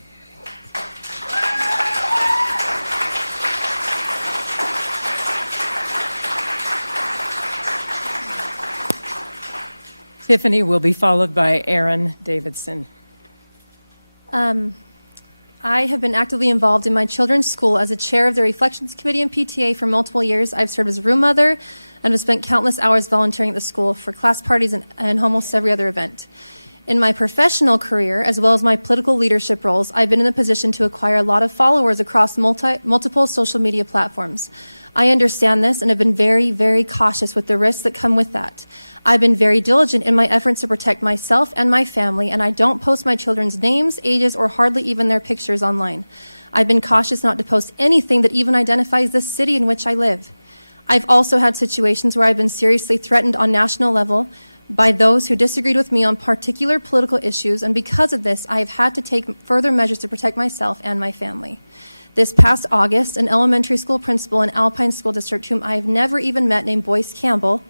Tiffany will be followed by Aaron Davidson. I have been actively involved in my children's school as a chair of the Reflections Committee and PTA for multiple years. I've served as room mother and have spent countless hours volunteering at the school for class parties and almost every other event. In my professional career, as well as my political leadership roles, I've been in the position to acquire a lot of followers across multiple social media platforms. I understand this and have been very, very cautious with the risks that come with that. I've been very diligent in my efforts to protect myself and my family, and I don't post my children's names, ages, or hardly even their pictures online. I've been cautious not to post anything that even identifies the city in which I live. I've also had situations where I've been seriously threatened on national level by those who disagreed with me on particular political issues, and because of this, I have had to take further measures to protect myself and my family. This past August, an elementary school principal in Alpine School District, whom I have never even met, named Boyce Campbell,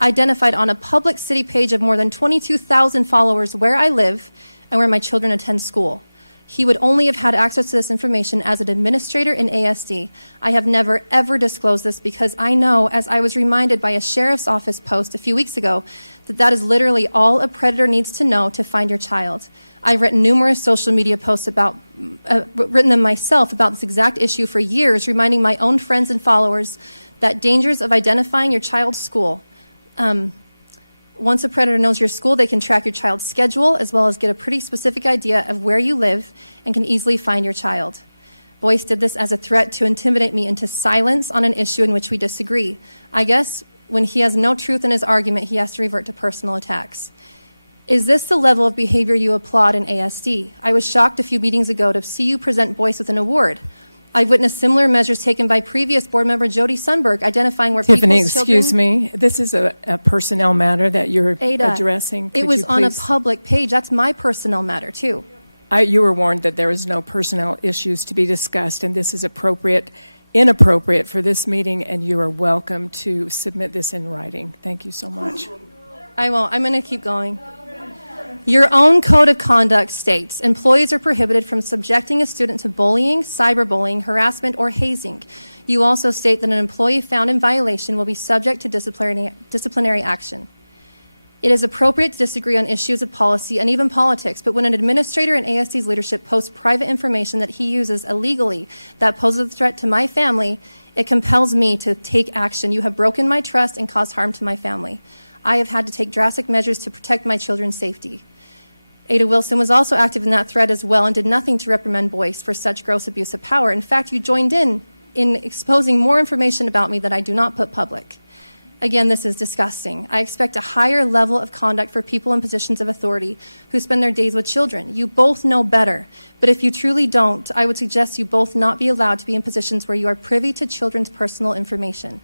identified on a public city page of more than 22,000 followers where I live and where my children attend school. He would only have had access to this information as an administrator in ASD. I have never, ever disclosed this because I know, as I was reminded by a sheriff's office post a few weeks ago, that is literally all a predator needs to know to find your child. I've written numerous social media posts written them myself about this exact issue for years, reminding my own friends and followers that dangers of identifying your child's school. Once a predator knows your school, they can track your child's schedule as well as get a pretty specific idea of where you live and can easily find your child. Boyce did this as a threat to intimidate me into silence on an issue in which we disagree. I guess when he has no truth in his argument, he has to revert to personal attacks. Is this the level of behavior you applaud in ASD? I was shocked a few meetings ago to see you present Boyce with an award. I've witnessed similar measures taken by previous board member Jody Sundberg, identifying where Tiffany, people's children... excuse me. This is a personnel matter that you're addressing. It was on a public page. That's my personnel matter, too. You were warned that there is no personnel issues to be discussed, and this is inappropriate for this meeting, and you are welcome to submit this in writing. Thank you so much. I won't. I'm going to keep going. Your own code of conduct states employees are prohibited from subjecting a student to bullying, cyberbullying, harassment, or hazing. You also state that an employee found in violation will be subject to disciplinary action. It is appropriate to disagree on issues of policy and even politics, but when an administrator in ASD's leadership posts private information that he uses illegally that poses a threat to my family, it compels me to take action. You have broken my trust and caused harm to my family. I have had to take drastic measures to protect my children's safety. Ada Wilson was also active in that thread as well and did nothing to reprimand Boyce for such gross abuse of power. In fact, you joined in exposing more information about me that I do not put public. Again, this is disgusting. I expect a higher level of conduct for people in positions of authority who spend their days with children. You both know better, but if you truly don't, I would suggest you both not be allowed to be in positions where you are privy to children's personal information.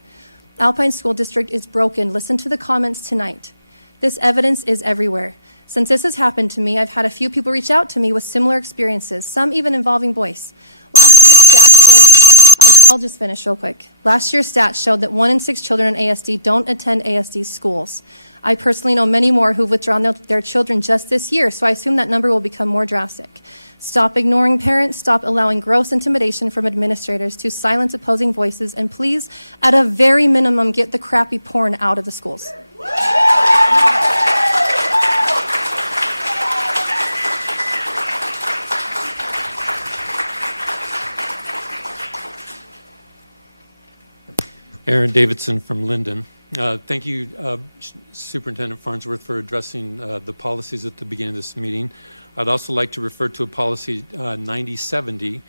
Alpine School District is broken. Listen to the comments tonight. This evidence is everywhere. Since this has happened to me, I've had a few people reach out to me with similar experiences, some even involving Boyce. Last year's stats showed, I'll just finish real quick. Last year's stats showed that 1 in 6 children in ASD don't attend ASD schools. I personally know many more who've withdrawn their children just this year, so I assume that number will become more drastic. Stop ignoring parents, stop allowing gross intimidation from administrators to silence opposing voices, and please, at a very minimum, get the crappy porn out of the schools. Aaron Davidson from Linden. Thank you, Superintendent Farnsworth, for addressing the policies at the beginning of this meeting. I'd also like to refer to a policy 9070,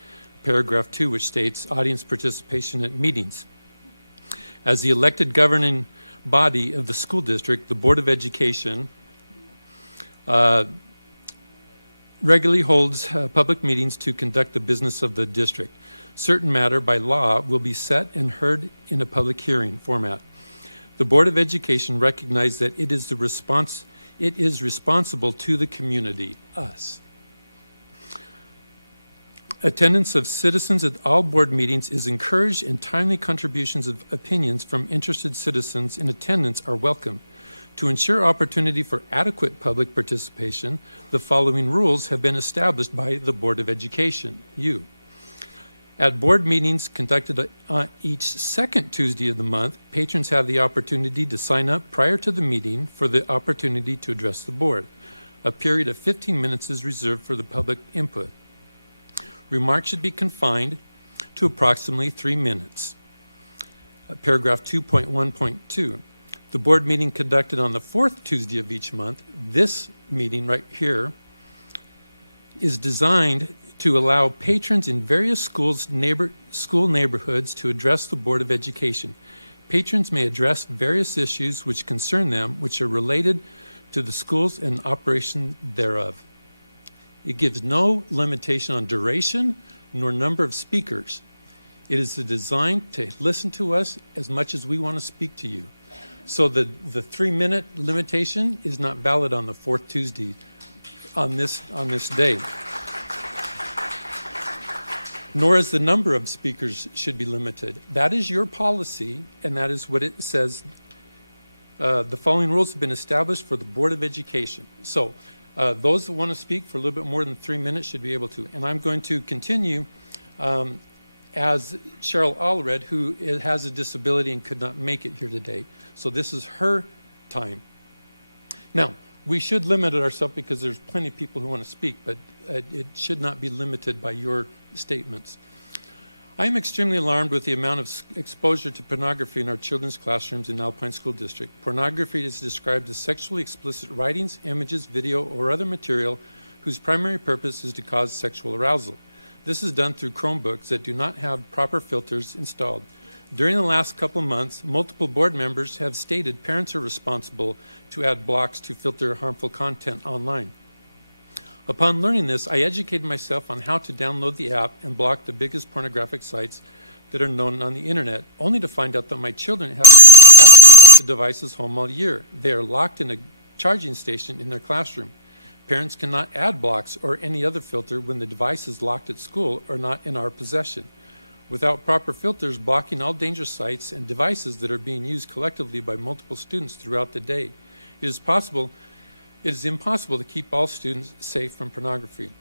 paragraph 2, which states audience participation at meetings. As the elected governing body of the school district, the Board of Education regularly holds public meetings to conduct the business of the district. Certain matter by law will be set and heard in a public hearing format. The Board of Education recognizes that it is responsible to the community, us. Attendance of citizens at all board meetings is encouraged, and timely contributions of opinions from interested citizens in attendance are welcome. To ensure opportunity for adequate public participation, the following rules have been established by the Board of Education, you. At board meetings conducted each second Tuesday of the month, patrons have the opportunity to sign up prior to the meeting for the opportunity to address the board. A period of 15 minutes is reserved for the public input. Remarks should be confined to approximately 3 minutes. Paragraph 2.1.2. The board meeting conducted on the fourth Tuesday of each month, this meeting right here, is designed to allow patrons in various school neighborhoods to address the Board of Education. Patrons may address various issues which concern them, which are related to the schools and operation thereof. It gives no limitation on duration nor number of speakers. It is designed to listen to us as much as we want to speak to you. So the 3-minute limitation is not valid on the fourth Tuesday on this day. Nor is the number of speakers should be limited. That is your policy, and that is what it says. The following rules have been established for the Board of Education. So those that want to speak for a little bit more than 3 minutes should be able to. And I'm going to continue as Cheryl Allred, who has a disability and could not make it here today. So this is her time. Now, we should limit ourselves because there's plenty of people who want to speak, but it should not be limited by your statements. I am extremely alarmed with the amount of exposure to pornography in our children's classrooms in Alpine School District. Pornography is described as sexually explicit writings, images, video, or other material whose primary purpose is to cause sexual arousal. This is done through Chromebooks that do not have proper filters installed. During the last couple of months, multiple board members have stated parents are responsible to add blocks to filter harmful content online. Upon learning this, I educated myself on how to download the app and block the biggest pornographic sites that are known on the internet, only to find out that my children have brought the devices home all year. They are locked in a charging station in their classroom. Parents cannot add blocks or any other filter when the device is locked at school or not in our possession. Without proper filters blocking all dangerous sites and devices that are being used collectively by multiple students throughout the day, it is impossible to keep all students safe from pornography.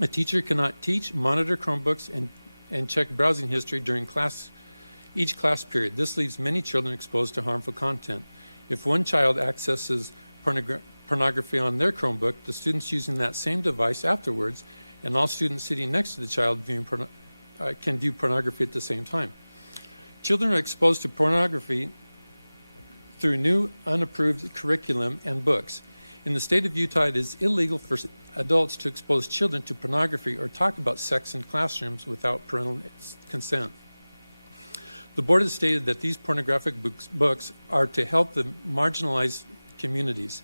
A teacher cannot teach, monitor Chromebooks, and check browsing history during each class period. This leaves many children exposed to harmful content. If one child accesses pornography on their Chromebook, the students using that same device afterwards, and all students sitting next to the child can view pornography at the same time. Children are exposed to pornography through new unapproved curriculum and books. In the state of Utah, it is illegal for adults to expose children to pornography or talk about sex in classrooms without parental consent. The board has stated that these pornographic books are to help the marginalized communities.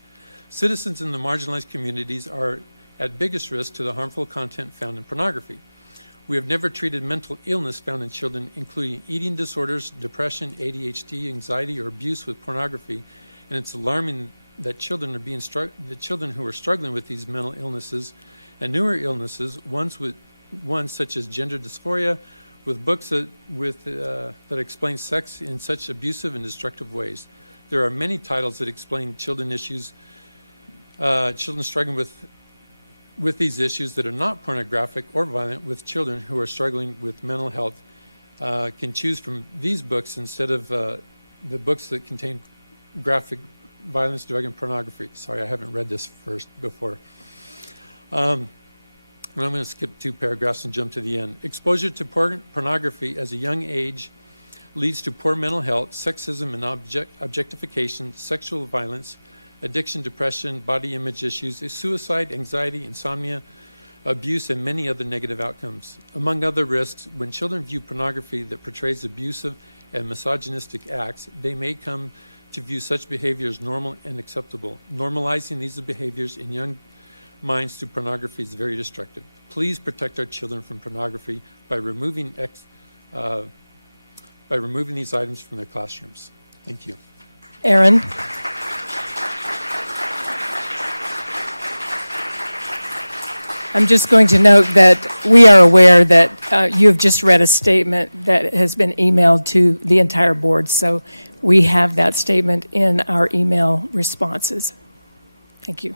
Citizens in the marginalized communities are at biggest risk to the harmful content found in pornography. We have never treated mental illness found in children, including eating disorders, depression, ADHD, anxiety, or abuse with pornography, and it's alarming that children who are struggling with these mental illnesses and newer illnesses, ones such as gender dysphoria, with books that explain sex in such abusive and destructive ways. There are many titles that explain children issues, children struggling with these issues that are not pornographic or violent, with children who are struggling with mental health can choose from these books instead of the books that contain graphic violence, drug, and pornography. Sorry, I haven't read this first before. And I'm going to skip 2 paragraphs and jump to the end. Exposure to pornography as a young age leads to poor mental health, sexism and objectification, sexual violence, addiction, depression, body image issues, suicide, anxiety, insomnia, abuse, and many other negative outcomes. Among other risks, when children view pornography that portrays abusive and misogynistic acts, they may come to view such behavior as normal and acceptable. Normalizing these behaviors in young minds through pornography is very destructive. Please protect our children from pornography by removing these items from their classrooms. Thank you. Aaron. I'm just going to note that we are aware that you have just read a statement that has been emailed to the entire board, so we have that statement in our email responses. Thank you.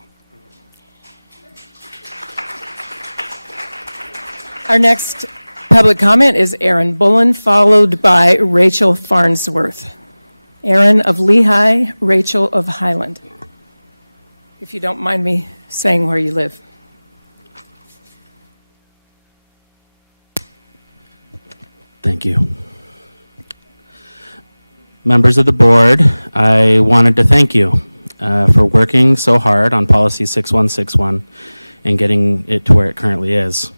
Our next public comment is Aaron Bullen, followed by Rachel Farnsworth. Aaron of Lehigh, Rachel of Highland. If you don't mind me saying where you live. Thank you. Members of the board, I wanted to thank you for working so hard on Policy 6161 and getting it to where it currently is.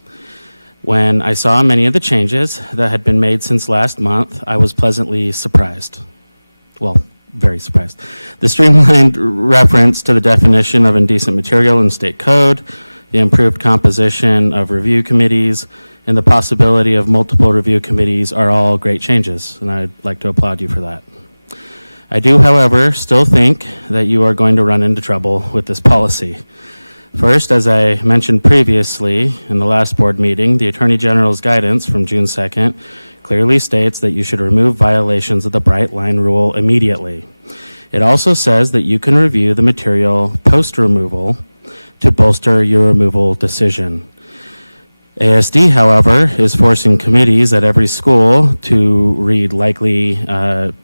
When I saw many of the changes that had been made since last month, I was pleasantly surprised. Well, very surprised. The streamlined reference to the definition of indecent material in state code, the improved composition of review committees, and the possibility of multiple review committees are all great changes, and I'd like to applaud you for that. I do, however, still think that you are going to run into trouble with this policy. First, as I mentioned previously in the last board meeting, the Attorney General's guidance from June 2nd clearly states that you should remove violations of the bright line rule immediately. It also says that you can review the material post-removal to bolster your removal decision. ASD, however, is forcing committees at every school to read likely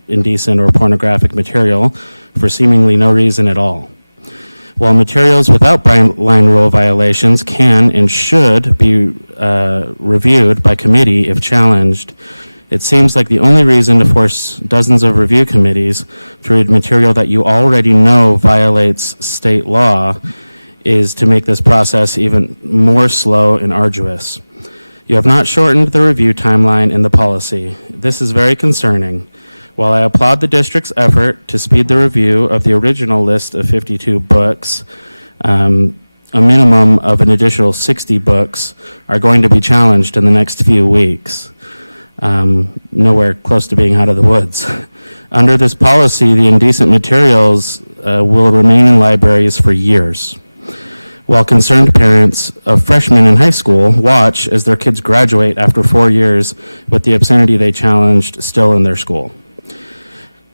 indecent or pornographic material for seemingly no reason at all. While materials without bright line rule violations can and should be reviewed by committee if challenged, it seems like the only reason to force dozens of review committees to read material that you already know violates state law is to make this process even more slow and arduous. You have not shortened the review timeline in the policy. This is very concerning. While I applaud the district's effort to speed the review of the original list of 52 books, a minimum of an additional 60 books are going to be challenged in the next few weeks. Nowhere close to being out of the woods. Under this policy, the indecent materials will remain in libraries for years, while concerned parents of freshmen in high school watch as their kids graduate after 4 years with the obscenity they challenged still in their school.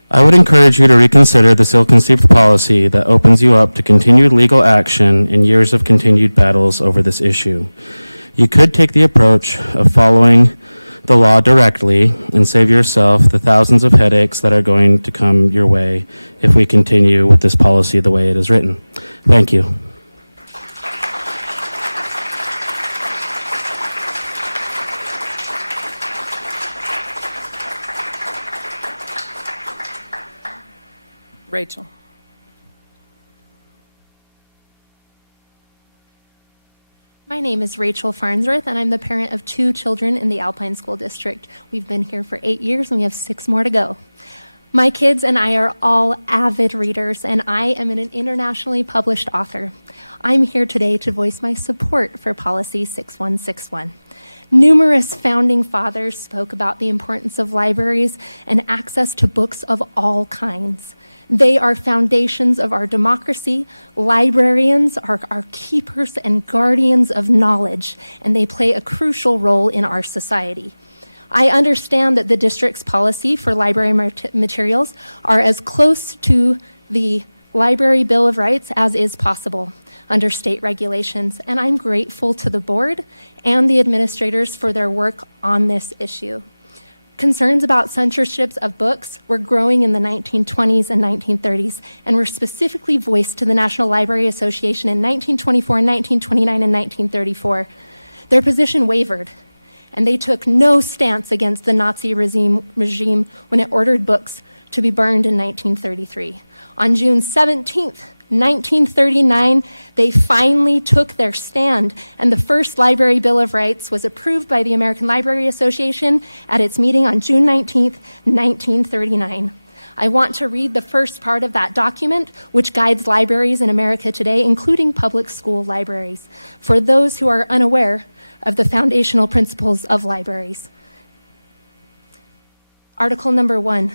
I would encourage you to reconsider this ill-conceived policy that opens you up to continued legal action and years of continued battles over this issue. You could take the approach of following the law directly and save yourself the thousands of headaches that are going to come your way if we continue with this policy the way it is written. Thank you. Rachel. My name is Rachel Farnsworth, and I'm the parent of 2 children in the Alpine School District. We've been here for 8 years, and we have 6 more to go. My kids and I are all avid readers, and I am an internationally published author. I'm here today to voice my support for Policy 6161. Numerous founding fathers spoke about the importance of libraries and access to books of all kinds. They are foundations of our democracy. Librarians are our keepers and guardians of knowledge, and they play a crucial role in our society. I understand that the district's policy for library materials are as close to the Library Bill of Rights as is possible under state regulations, and I'm grateful to the board and the administrators for their work on this issue. Concerns about censorships of books were growing in the 1920s and 1930s and were specifically voiced to the National Library Association in 1924, 1929, and 1934. Their position wavered, and they took no stance against the Nazi regime when it ordered books to be burned in 1933. On June 17th, 1939, they finally took their stand, and the first Library Bill of Rights was approved by the American Library Association at its meeting on June 19th, 1939. I want to read the first part of that document, which guides libraries in America today, including public school libraries, for those who are unaware of the foundational principles of libraries. Article number 1.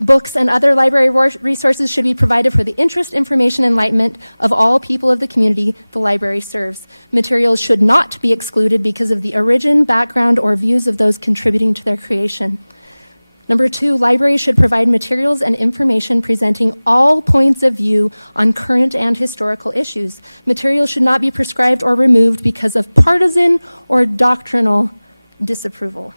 Books and other library resources should be provided for the interest, information, and enlightenment of all people of the community the library serves. Materials should not be excluded because of the origin, background, or views of those contributing to their creation. Number 2, libraries should provide materials and information presenting all points of view on current and historical issues. Materials should not be prescribed or removed because of partisan or doctrinal disapproval.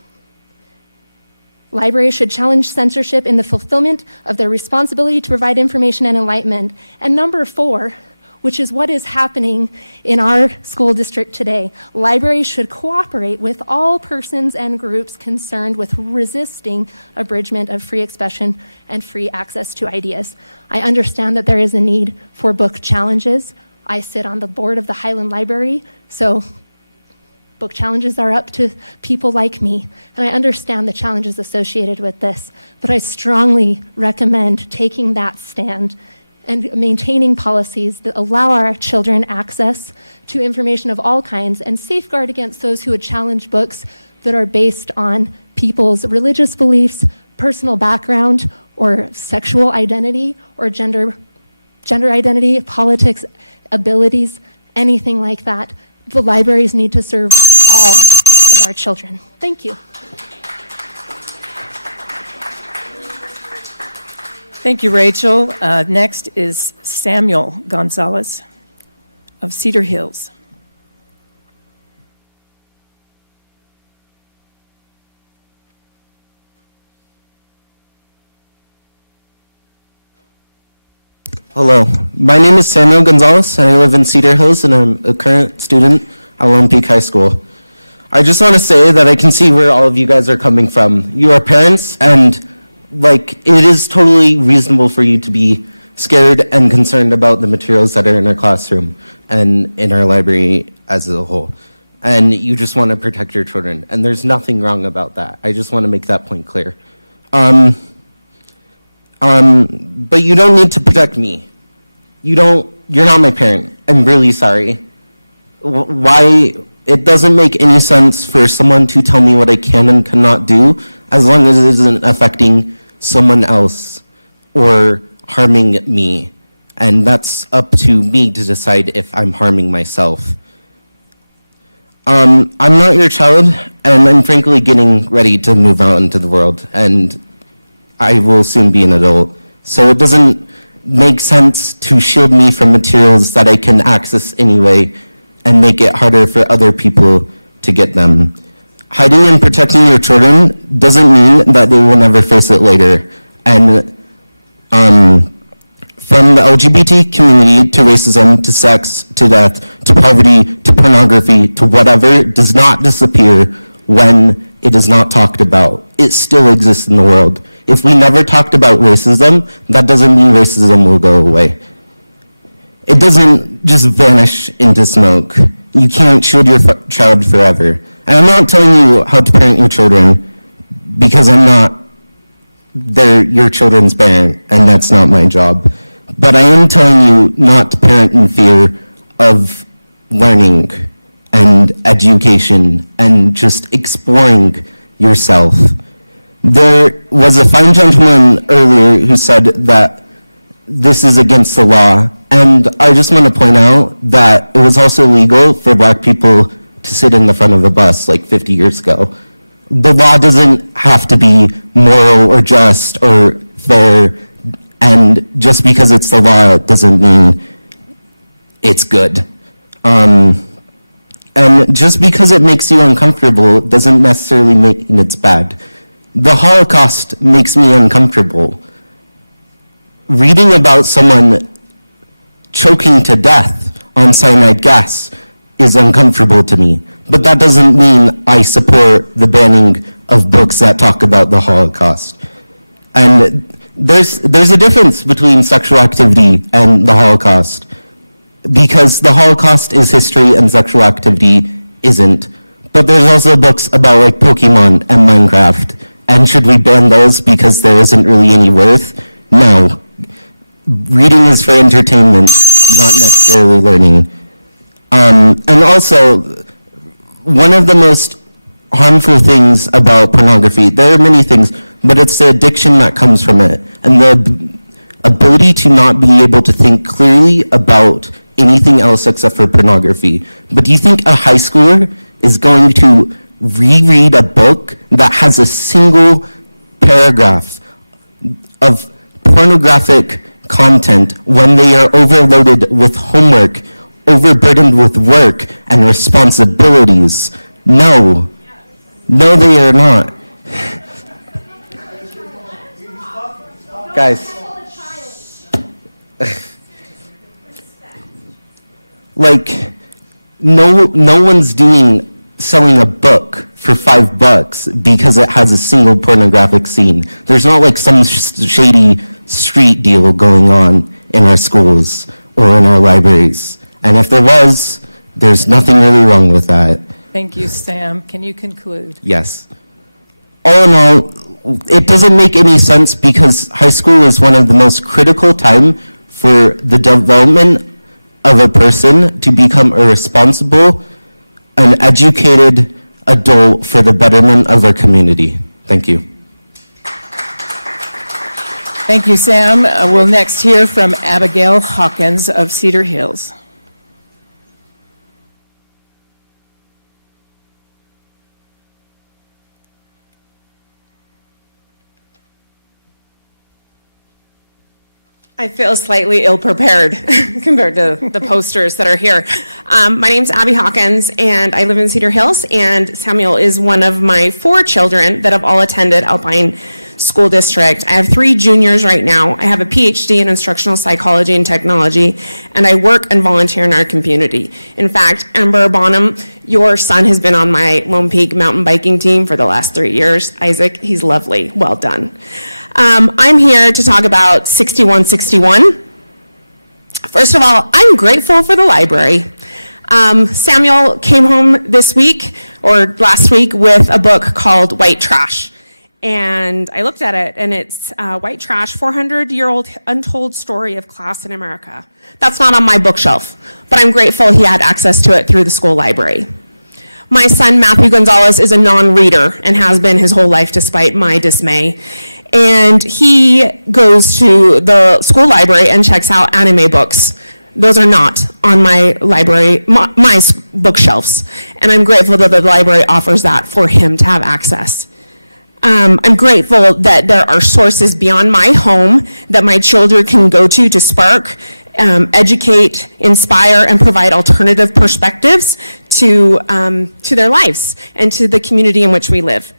Libraries should challenge censorship in the fulfillment of their responsibility to provide information and enlightenment. And number 4, which is what is happening in our school district today, libraries should cooperate with all persons and groups concerned with resisting abridgment of free expression and free access to ideas. I understand that there is a need for book challenges. I sit on the board of the Highland Library, so book challenges are up to people like me, and I understand the challenges associated with this, but I strongly recommend taking that stand and maintaining policies that allow our children access to information of all kinds and safeguard against those who would challenge books that are based on people's religious beliefs, personal background, or sexual identity, or gender identity, politics, abilities, anything like that. The libraries need to serve all of our children. Thank you. Thank you, Rachel. Next is Samuel Gonzalez of Cedar Hills. Hello, my name is Samuel Gonzalez, and I live in Cedar Hills, and I'm a current student at Lone Peak High School. I just want to say that I can see where all of you guys are coming from. You are parents, and it is totally reasonable for you to be scared and concerned about the materials that are in our classroom and in our library as a whole. And you just want to protect your children, and there's nothing wrong about that. I just want to make that point clear. But you don't need to protect me. You're not my parent. I'm really sorry. Why? It doesn't make any sense for someone to tell me what I can and cannot do as long as it isn't affecting someone else or harming me. And that's up to me to decide if I'm harming myself. I'm not your child, and I'm frankly getting ready to move out into the world, and I will soon be an adult. So it doesn't make sense to shield me from materials that I can access anyway and make it harder for other people to get them. Hiding and protecting your children doesn't mean that they will never face it later. And from the LGBT community to racism, to sex, to death, to poverty, to pornography, to whatever, does not disappear when it is not talked about. It still exists in the world. If we never talked about racism, that doesn't mean racism will go away. It doesn't just vanish into smoke. You can't shield your child forever. And I'm not telling you how to parent your children because I'm not your children's parent, and that's not my job. But I am telling you not to parent in fear of learning and education and just exploring yourself. There was a fine gentleman earlier who said that this is against the law, and I just want to point out that it was also legal for black people to sit in the front of a bus like 50 years ago. the law doesn't have to be moral or just or fair, and just because it's the law doesn't mean it's good. And just because it makes you uncomfortable doesn't necessarily mean it's bad. The Holocaust makes me uncomfortable. Reading about someone choking to death on cyanide gas is uncomfortable to me, but that doesn't mean I support the banning of books that talk about the Holocaust. And there's a difference between sexual activity and the Holocaust, because the Holocaust is history and sexual activity isn't. But there's also books about like Pokemon and Minecraft, and should we ban those because there isn't really any worth? No. Reading is for entertainment, not necessarily learning. And also, one of the most harmful things about pornography, there are many things, but it's the addiction that comes from it, and the ability to not be able to think clearly about anything else except for pornography. But do you think a high schooler is going to reread a book that has a single paragraph of pornographic content when they are overloaded with homework, overburdened with work and responsibilities? No. No, they are not. Guys. Like, no one's selling a book for $5 because it has a single pornographic scene. There's not like some shady street deal going on in our schools or in our libraries. And if there was, there's nothing really wrong with that. Thank you, Sam. Can you conclude? Yes. All in all, it doesn't make any sense because high school is one of the most critical time for the development of a person to become a responsible and educated adult for the betterment of our community. Thank you. Thank you, Sam. We'll next hear from Abigail Hawkins of Cedar Hills. I feel slightly ill-prepared compared to the posters that are here. My name's Abby Hawkins, and I live in Cedar Hills, and Samuel is one of my 4 children that have all attended Alpine School District. I have 3 juniors right now. I have a PhD in instructional psychology and technology, and I work and volunteer in our community. In fact, Amber Bonham, your son has been on my Lone Peak mountain biking team for the last 3 years. Isaac, he's lovely. Well done. I'm here to talk about 6161. First of all, I'm grateful for the library. Samuel came home this week, or last week, with a book called White Trash. And I looked at it, and it's White Trash, 400-year-old untold story of class in America. That's not on my bookshelf, but I'm grateful he had access to it through the school library. My son, Matthew Gonzalez, is a non-reader and has been his whole life despite my dismay. And he goes to the school library and checks out anime books. Those are not on my library, my bookshelves. And I'm grateful that the library offers that for him to have access. I'm grateful that there are sources beyond my home that my children can go to spark, educate, inspire, and provide alternative perspectives to their lives and to the community in which we live.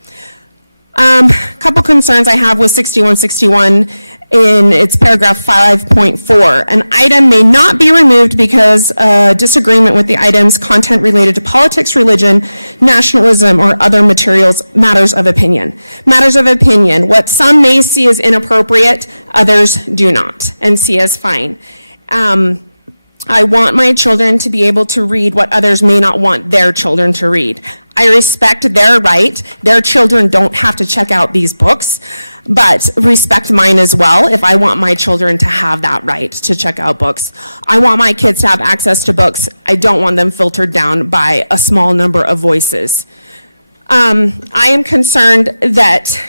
A couple concerns I have with 6161 in its paragraph 5.4. An item may not be removed because disagreement with the item's content related to politics, religion, nationalism, or other matters of opinion. Matters of opinion, what some may see as inappropriate, others do not, and see as fine. I want my children to be able to read what others may not want their children to read. I respect their right. Their children don't have to check out these books, but respect mine as well if I want my children to have that right to check out books. I want my kids to have access to books. I don't want them filtered down by a small number of voices. I am concerned that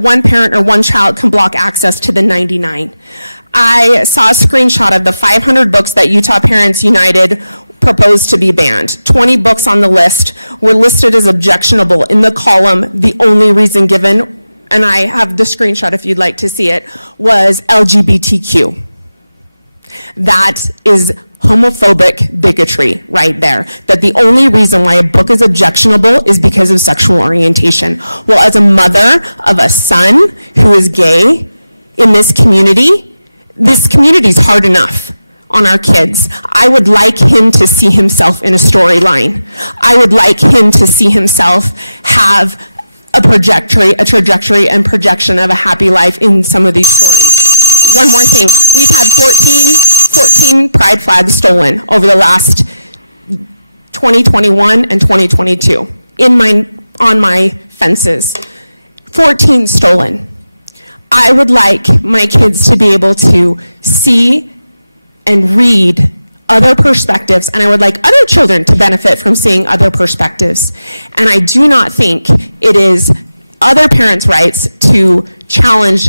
one parent or one child can block access to the 99. I saw a screenshot of the 500 books that Utah Parents United proposed to be banned. 20 books on the list were listed as objectionable in the column. The only reason given, and I have the screenshot if you'd like to see it, was LGBTQ. That is homophobic bigotry right there. That the only reason why a book is objectionable is because of sexual orientation. Well, as a mother of a son who is gay in this community is hard enough on our kids. I would like him to see himself in a storyline. I would like him to see himself have a trajectory and projection of a happy life in some of these stories. One more thing, we've had 14 pride flags stolen over the last 2021 and 2022 on my fences. 14 stolen. I would like my kids to be able to see and read other perspectives, and I would like other children to benefit from seeing other perspectives. And I do not think it is other parents' rights to challenge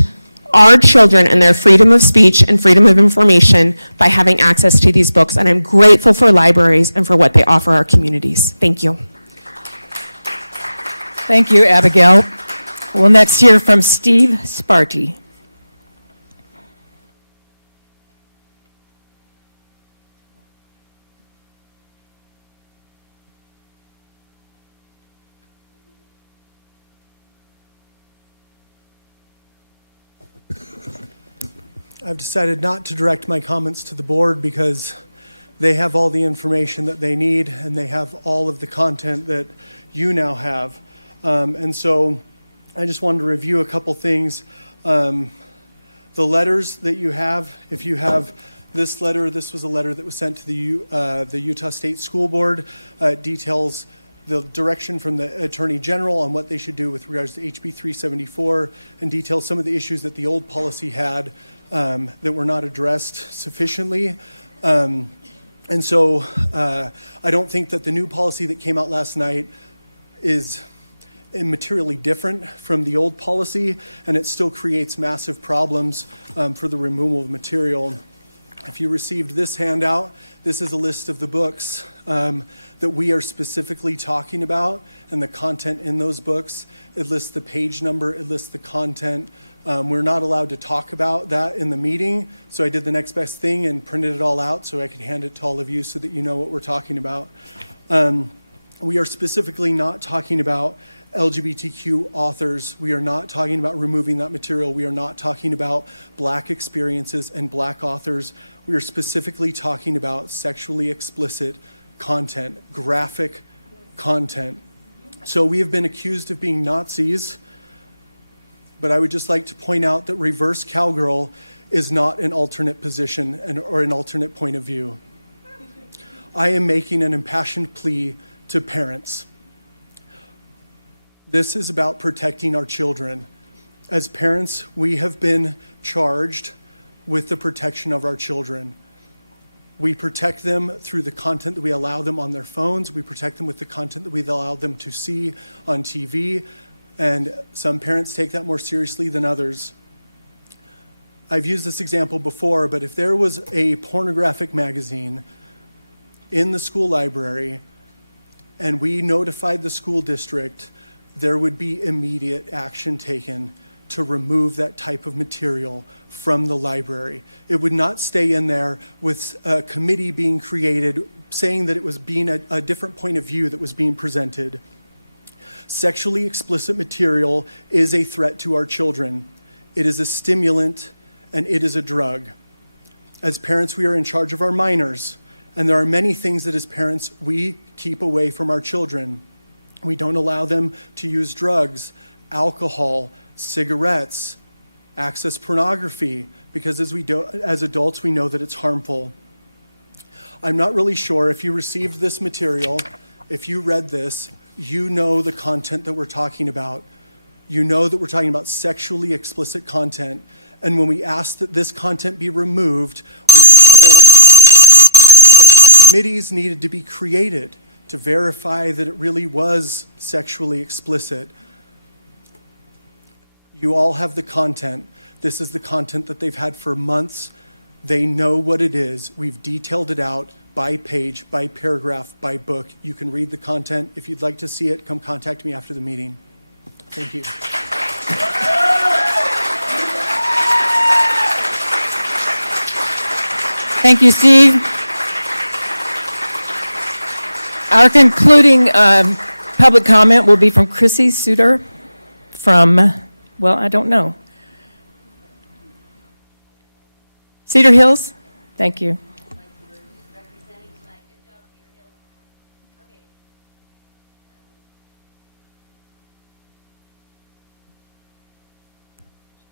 our children and their freedom of speech and freedom of information by having access to these books. And I'm grateful for libraries and for what they offer our communities. Thank you. Thank you, Abigail. We'll next hear from Steve Sparty. I've decided not to direct my comments to the board because they have all the information that they need and they have all of the content that you now have. And so I just wanted to review a couple things. The letters that you have, if you have this letter, this was a letter that was sent to the Utah State School Board, details the direction from the Attorney General on what they should do with regards to HB 374 and details some of the issues that the old policy had that were not addressed sufficiently. And so I don't think that the new policy that came out last night is materially different from the old policy, and it still creates massive problems for the removal of material. If you received this handout, this is a list of the books that we are specifically talking about and the content in those books. It lists the page number, it lists the content. We're not allowed to talk about that in the meeting, so I did the next best thing and printed it all out so I could hand it to all of you so that you know what we're talking about. We are specifically not talking about LGBTQ authors. We are not talking about removing that material. We are not talking about Black experiences and Black authors. We are specifically talking about sexually explicit content, graphic content. So we have been accused of being Nazis, but I would just like to point out that reverse cowgirl is not an alternate position or an alternate point of view. I am making an impassioned plea to parents. This is about protecting our children. As parents, we have been charged with the protection of our children. We protect them through the content that we allow them on their phones. We protect them with the content that we allow them to see on TV. And some parents take that more seriously than others. I've used this example before, but if there was a pornographic magazine in the school library and we notified the school district, there would be immediate action taken to remove that type of material from the library. It would not stay in there with a committee being created saying that it was being a different point of view that was being presented. Sexually explicit material is a threat to our children. It is a stimulant and it is a drug. As parents, we are in charge of our minors, and there are many things that as parents we keep away from our children. We don't allow them to use drugs, alcohol, cigarettes, access pornography, because as adults we know that it's harmful. I'm not really sure if you received this material, if you read this, you know the content that we're talking about. You know that we're talking about sexually explicit content. And when we asked that this content be removed, we were told that committees needed to be created to verify that it really was sexually explicit. You all have the content. This is the content that they've had for months. They know what it is. We've detailed it out by page, by paragraph, by book. You can read the content. If you'd like to see it, come contact me after the meeting. Thank you. Thank you, Steve. Our concluding public comment will be from Chrissy Suter from, well, I don't know. Cedar Hills? Thank you.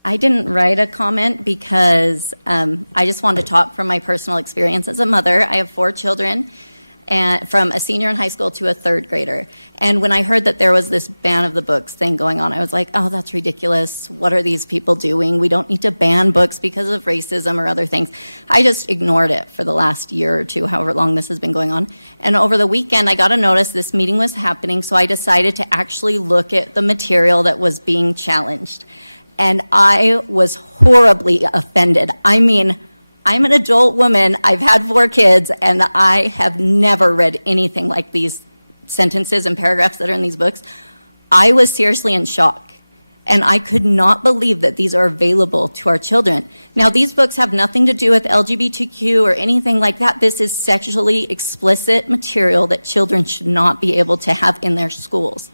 I didn't write a comment because I just wanted to talk from my personal experience as a mother. I have 4 children, and from a senior in high school to a 3rd grader. And when I heard that there was this ban of the books thing going on, I was like, oh, that's ridiculous. What are these people doing? We don't need to ban books because of racism or other things. I just ignored it for the last year or 2, however long this has been going on. And over the weekend, I got a notice this meeting was happening, so I decided to actually look at the material that was being challenged. And I was horribly offended. I mean, I'm an adult woman, I've had 4 kids, and I have never read anything like these sentences and paragraphs that are in these books. I was seriously in shock, and I could not believe that these are available to our children. Now, these books have nothing to do with LGBTQ or anything like that. This is sexually explicit material that children should not be able to have in their schools.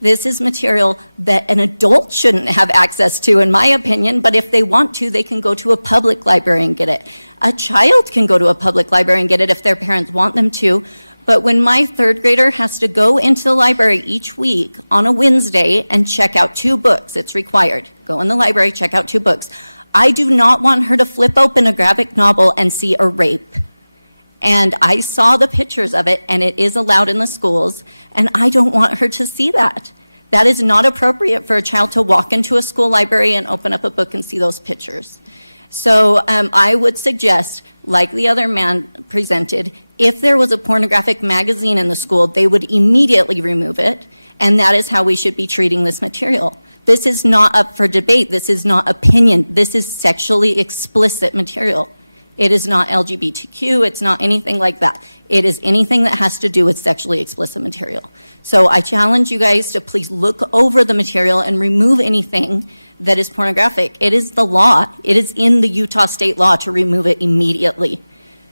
This is material that an adult shouldn't have access to, in my opinion, but if they want to, they can go to a public library and get it. A child can go to a public library and get it if their parents want them to, but when my 3rd grader has to go into the library each week on a Wednesday and check out 2 books, it's required. Go in the library, check out 2 books. I do not want her to flip open a graphic novel and see a rape. And I saw the pictures of it, and it is allowed in the schools, and I don't want her to see that. That is not appropriate for a child to walk into a school library and open up a book and see those pictures. So I would suggest, like the other man presented, if there was a pornographic magazine in the school, they would immediately remove it, and that is how we should be treating this material. This is not up for debate. This is not opinion. This is sexually explicit material. It is not LGBTQ, it's not anything like that. It is anything that has to do with sexually explicit material. So I challenge you guys to please look over the material and remove anything that is pornographic. It is the law. It is in the Utah state law to remove it immediately.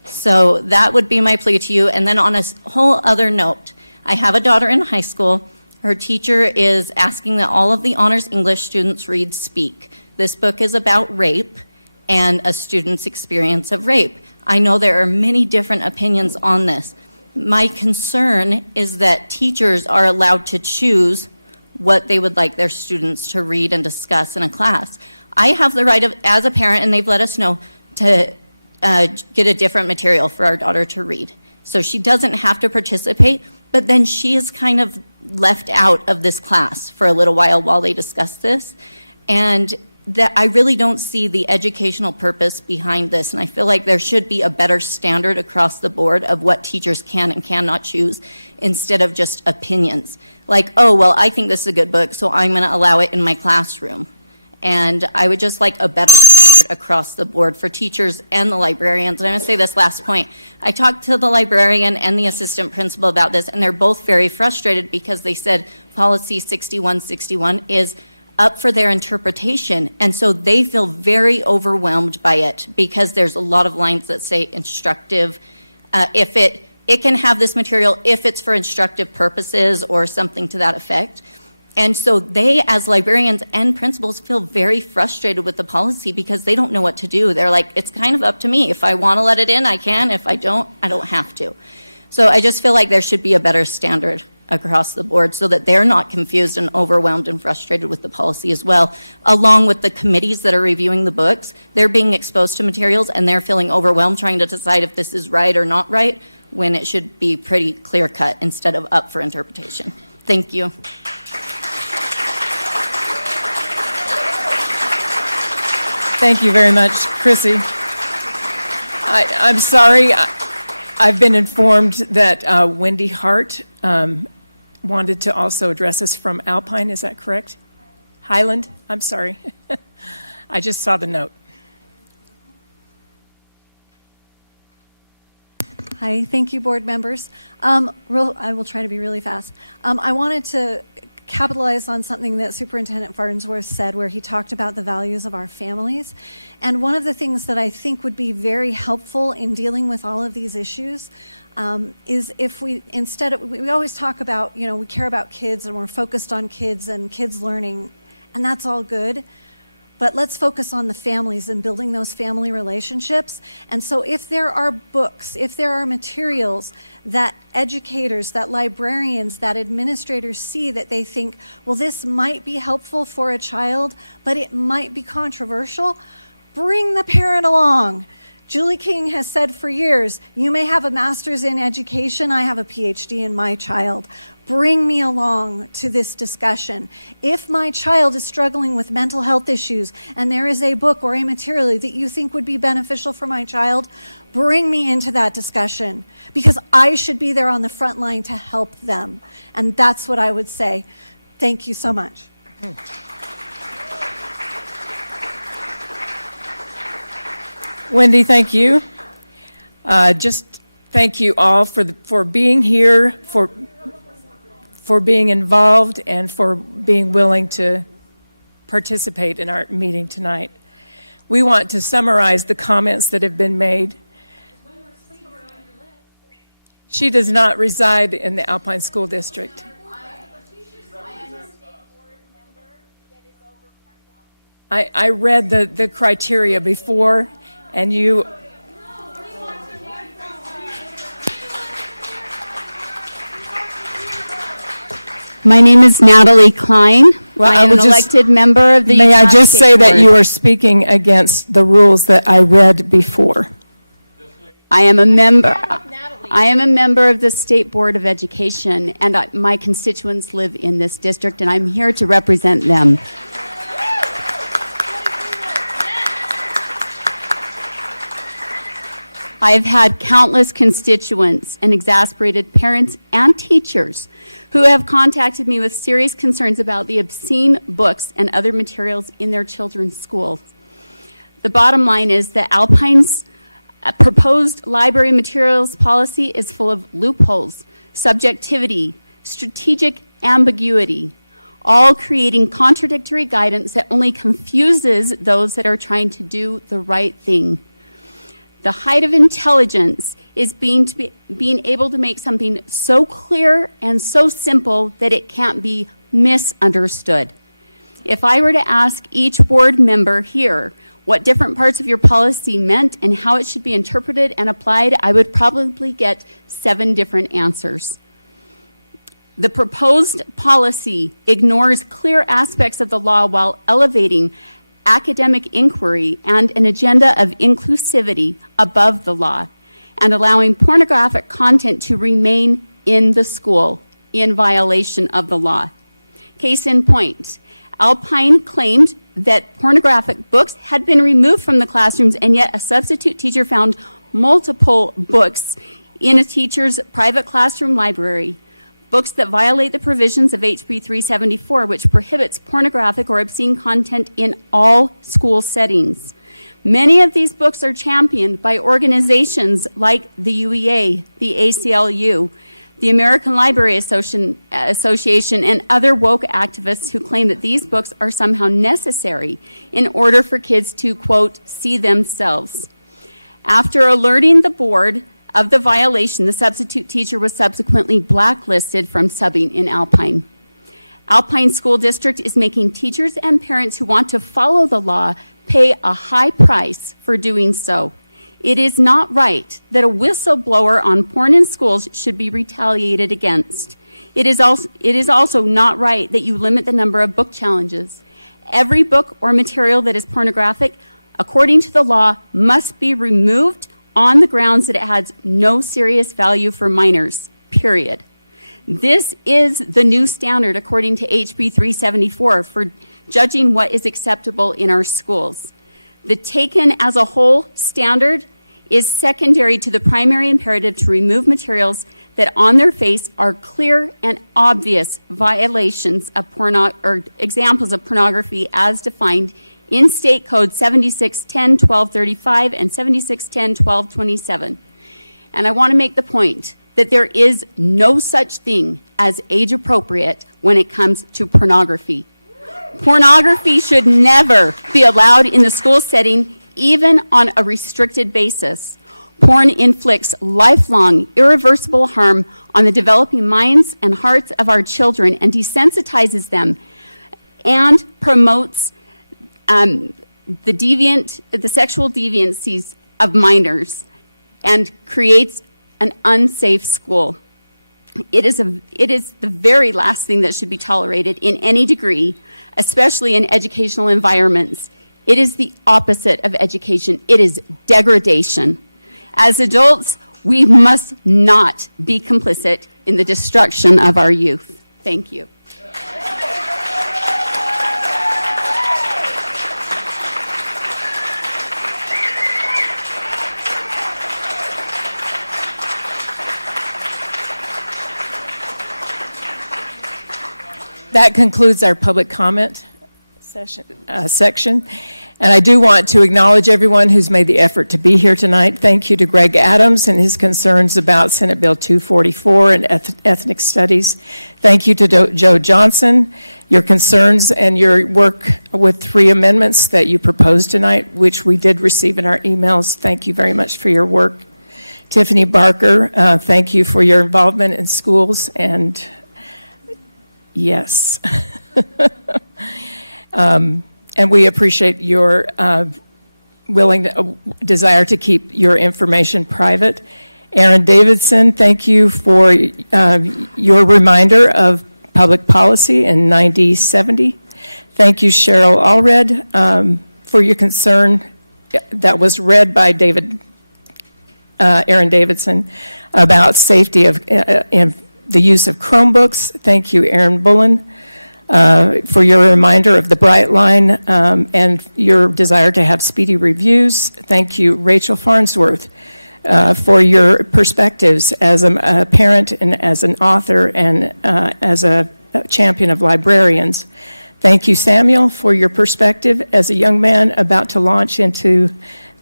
So that would be my plea to you. And then on a whole other note, I have a daughter in high school. Her teacher is asking that all of the honors English students read Speak. This book is about rape and a student's experience of rape. I know there are many different opinions on this. My concern is that teachers are allowed to choose what they would like their students to read and discuss in a class. I have the right, as a parent, and they've let us know, to get a different material for our daughter to read. So she doesn't have to participate, but then she is kind of left out of this class for a little while they discuss this. And that I really don't see the educational purpose behind this, and I feel like there should be a better standard across the board of what teachers can and cannot choose instead of just opinions. Like, oh, well, I think this is a good book, so I'm going to allow it in my classroom. And I would just like a better standard across the board for teachers and the librarians. And I'm going to say this last point. I talked to the librarian and the assistant principal about this, and they're both very frustrated because they said policy 6161 is up for their interpretation, and so they feel very overwhelmed by it because there's a lot of lines that say instructive. If it can have this material if it's for instructive purposes or something to that effect. And so they, as librarians and principals, feel very frustrated with the policy because they don't know what to do. They're like, it's kind of up to me. If I want to let it in, I can. If I don't have to. So I just feel like there should be a better standard across the board so that they're not confused and overwhelmed and frustrated with the policy as well, along with the committees that are reviewing the books. They're being exposed to materials and they're feeling overwhelmed trying to decide if this is right or not right when it should be pretty clear-cut instead of up for interpretation. Thank you. Thank you very much, Chrissy. I'm sorry. I've been informed that Wendy Hart wanted to also address us from Alpine. Is that correct? Highland? I'm sorry. I just saw the note. Hi, thank you, board members. I will try to be really fast. I wanted to capitalize on something that Superintendent Farnsworth said, where he talked about the values of our families. And one of the things that I think would be very helpful in dealing with all of these issues is if we, we always talk about, we care about kids and we're focused on kids and kids learning, and that's all good. But let's focus on the families and building those family relationships. And so if there are books, if there are materials that educators, that librarians, that administrators see that they think, well, this might be helpful for a child, but it might be controversial, bring the parent along. Julie King has said for years, you may have a master's in education, I have a PhD in my child. Bring me along to this discussion. If my child is struggling with mental health issues and there is a book or a material that you think would be beneficial for my child, bring me into that discussion, because I should be there on the front line to help them. And that's what I would say. Thank you so much. Wendy, thank you. Just thank you all for being here, for being involved, and for being willing to participate in our meeting tonight. We want to summarize the comments that have been made. She does not reside in the Alpine School District. I read the criteria before, and you... My name is Natalie Klein. Well, I am an elected member of the May I Utah just State say that Board. you are speaking against the rules that I read before? I am a member. I am a member of the State Board of Education, and my constituents live in this district, and I'm here to represent them. I have had countless constituents and exasperated parents and teachers who have contacted me with serious concerns about the obscene books and other materials in their children's schools. The bottom line is that Alpine's proposed library materials policy is full of loopholes, subjectivity, strategic ambiguity, all creating contradictory guidance that only confuses those that are trying to do the right thing. The height of intelligence is being able to make something so clear and so simple that it can't be misunderstood. If I were to ask each board member here what different parts of your policy meant and how it should be interpreted and applied, I would probably get 7 different answers. The proposed policy ignores clear aspects of the law while elevating academic inquiry and an agenda of inclusivity above the law, and allowing pornographic content to remain in the school in violation of the law. Case in point, Alpine claimed that pornographic books had been removed from the classrooms, and yet a substitute teacher found multiple books in a teacher's private classroom library, books that violate the provisions of HB 374, which prohibits pornographic or obscene content in all school settings. Many of these books are championed by organizations like the UEA, the ACLU, the American Library Association, and other woke activists who claim that these books are somehow necessary in order for kids to, quote, see themselves. After alerting the board of the violation, the substitute teacher was subsequently blacklisted from subbing in Alpine. Alpine School District is making teachers and parents who want to follow the law pay a high price for doing so. It is not right that a whistleblower on porn in schools should be retaliated against. It is also not right that you limit the number of book challenges. Every book or material that is pornographic, according to the law, must be removed on the grounds that it has no serious value for minors, period. This is the new standard, according to HB 374, for judging what is acceptable in our schools. The taken as a whole standard is secondary to the primary imperative to remove materials that on their face are clear and obvious violations of or examples of pornography as defined in State Code 7610-1235 and 7610-1227. And I want to make the point that there is no such thing as age appropriate when it comes to pornography. Pornography should never be allowed in the school setting, even on a restricted basis. Porn inflicts lifelong, irreversible harm on the developing minds and hearts of our children and desensitizes them and promotes the sexual deviancies of minors and creates an unsafe school. It is the very last thing that should be tolerated in any degree, especially in educational environments. It is the opposite of education. It is degradation. As adults, we must not be complicit in the destruction of our youth. Thank you. That concludes our public comment section. And I do want to acknowledge everyone who's made the effort to be here tonight. Thank you to Greg Adams and his concerns about Senate Bill 244 and ethnic studies. Thank you to Joe Johnson, your concerns and your work with 3 amendments that you proposed tonight, which we did receive in our emails. Thank you very much for your work. Tiffany Barker, thank you for your involvement in schools, and yes. And we appreciate your desire to keep your information private. Aaron Davidson, thank you for your reminder of public policy in 9070. Thank you, Cheryl Allred, for your concern that was read by Aaron Davidson about safety of in the use of Chromebooks. Thank you, Aaron Bullen, for your reminder of the Bright Line and your desire to have speedy reviews. Thank you, Rachel Farnsworth, for your perspectives as a parent and as an author and as a champion of librarians. Thank you, Samuel, for your perspective as a young man about to launch into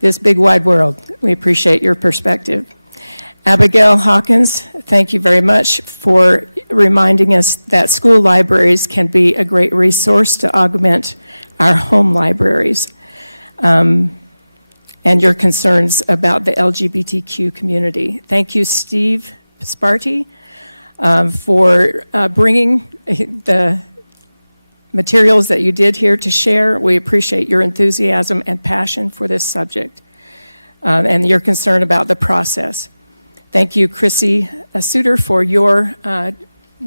this big wide world. We appreciate your perspective. Abigail Hawkins, thank you very much for reminding us that school libraries can be a great resource to augment our home libraries, and your concerns about the LGBTQ community. Thank you, Steve Sparty, for bringing the materials that you did here to share. We appreciate your enthusiasm and passion for this subject, and your concern about the process. Thank you, Chrissy Suter, for your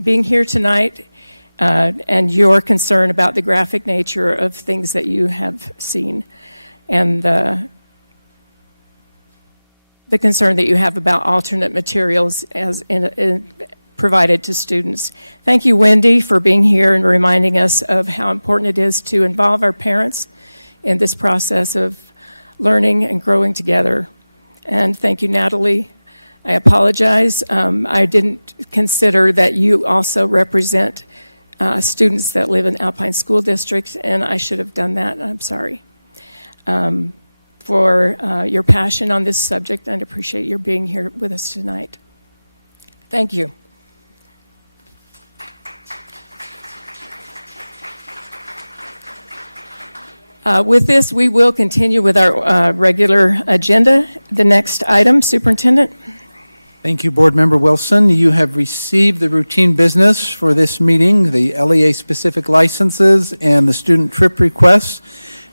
being here tonight and your concern about the graphic nature of things that you have seen, and the concern that you have about alternate materials as provided to students. Thank you, Wendy, for being here and reminding us of how important it is to involve our parents in this process of learning and growing together. And thank you, Natalie. I apologize. I didn't consider that you also represent students that live in Alpine School District, and I should have done that. I'm sorry. For your passion on this subject, and appreciate your being here with us tonight. Thank you. With this, we will continue with our regular agenda. The next item, Superintendent. Thank you, Board Member Wilson. You have received the routine business for this meeting, the LEA-specific licenses and the student trip requests,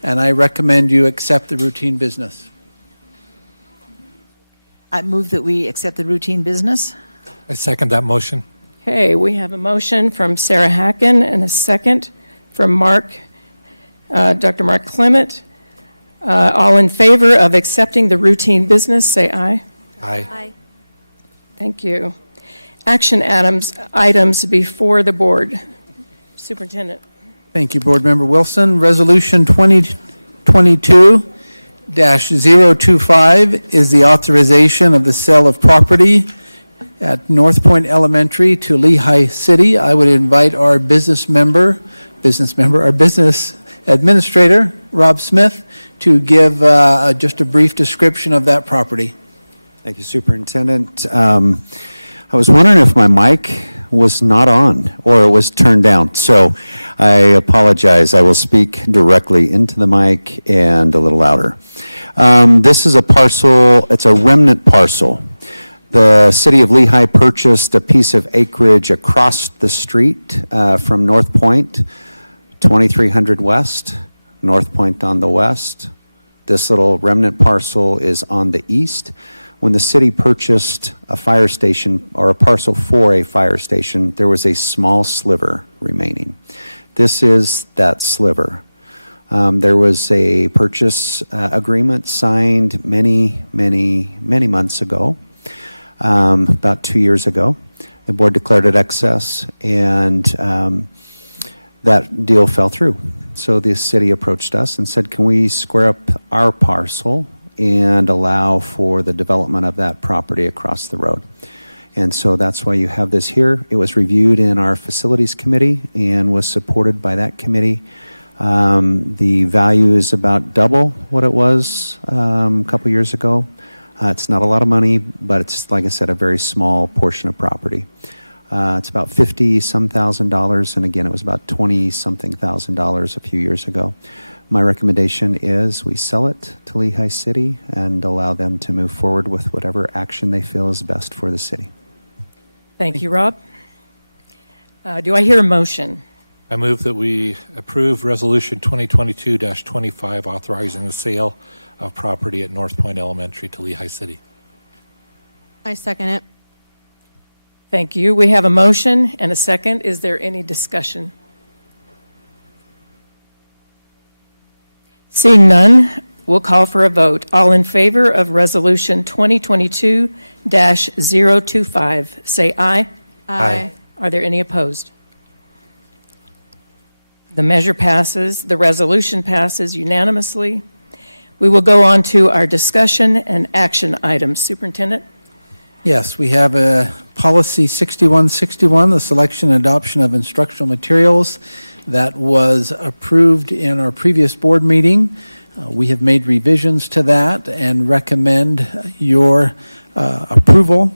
and I recommend you accept the routine business. I move that we accept the routine business. I second that motion. Okay, we have a motion from Sarah Hacken and a second from Dr. Mark Clement. All in favor of accepting the routine business, say aye. Aye. Aye. Thank you. Action items before the board. Superintendent. Thank you, Board Member Wilson. Resolution 2022-025 is the authorization of the sale of property at North Point Elementary to Lehigh City. I would invite our business administrator, Rob Smith, to give just a brief description of that property. Thank you, Superintendent. I was wondering if my mic was not on or it was turned down. So I apologize. I will speak directly into the mic and a little louder. This is a parcel, it's a remnant parcel. The city of Lehigh purchased a piece of acreage across the street from North Point, 2300 West, North Point on the west. This little remnant parcel is on the east. When the city purchased a fire station or a parcel for a fire station, there was a small sliver remaining. This is that sliver. There was a purchase agreement signed many months ago, about 2 years ago. The board declared it excess, and that deal fell through. So the city approached us and said, can we square up our parcel and allow for the development of that property across the road? And so that's why you have this here. It was reviewed in our facilities committee and was supported by that committee. The value is about double what it was a couple years ago. It's not a lot of money, but it's, like I said, a very small portion of property. It's about $50-some thousand, and again, it was about $20-something thousand a few years ago. My recommendation is we sell it to Lehigh City and allow them to move forward with whatever action they feel is best for the city. Thank you, Rob. Do I hear a motion? I move that we approve Resolution 2022-25 authorizing the sale of property at North Point Elementary to Lehigh City. I second it. Thank you. We have a motion and a second. Is there any discussion? Seeing none, we'll call for a vote. All in favor of Resolution 2022-025, say aye. Aye. Are there any opposed? The measure passes. The resolution passes unanimously. We will go on to our discussion and action items. Superintendent? Yes, we have a policy 6161, the selection and adoption of instructional materials. That was approved in our previous board meeting. We have made revisions to that and recommend your approval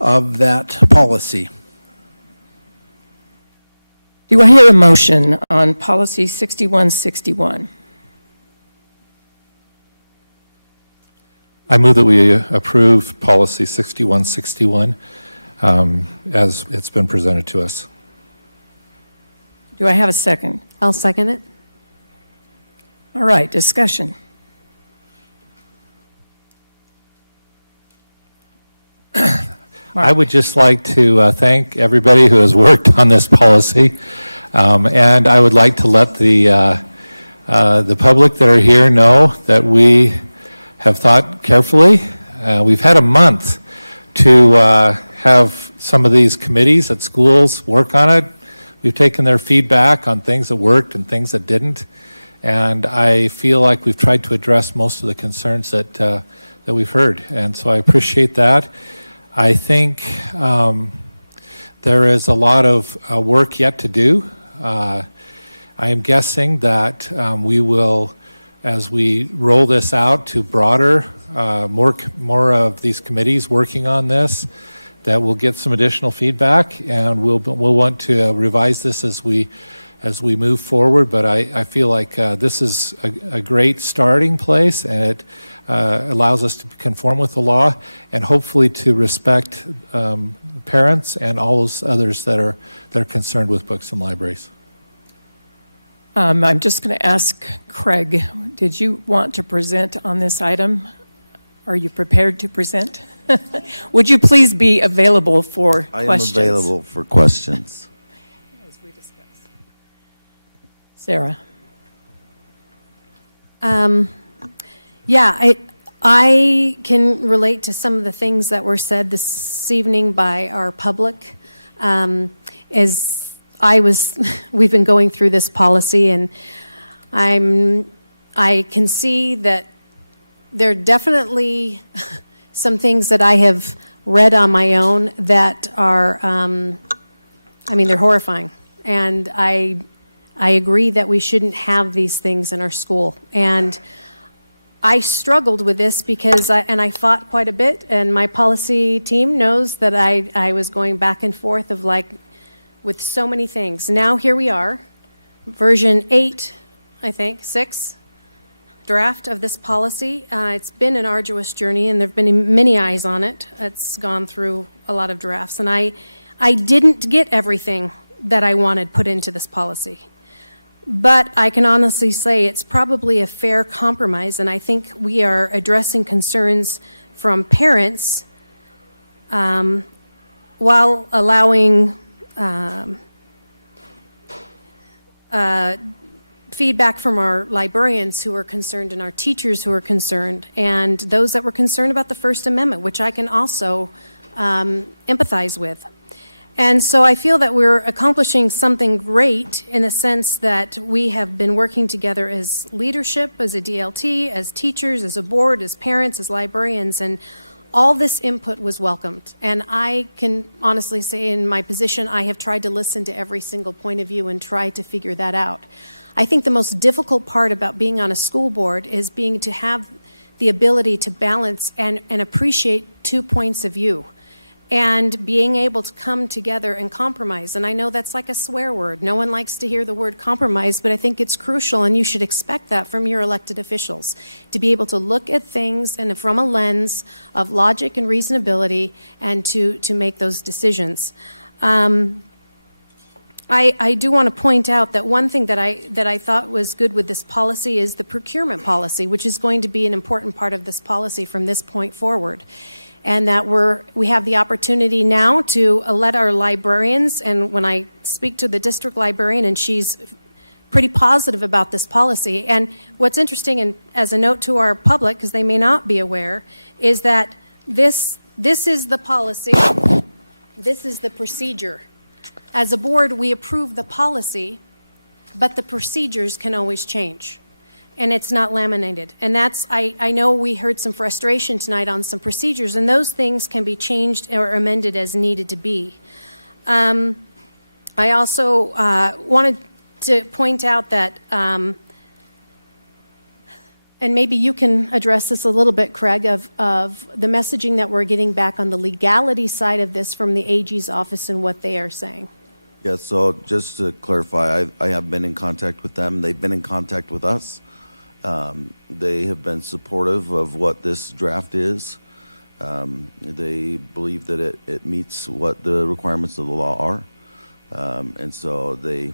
of that policy. Do I hear a motion on policy 6161? I move that we approve policy 6161 as it's been presented to us. Do I have a second? I'll second it. All right, discussion. I would just like to thank everybody who has worked on this policy, and I would like to let the public that are here know that we have thought carefully. We've had a month to have some of these committees at schools work on it. We've taken their feedback on things that worked and things that didn't, and I feel like we've tried to address most of the concerns that we've heard, and so I appreciate that. I think there is a lot of work yet to do. I am guessing that we will, as we roll this out to broader, more of these committees working on this, that we'll get some additional feedback, and we'll want to revise this as we move forward. But I feel like this is a great starting place, and it allows us to conform with the law and hopefully to respect parents and all those others that are concerned with books and libraries. I'm just going to ask Craig, did you want to present on this item? Are you prepared to present? Would you please be available for questions? I am available for questions. As we discussed. Sarah? Yeah, I can relate to some of the things that were said this evening by our public. We've been going through this policy, and I can see that there are definitely some things that I have read on my own that are, they're horrifying. And I agree that we shouldn't have these things in our school. And I struggled with this because I fought quite a bit, and my policy team knows that I was going back and forth of with so many things. Now here we are, version 8, I think, 6 draft of this policy. It's been an arduous journey, and there have been many eyes on it. It's gone through a lot of drafts, and I didn't get everything that I wanted put into this policy. But I can honestly say it's probably a fair compromise, and I think we are addressing concerns from parents while allowing feedback from our librarians who are concerned and our teachers who are concerned, and those that were concerned about the First Amendment, which I can also empathize with. And so I feel that we're accomplishing something great in the sense that we have been working together as leadership, as a DLT, as teachers, as a board, as parents, as librarians, and all this input was welcomed. And I can honestly say in my position, I have tried to listen to every single point of view and try to figure that out. I think the most difficult part about being on a school board is being to have the ability to balance and appreciate 2 points of view, and being able to come together and compromise. And I know that's like a swear word. No one likes to hear the word compromise, but I think it's crucial, and you should expect that from your elected officials, to be able to look at things and from a lens of logic and reasonability and to make those decisions. I do want to point out that one thing that I thought was good with this policy is the procurement policy, which is going to be an important part of this policy from this point forward. And that we have the opportunity now to let our librarians, and when I speak to the district librarian, and she's pretty positive about this policy. And what's interesting, and as a note to our public, because they may not be aware, is that this is the policy, this is the procedure. As a board, we approve the policy, but the procedures can always change. And it's not laminated. And that's, I know we heard some frustration tonight on some procedures, and those things can be changed or amended as needed to be. I also wanted to point out that, and maybe you can address this a little bit, Craig, of the messaging that we're getting back on the legality side of this from the AG's office and what they are saying. Yeah, so just to clarify, I have been in contact with them. They've been in contact with us. They have been supportive of what this draft is. They believe that it meets what the requirements of the law are. And so they,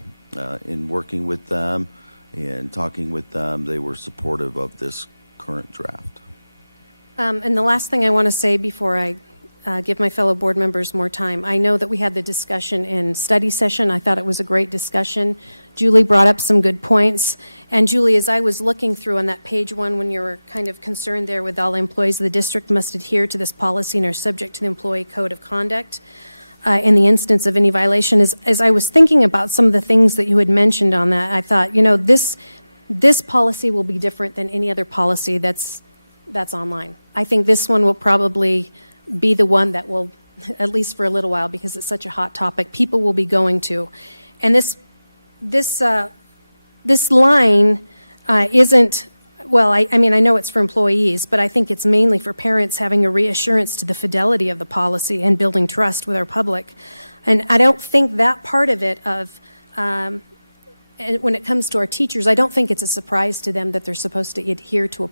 in working with them and talking with them, they were supportive of this current draft. And the last thing I want to say before I give my fellow board members more time, I know that we had the discussion in study session. I thought it was a great discussion. Julie brought up some good points. And Julie, as I was looking through on that page 1, when you were kind of concerned there with all employees of the district must adhere to this policy and are subject to the employee code of conduct in the instance of any violation, as I was thinking about some of the things that you had mentioned on that, I thought, this policy will be different than any other policy that's online. I think this one will probably be the one that will, at least for a little while, because it's such a hot topic, people will be going to. And this line isn't, well, I mean, I know it's for employees, but I think it's mainly for parents having a reassurance to the fidelity of the policy and building trust with our public. And I don't think that part of it and when it comes to our teachers, I don't think it's a surprise to them that they're supposed to adhere to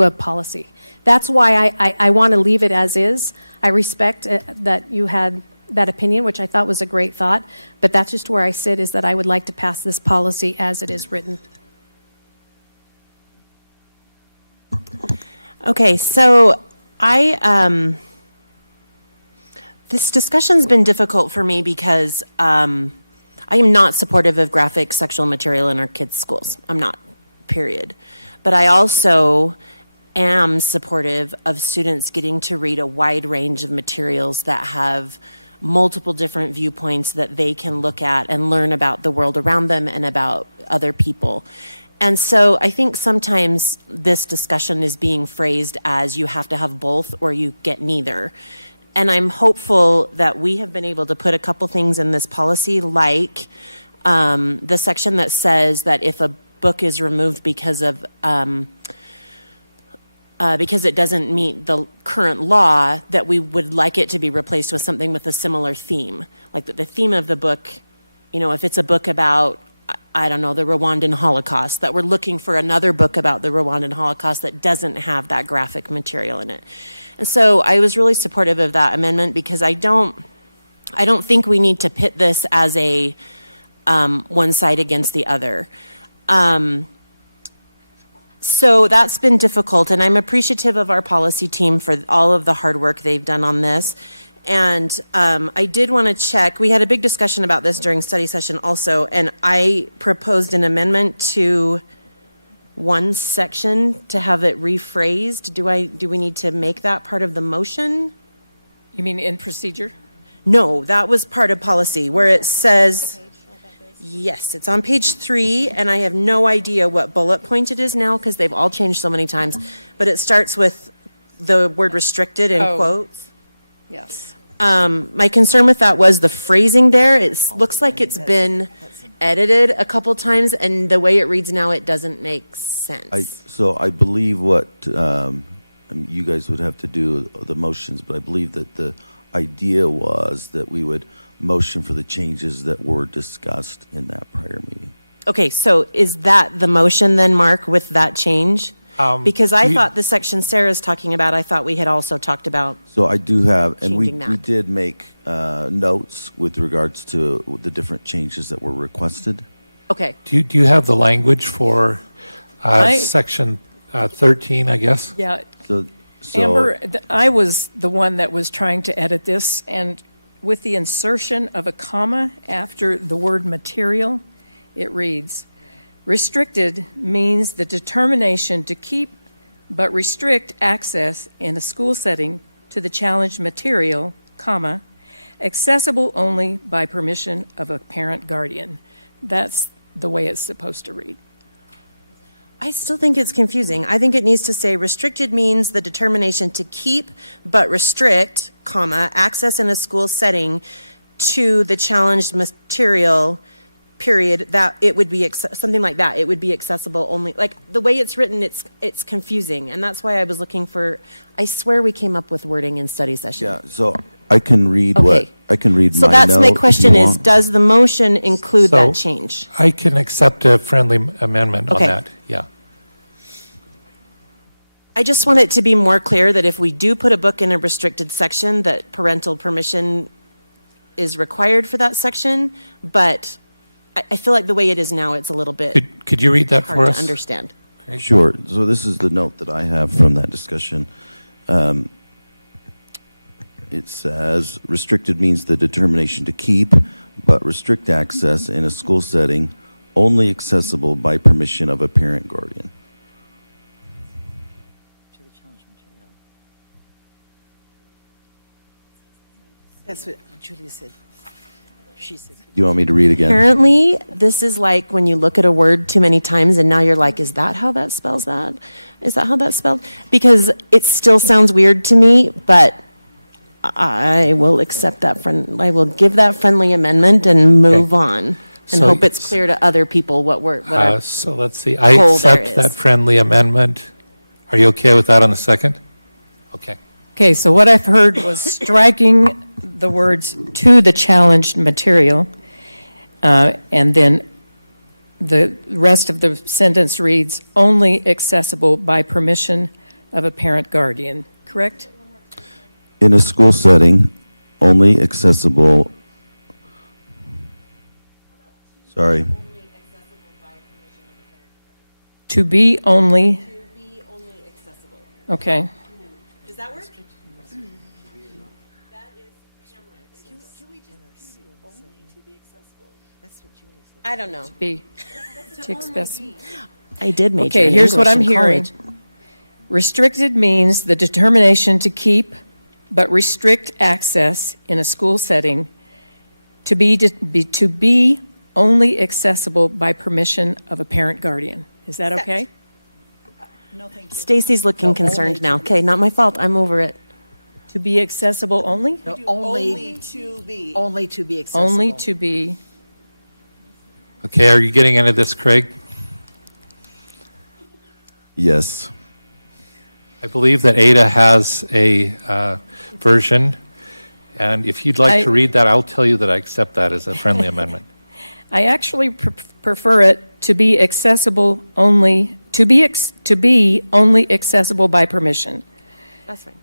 a policy. That's why I want to leave it as is. I respect that you had that opinion, which I thought was a great thought, but that's just where I sit, is that I would like to pass this policy as it is written. Okay, so this discussion's been difficult for me because I am not supportive of graphic sexual material in our kids' schools. I'm not, period. But I also am supportive of students getting to read a wide range of materials that have multiple different viewpoints that they can look at and learn about the world around them and about other people. And so I think sometimes this discussion is being phrased as you have to have both or you get neither. And I'm hopeful that we have been able to put a couple things in this policy, like the section that says that if a book is removed because of because it doesn't meet the current law, that we would like it to be replaced with something with a similar theme. Like the theme of the book, you know, if it's a book about, I don't know, the Rwandan Holocaust, that we're looking for another book about the Rwandan Holocaust that doesn't have that graphic material in it. And so I was really supportive of that amendment because I don't think we need to pit this as a one side against the other. So that's been difficult, and I'm appreciative of our policy team for all of the hard work they've done on this. And I did want to check, we had a big discussion about this during study session also, and I proposed an amendment to one section to have it rephrased. Do we need to make that part of the motion? You mean in procedure? No, that was part of policy where it says, yes, it's on page 3, and I have no idea what bullet point it is now because they've all changed so many times, but it starts with the word restricted in quotes. Yes. My concern with that was the phrasing there. It looks like it's been edited a couple times, and the way it reads now, it doesn't make sense. So I believe what you guys would have to do the motions, but I believe that the idea was that we would motion for the changes that were discussed in that prior meeting. Okay, so is that the motion then, Mark, with that change? Because I thought the section Sarah's talking about, I thought we had also talked about. So I do have, and we Changing that. did make notes with regards to the different changes that were requested. Okay. Do you have the language for I- section 13, I guess? Yeah. So Amber, I was the one that was trying to edit this, and with the insertion of a comma after the word material, it reads, restricted means the determination to keep but restrict access in a school setting to the challenged material, comma, accessible only by permission of a parent guardian. That's the way it's supposed to read. I still think it's confusing. I think it needs to say restricted means the determination to keep but restrict, comma, access in a school setting to the challenged material, period, that it would be something like that. It would be accessible only. Like the way it's written, it's confusing, and that's why I was looking for. I swear we came up with wording in study session. Yeah. So I can read Okay. I can read. So my that's my note if question: you is want. does the motion include So- that change? I can accept a friendly amendment on Okay. that, yeah. I just want it to be more clear that if we do put a book in a restricted section, that parental permission is required for that section, but I feel like the way it is now, it's a little bit Could you read that for hard us? to understand. Sure. So this is the note that I have from that discussion. It says, restricted means the determination to keep, but restrict access in a school setting only accessible by permission of a parent guardian. To the challenge material. That's what Julie said. She said. Do you want me to read again? Apparently, this is like when you look at a word too many times and now you're like, is that how that spells that? Is that how that's spelled? Because it still sounds weird to me, but I will accept that I will give that friendly amendment and move on and So hope it's clear to other people what our So let's see, I goal there accept is. that friendly amendment. Are you okay with that on the second? Okay. Okay, so what I've heard was striking the words "to the challenged material," and then the rest of the sentence reads, "only accessible by permission of a parent guardian," correct? In a school setting, only accessible. Sorry. To be only. Okay. Does that work? I don't know. Be. To express. I did major Okay, in here's what English I'm in hearing. college. Restricted means the determination to keep but restrict access in a school setting to be only accessible by permission of a parent guardian. Is that okay? No, thank you. Stacy's looking concerned now. Okay, not my fault. I'm over it. To be accessible only? No, only to be. Only to be accessible. Only to be. Okay, are you getting into this, Craig? Yes. I believe that Ada has a version, and if you'd like to read that, I'll tell you that I accept that as a friendly amendment. I actually prefer it to be accessible only, to be only accessible by permission. That's fine.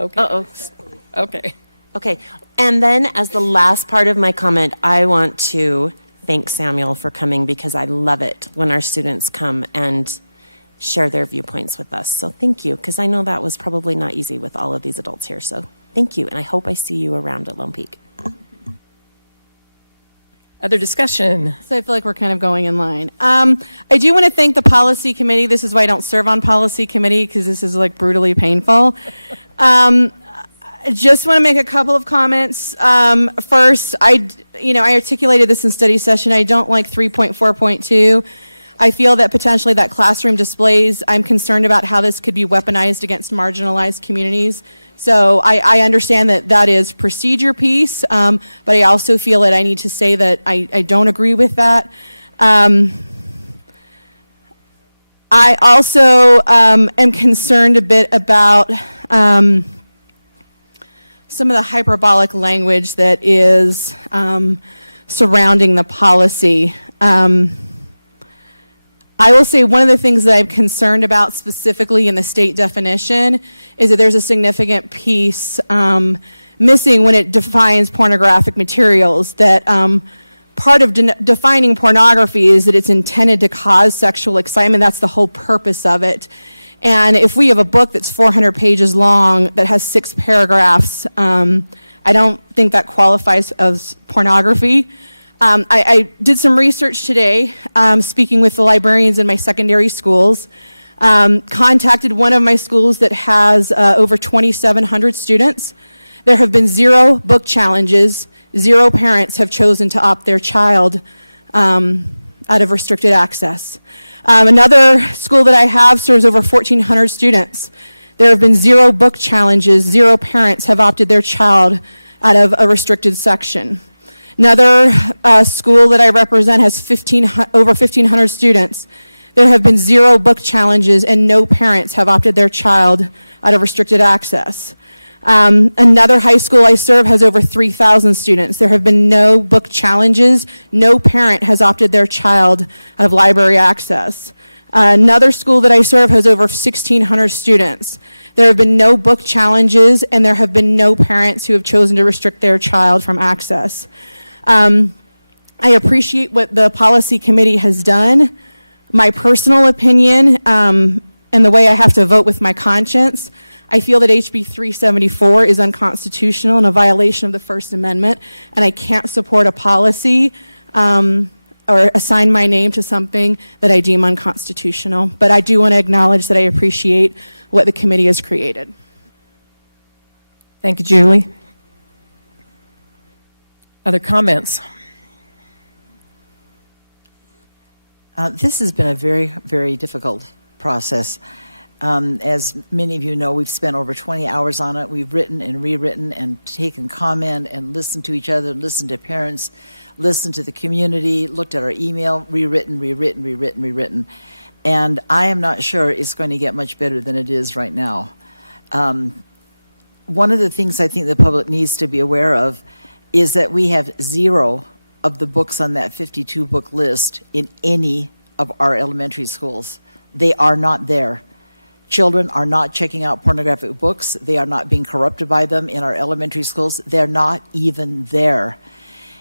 Okay. Uh-oh. Okay. Okay, and then as the last part of my comment, I want to thank Samuel for coming because I love it when our students come and share their viewpoints with us. So thank you, because I know that was probably not easy with all of these adults here. So thank you, and I hope I see you around at Lone Peak. Other discussion? So I feel like we're kind of going in line. I do want to thank the policy committee. This is why I don't serve on policy committee, because this is like brutally painful. I just want to make a couple of comments. First, I articulated this in study session. I don't like 3.4.2. I feel that potentially that classroom displays, I'm concerned about how this could be weaponized against marginalized communities. So I understand that that is procedure piece, but I also feel that I need to say that I don't agree with that. I also am concerned a bit about some of the hyperbolic language that is surrounding the policy. I will say one of the things that I'm concerned about specifically in the state definition is that there's a significant piece missing when it defines pornographic materials, that part of defining pornography is that it's intended to cause sexual excitement. That's the whole purpose of it. And if we have a book that's 400 pages long that has 6 paragraphs, I don't think that qualifies as pornography. I did some research today, speaking with the librarians in my secondary schools, contacted one of my schools that has over 2,700 students. There have been 0 book challenges. 0 parents have chosen to opt their child out of restricted access. Another school that I have serves over 1,400 students. There have been 0 book challenges. 0 parents have opted their child out of a restricted section. Another school that I represent has over 1,500 students. There have been 0 book challenges and no parents have opted their child out of restricted access. Another high school I serve has over 3,000 students. There have been no book challenges. No parent has opted their child out of library access. Another school that I serve has over 1,600 students. There have been no book challenges, and there have been no parents who have chosen to restrict their child from access. I appreciate what the policy committee has done. My personal opinion, and the way I have to vote with my conscience, I feel that HB 374 is unconstitutional and a violation of the First Amendment, and I can't support a policy or assign my name to something that I deem unconstitutional. But I do want to acknowledge that I appreciate what the committee has created. Thank you, Julie. Other comments? This has been a very, very difficult process. As many of you know, we've spent over 20 hours on it. We've written and rewritten and taken comment and listened to each other, listened to parents, listened to the community, looked at our email, rewritten. And I am not sure it's going to get much better than it is right now. One of the things I think the public needs to be aware of is that we have 0 of the books on that 52-book list in any of our elementary schools. They are not there. Children are not checking out pornographic books. They are not being corrupted by them in our elementary schools. They're not even there.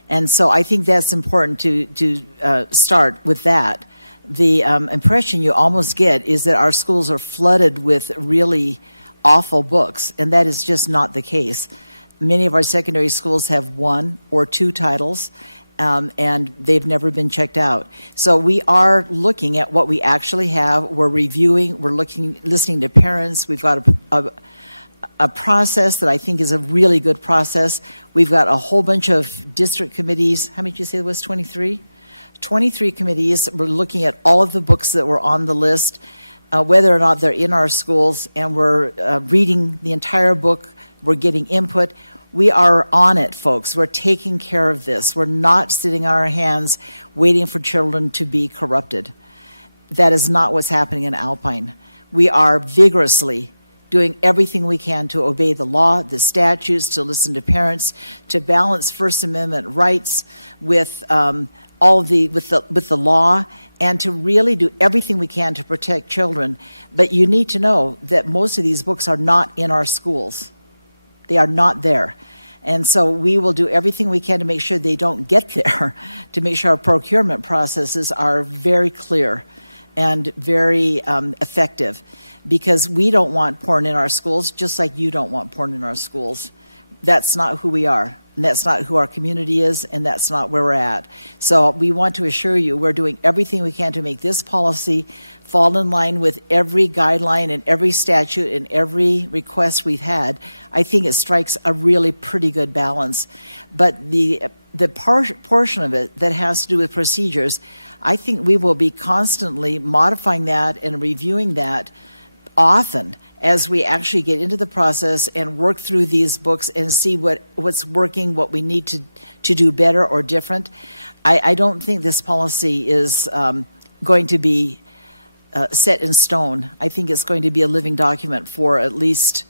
And so I think that's important to start with that. The impression you almost get is that our schools are flooded with really awful books, and that is just not the case. Many of our secondary schools have 1 or 2 titles, and they've never been checked out. So we are looking at what we actually have. We're reviewing. We're listening to parents. We've got a process that I think is a really good process. We've got a whole bunch of district committees. How many did you say there was? 23? 23 committees. We're looking at all of the books that were on the list, whether or not they're in our schools, and we're reading the entire book. We're getting input. We are on it, folks. We're taking care of this. We're not sitting on our hands waiting for children to be corrupted. that is not what's happening in Alpine. We are vigorously doing everything we can to obey the law, the statutes, to listen to parents, to balance First Amendment rights with with the law, and to really do everything we can to protect children. But you need to know that most of these books are not in our schools. They are not there. And so we will do everything we can to make sure they don't get there, to make sure our procurement processes are very clear and very effective, because we don't want porn in our schools, just like you don't want porn in our schools. That's not who we are, and that's not who our community is, and that's not where we're at. So we want to assure you we're doing everything we can to make this policy fall in line with every guideline and every statute and every request we've had. I think it strikes a really pretty good balance. But the portion of it that has to do with procedures, I think we will be constantly modifying that and reviewing that often as we actually get into the process and work through these books and see what's working, what we need to do better or different. I don't think this policy is going to be set in stone. I think it's going to be a living document for at least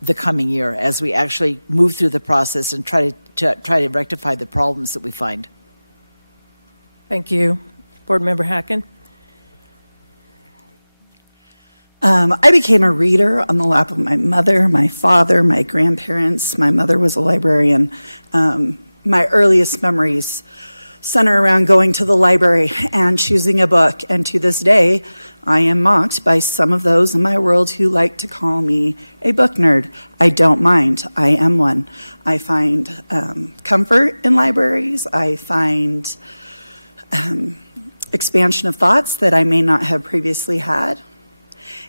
the coming year as we actually move through the process and try to rectify the problems that we find. Thank you. Board Member Hacken. I became a reader on the lap of my mother, my father, my grandparents. My mother was a librarian. My earliest memories center around going to the library and choosing a book. And to this day, I am mocked by some of those in my world who like to call me a book nerd. I don't mind. I am one. I find comfort in libraries. I find expansion of thoughts that I may not have previously had.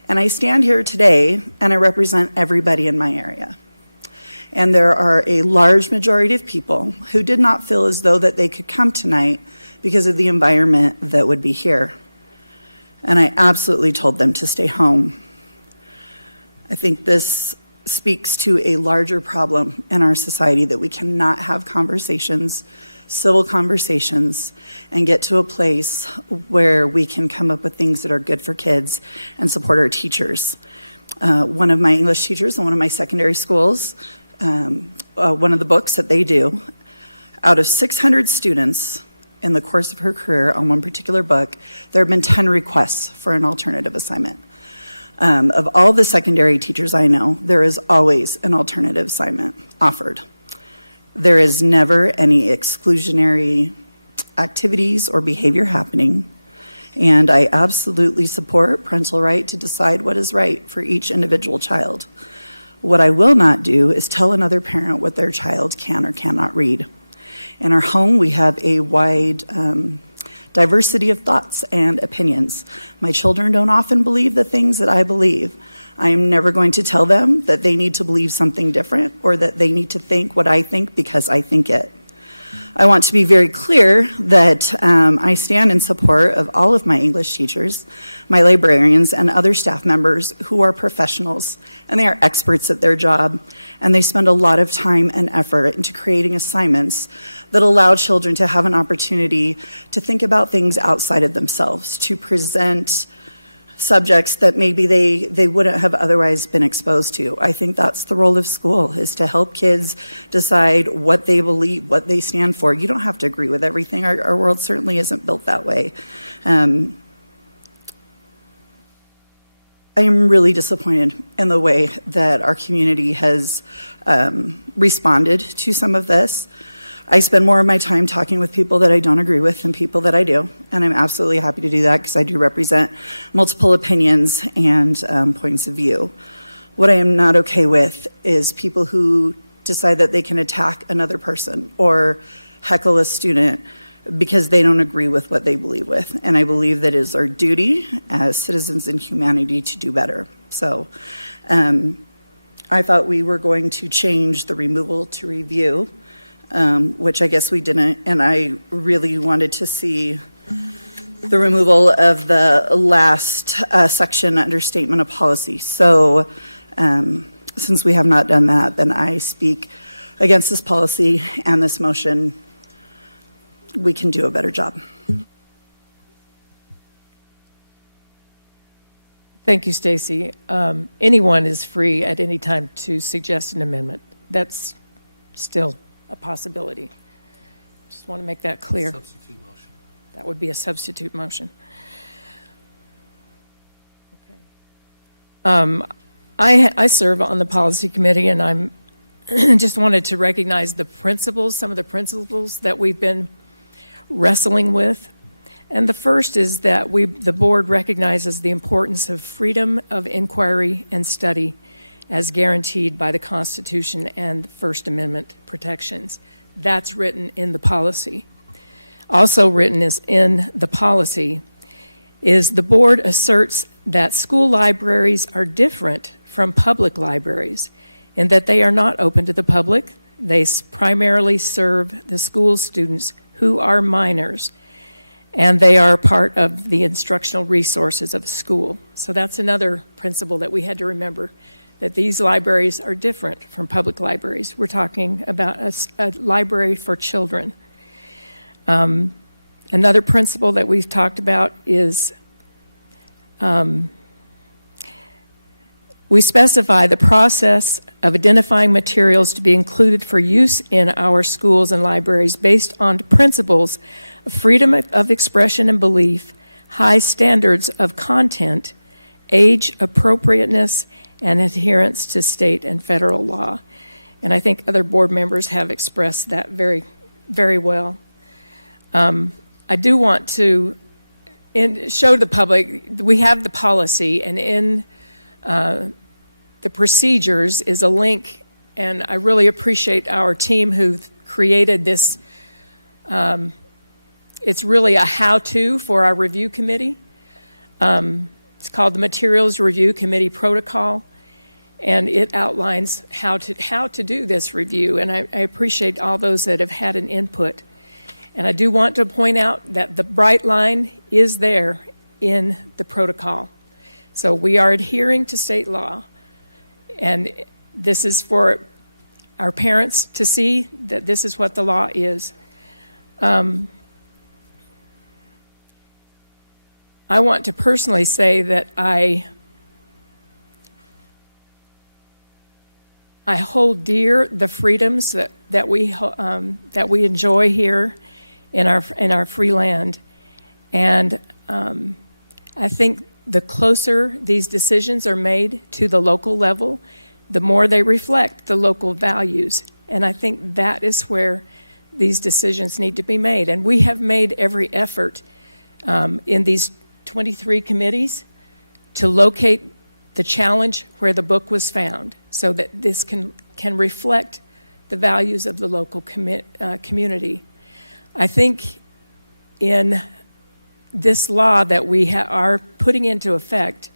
And I stand here today and I represent everybody in my area. And there are a large majority of people who did not feel as though that they could come tonight because of the environment that would be here. And I absolutely told them to stay home. I think this speaks to a larger problem in our society, that we cannot have conversations, civil conversations, and get to a place where we can come up with things that are good for kids and support our teachers. One of my English teachers in one of my secondary schools, one of the books that they do, out of 600 students in the course of her career on one particular book, there have been 10 requests for an alternative assignment. Of all the secondary teachers I know, there is always an alternative assignment offered. There is never any exclusionary activities or behavior happening. And I absolutely support parental right to decide what is right for each individual child. What I will not do is tell another parent what their child can or cannot read. In our home, we have a wide diversity of thoughts and opinions. My children don't often believe the things that I believe. I am never going to tell them that they need to believe something different or that they need to think what I think because I think it. I want to be very clear that I stand in support of all of my English teachers, my librarians, and other staff members who are professionals, and they are experts at their job, and they spend a lot of time and effort into creating assignments that allow children to have an opportunity to think about things outside of themselves, to present subjects that maybe they wouldn't have otherwise been exposed to. I think that's the role of school, is to help kids decide what they believe, what they stand for. You don't have to agree with everything. Our world certainly isn't built that way. I am really disappointed in the way that our community has responded to some of this. I spend more of my time talking with people that I don't agree with than people that I do, and I'm absolutely happy to do that because I do represent multiple opinions and points of view. What I am not okay with is people who decide that they can attack another person or heckle a student because they don't agree with what they believe with, and I believe that it is our duty as citizens in humanity to do better. So I thought we were going to change the removal to review, which I guess we didn't, and I really wanted to see the removal of the last section under statement of policy. So since we have not done that, then I speak against this policy and this motion. We can do a better job. Thank you, Stacy. Anyone is free at any time to suggest an amendment. That's still a possibility. Just want to make that clear. Substitute motion. That would be a substitute motion. Okay. I serve on the policy committee, and I'm just wanted to recognize the principles, some of the principles that we've been wrestling with. And the first is that the board recognizes the importance of freedom of inquiry and study as guaranteed by the Constitution and the First Amendment protections. That's written in the policy. Also written is in the policy is the board asserts that school libraries are different from public libraries in that they are not open to the public. They primarily serve the school students who are minors, and they are part of the instructional resources of the school. So that's another principle that we had to remember, that these libraries are different from public libraries. We're talking about a library for children. Another principle that we've talked about is we specify the process of identifying materials to be included for use in our schools and libraries based on principles of freedom of expression and belief, high standards of content, age appropriateness, and adherence to state and federal law. And I think other board members have expressed that very, very well. I do want to show the public, we have the policy, and in the procedures is a link, and I really appreciate our team who created this. It's really a how-to for our review committee. It's called the Materials Review Committee Protocol, and it outlines how to do this review, and I appreciate all those that have had an input. And I do want to point out that the bright line is there in the protocol. So we are adhering to state law, and this is for our parents to see that this is what the law is. I want to personally say that I hold dear the freedoms that we enjoy here in our free land, and I think the closer these decisions are made to the local level, the more they reflect the local values, and I think that is where these decisions need to be made. And we have made every effort in these 23 committees to locate the challenge where the book was found, so that this can reflect the values of the local community. I think in this law that we are putting into effect,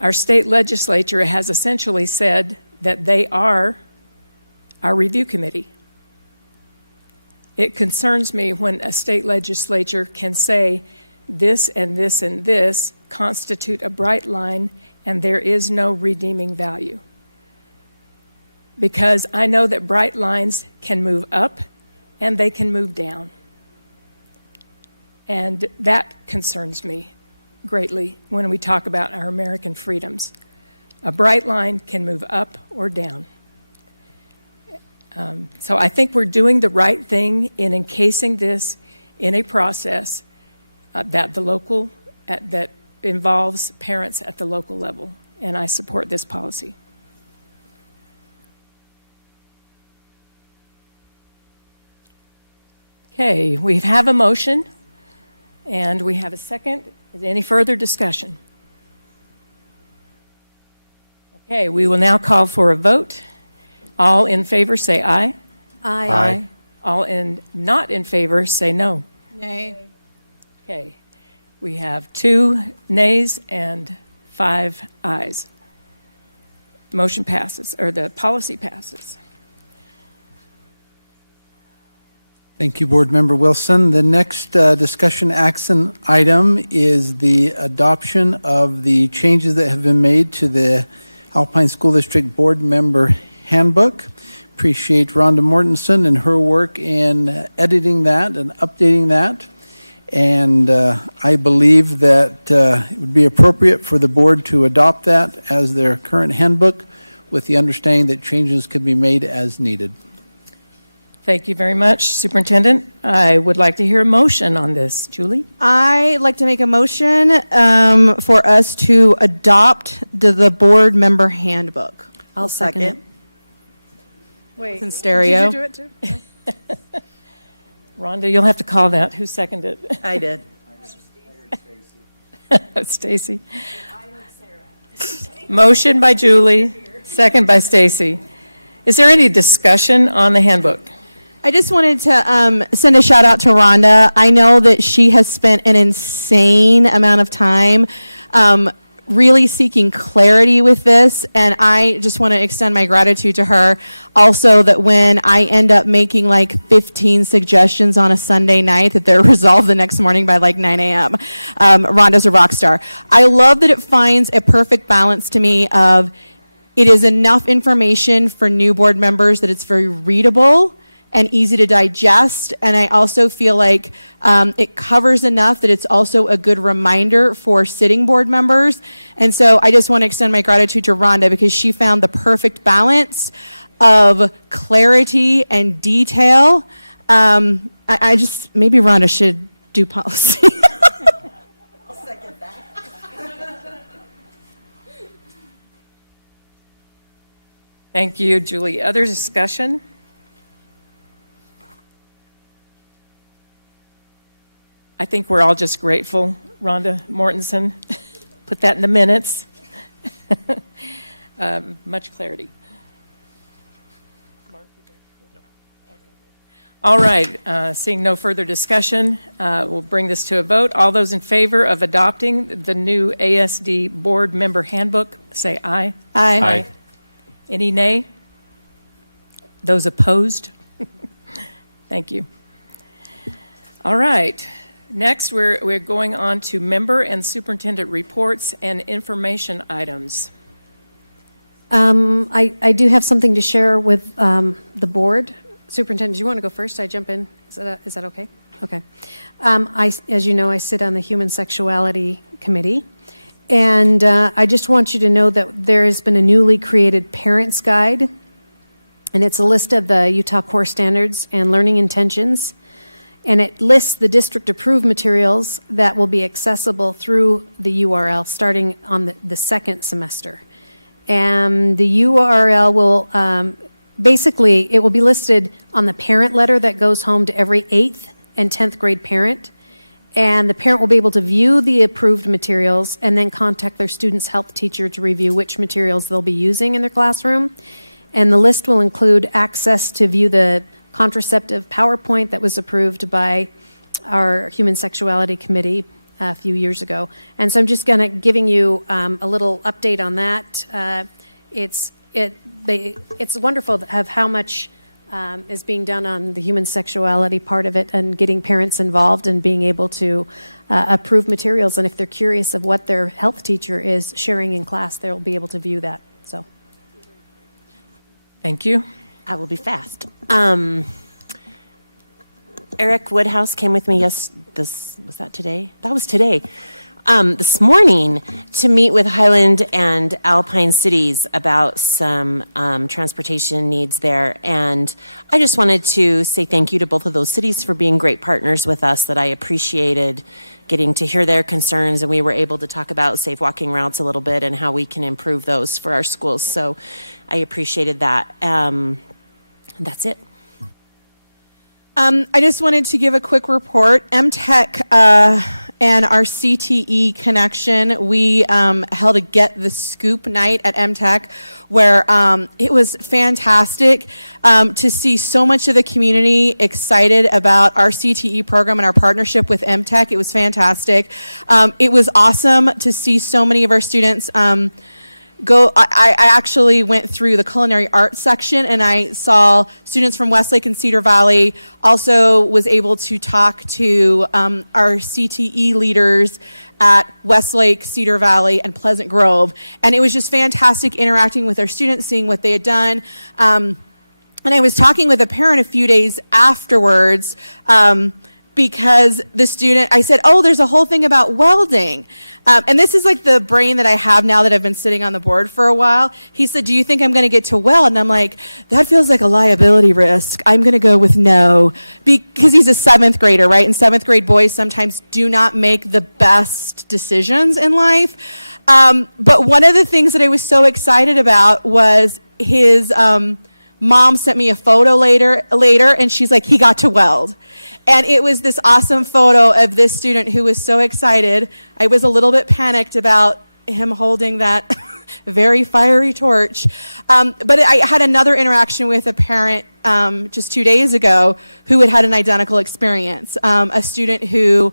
our state legislature has essentially said that they are our review committee. It concerns me when a state legislature can say this and this and this constitute a bright line and there is no redeeming value. Because I know that bright lines can move up and they can move down. And that concerns me greatly when we talk about our American freedoms. A bright line can move up or down. So I think we're doing the right thing in encasing this in a process that involves parents at the local level, and I support this policy. Okay, we have a motion, and we have a second. Is there any further discussion? Okay, we will now call for a vote. All in favor say aye. Aye. Aye. All not in favor say no. Nay. Okay, we have 2 nays and 5 ayes. Motion passes, or the policy passes. Thank you, Board Member Wilson. The next discussion action item is the adoption of the changes that have been made to the Alpine School District Board Member Handbook. Appreciate Rhonda Mortensen and her work in editing that and updating that. And I believe that it would be appropriate for the board to adopt that as their current handbook, with the understanding that changes can be made as needed. Thank you very much, Superintendent. I would like to hear a motion on this. Julie? I'd like to make a motion for us to adopt the board member handbook. I'll second it. Wait, in stereo. did you do it too? Rhonda, you'll have to call that. Who seconded it? I did. Stacy. Motion by Julie, second by Stacy. Is there any discussion on the handbook? I just wanted to send a shout out to Rhonda. I know that she has spent an insane amount of time really seeking clarity with this, and I just want to extend my gratitude to her. Also, that when I end up making like 15 suggestions on a Sunday night, that they're resolved the next morning by like 9 a.m. Rhonda's a rock star. I love that it finds a perfect balance to me of it is enough information for new board members that it's very readable and easy to digest, and I also feel like it covers enough that it's also a good reminder for sitting board members. And so I just want to extend my gratitude to Rhonda because she found the perfect balance of clarity and detail. I just, maybe Rhonda should do policy. I'll second that. Thank you, Julie. Other discussion? I think we're all just grateful, Rhonda Mortensen. Put that in the minutes. Much clarity. All right, seeing no further discussion, we'll bring this to a vote. All those in favor of adopting the new ASD board member handbook, say aye. Aye. Aye. Any nay? Those opposed? Thank you. All right. Next, we're going on to member and superintendent reports and information items. I do have something to share with the board. Superintendent, do you want to go first? I jump in. Is that okay? Okay. As you know, I sit on the Human Sexuality Committee. And I just want you to know that there has been a newly created Parents Guide. And it's a list of the Utah Core Standards and Learning Intentions. And it lists the district-approved materials that will be accessible through the URL starting on the second semester. And the URL will, basically, it will be listed on the parent letter that goes home to every 8th and 10th grade parent. And the parent will be able to view the approved materials and then contact their student's health teacher to review which materials they'll be using in their classroom. And the list will include access to view the contraceptive PowerPoint that was approved by our Human Sexuality Committee a few years ago. And so I'm just giving you a little update on that. It's wonderful of how much is being done on the human sexuality part of it and getting parents involved and being able to approve materials. And if they're curious of what their health teacher is sharing in class, they'll be able to view that. So, thank you. I will be fast. Eric Woodhouse came with me was that today? That was today. This morning to meet with Highland and Alpine cities about some transportation needs there. And I just wanted to say thank you to both of those cities for being great partners with us, that I appreciated getting to hear their concerns, and we were able to talk about safe walking routes a little bit and how we can improve those for our schools. So I appreciated that. That's it. I just wanted to give a quick report. MTech and our CTE connection, we held a Get the Scoop night at MTech where it was fantastic to see so much of the community excited about our CTE program and our partnership with MTech. It was fantastic. It was awesome to see so many of our students I actually went through the culinary arts section and I saw students from Westlake and Cedar Valley. Also was able to talk to our CTE leaders at Westlake, Cedar Valley, and Pleasant Grove. And it was just fantastic interacting with our students, seeing what they had done. And I was talking with a parent a few days afterwards because the student, I said, oh, there's a whole thing about welding. And this is like the brain that I have now that I've been sitting on the board for a while. He said, do you think I'm going to get to weld? And I'm like, that feels like a liability risk. I'm going to go with no, because he's a 7th grader, right? And 7th grade boys sometimes do not make the best decisions in life. But one of the things that I was so excited about was his mom sent me a photo later, and she's like, he got to weld. And it was this awesome photo of this student who was so excited. I was a little bit panicked about him holding that very fiery torch. But I had another interaction with a parent just 2 days ago who had an identical experience. A student who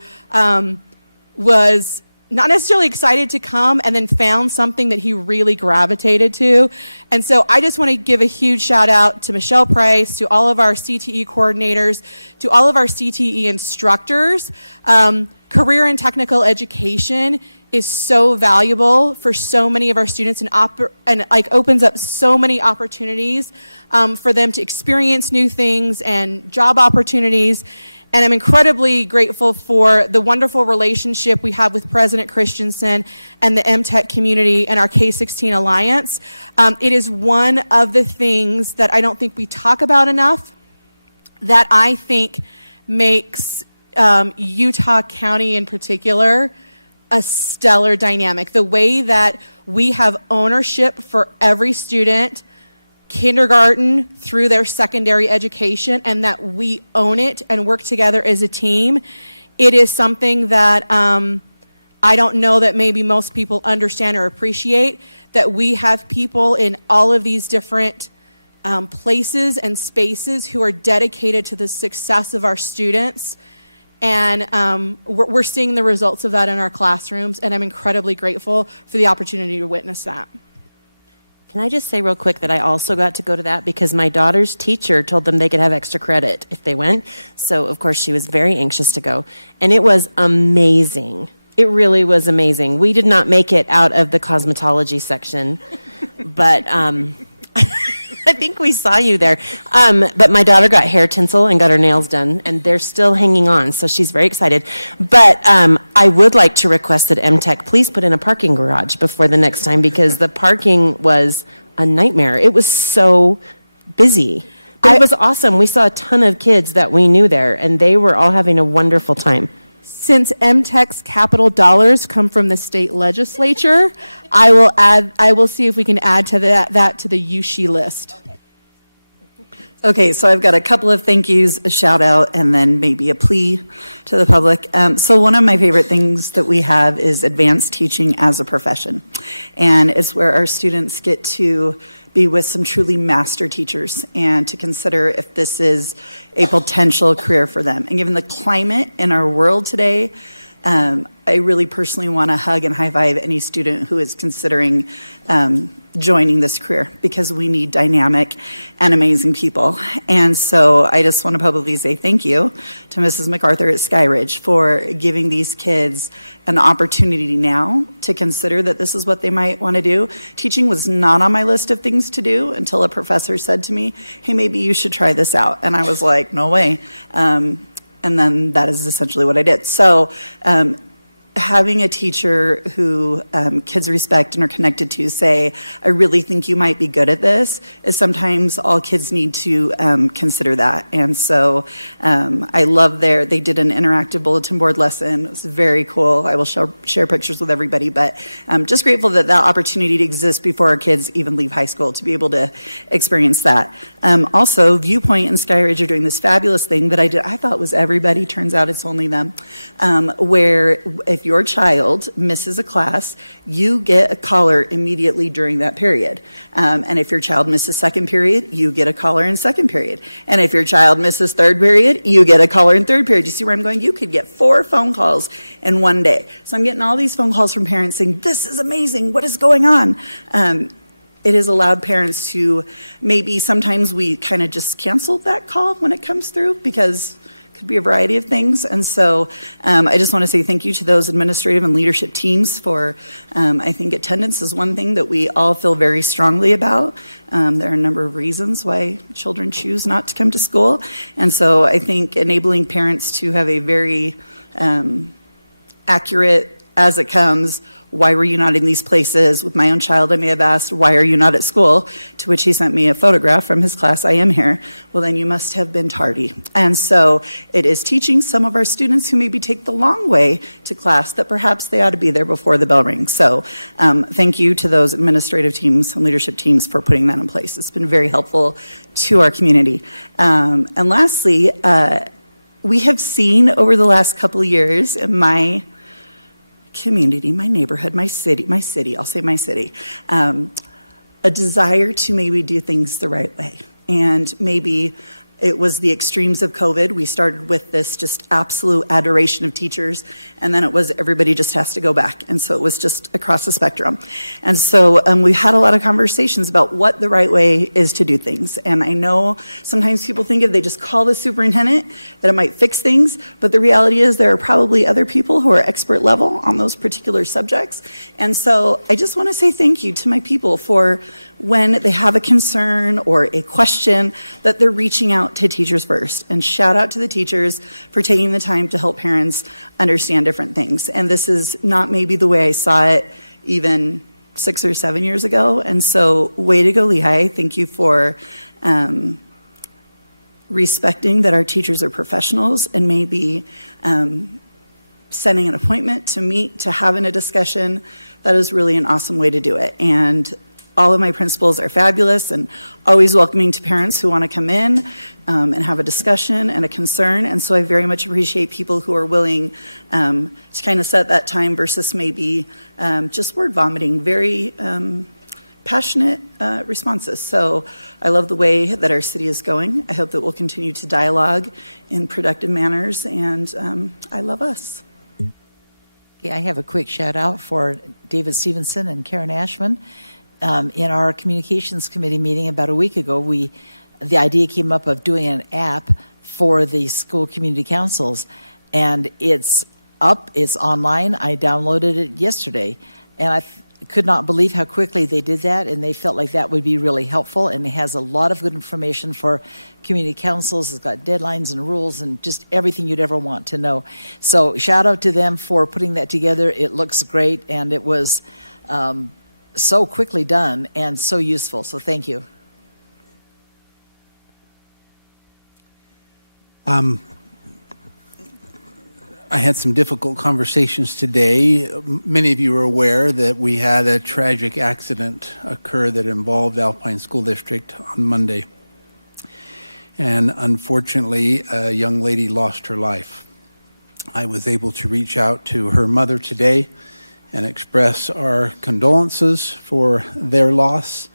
was not necessarily excited to come and then found something that he really gravitated to. And so I just want to give a huge shout out to Michelle Price, to all of our CTE coordinators, to all of our CTE instructors. Career and technical education is so valuable for so many of our students and opens up so many opportunities for them to experience new things and job opportunities. And I'm incredibly grateful for the wonderful relationship we have with President Christensen and the MTech community and our K-16 Alliance. It is one of the things that I don't think we talk about enough that I think makes Utah County in particular a stellar dynamic. The way that we have ownership for every student, kindergarten through their secondary education, and that we own it and work together as a team. It is something that I don't know that maybe most people understand or appreciate, that we have people in all of these different places and spaces who are dedicated to the success of our students. And we're seeing the results of that in our classrooms, and I'm incredibly grateful for the opportunity to witness that. Can I just say real quick that I also got to go to that because my daughter's teacher told them they could have extra credit if they went. So, of course, she was very anxious to go. And it was amazing. It really was amazing. We did not make it out of the cosmetology section, but I think we saw you there. But my daughter got hair tinsel and got her nails done, and they're still hanging on, so she's very excited. But I would like to request that MTech please put in a parking garage before the next time, because the parking was a nightmare. It was so busy. But it was awesome. We saw a ton of kids that we knew there, and they were all having a wonderful time. Since MTech's capital dollars come from the state legislature, I will see if we can add to that to the USHE list. Okay, so I've got a couple of thank yous, a shout out, and then maybe a plea to the public. So one of my favorite things that we have is advanced teaching as a profession. And it's where our students get to be with some truly master teachers and to consider if this is a potential career for them. And given the climate in our world today, I really personally want to hug and high five any student who is considering joining this career, because we need dynamic and amazing people. And so I just want to publicly say thank you to Mrs. MacArthur at Skyridge for giving these kids an opportunity now to consider that this is what they might want to do. Teaching was not on my list of things to do until a professor said to me, hey, maybe you should try this out. And I was like, no way. And then that is essentially what I did. So having a teacher who kids respect and are connected to say, I really think you might be good at this, is sometimes all kids need to consider that. And so I love they did an interactive bulletin board lesson. It was very cool. I will share pictures with everybody, but I'm just grateful that that opportunity exists before our kids even leave high school to be able to experience that. Also, Viewpoint and Skyridge are doing this fabulous thing that I thought was everybody. Turns out it's only them, where if your child misses a class, you get a caller immediately during that period. And if your child misses second period, you get a caller in second period. And if your child misses third period, you get a caller in third period. You see where I'm going? You could get 4 phone calls in one day. So I'm getting all these phone calls from parents saying, this is amazing. What is going on? It has allowed parents to maybe sometimes we kind of just cancel that call when it comes through because could be a variety of things. And so I just want to say thank you to those administrative and leadership teams for, I think attendance is one thing that we all feel very strongly about. There are a number of reasons why children choose not to come to school. And so I think enabling parents to have a very accurate, as it comes, why were you not in these places? With my own child, I may have asked, why are you not at school? To which he sent me a photograph from his class, I am here. Well, then you must have been tardy. And so it is teaching some of our students who maybe take the long way to class that perhaps they ought to be there before the bell rings. So thank you to those administrative teams and leadership teams for putting that in place. It's been very helpful to our community. And lastly, we have seen over the last couple of years in my community, my neighborhood, my city, I'll say my city, a desire to maybe do things the right way. And maybe it was the extremes of COVID. We started with this just absolute adoration of teachers, and then it was everybody just has to go back. And so it was just across the spectrum. And so we had a lot of conversations about what the right way is to do things. And I know sometimes people think if they just call the superintendent that it might fix things, but the reality is there are probably other people who are expert level on those particular subjects. And so I just want to say thank you to my people for when they have a concern or a question that they're reaching out to teachers first. And shout out to the teachers for taking the time to help parents understand different things. And this is not maybe the way I saw it even 6 or 7 years ago. And so way to go, Lehigh. Thank you for respecting that our teachers are professionals and maybe setting an appointment to meet, to having a discussion. That is really an awesome way to do it. And all of my principals are fabulous and always welcoming to parents who want to come in and have a discussion and a concern. And so I very much appreciate people who are willing to kind of set that time versus maybe just word vomiting, very passionate responses. So I love the way that our city is going. I hope that we'll continue to dialogue in productive manners, and I love us. Yeah, I have a quick shout out for David Stevenson and Karen Ashman. In our communications committee meeting about a week ago, the idea came up of doing an app for the school community councils, and it's up, it's online. I downloaded it yesterday, and I could not believe how quickly they did that, and they felt like that would be really helpful, and it has a lot of good information for community councils. It's got deadlines and rules and just everything you'd ever want to know. So shout out to them for putting that together. It looks great, and it was so quickly done and so useful. So thank you. I had some difficult conversations today. Many of you are aware that we had a tragic accident occur that involved Alpine School District on Monday. And unfortunately, a young lady lost her life. I was able to reach out to her mother today and express our condolences for their loss.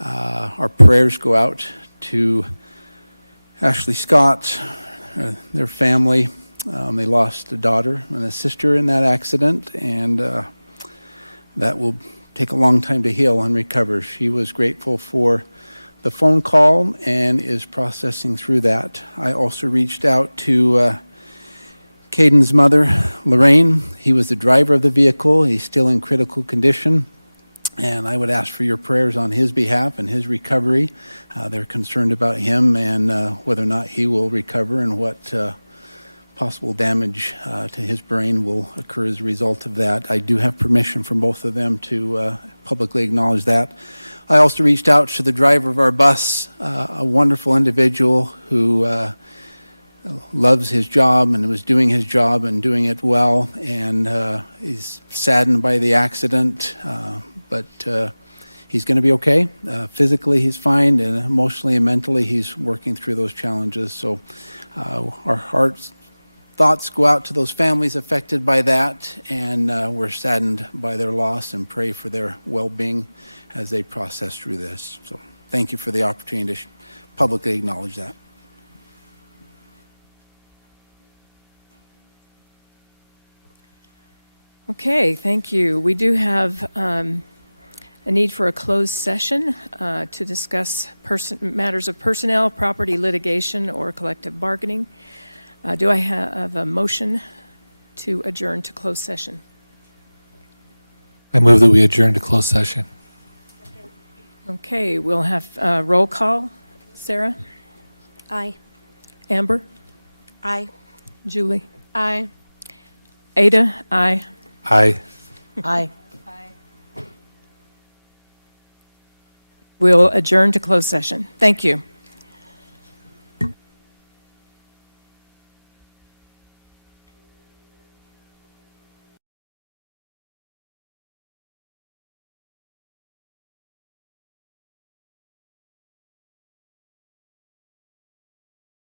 Our prayers go out to Ashley Scott, their family. They lost a daughter and a sister in that accident, and that will take a long time to heal and recover. She was grateful for the phone call and is processing through that. I also reached out to Caden's mother, Lorraine. He was the driver of the vehicle. He's still in critical condition, and I would ask for your prayers on his behalf and his recovery. They're concerned about him and whether or not he will recover and what possible damage to his brain will occur as a result of that. I do have permission from both of them to publicly acknowledge that. I also reached out to the driver of our bus, a wonderful individual who loves his job and was doing his job and doing it well, and is saddened by the accident, but he's going to be okay. Physically he's fine, and emotionally and mentally he's working through those challenges. So our thoughts go out to those families affected by that, and we're saddened by their loss and pray for their well-being as they process through this. So thank you for the opportunity to publicly acknowledge that. Okay, thank you. We do have a need for a closed session to discuss matters of personnel, property litigation, or collective bargaining. Do I have a motion to adjourn to closed session? I move that we adjourn to closed session. Okay, we'll have roll call. Sarah? Aye. Amber? Aye. Julie? Aye. Ada? Aye. Aye. Aye. We'll adjourn to closed session. Thank you.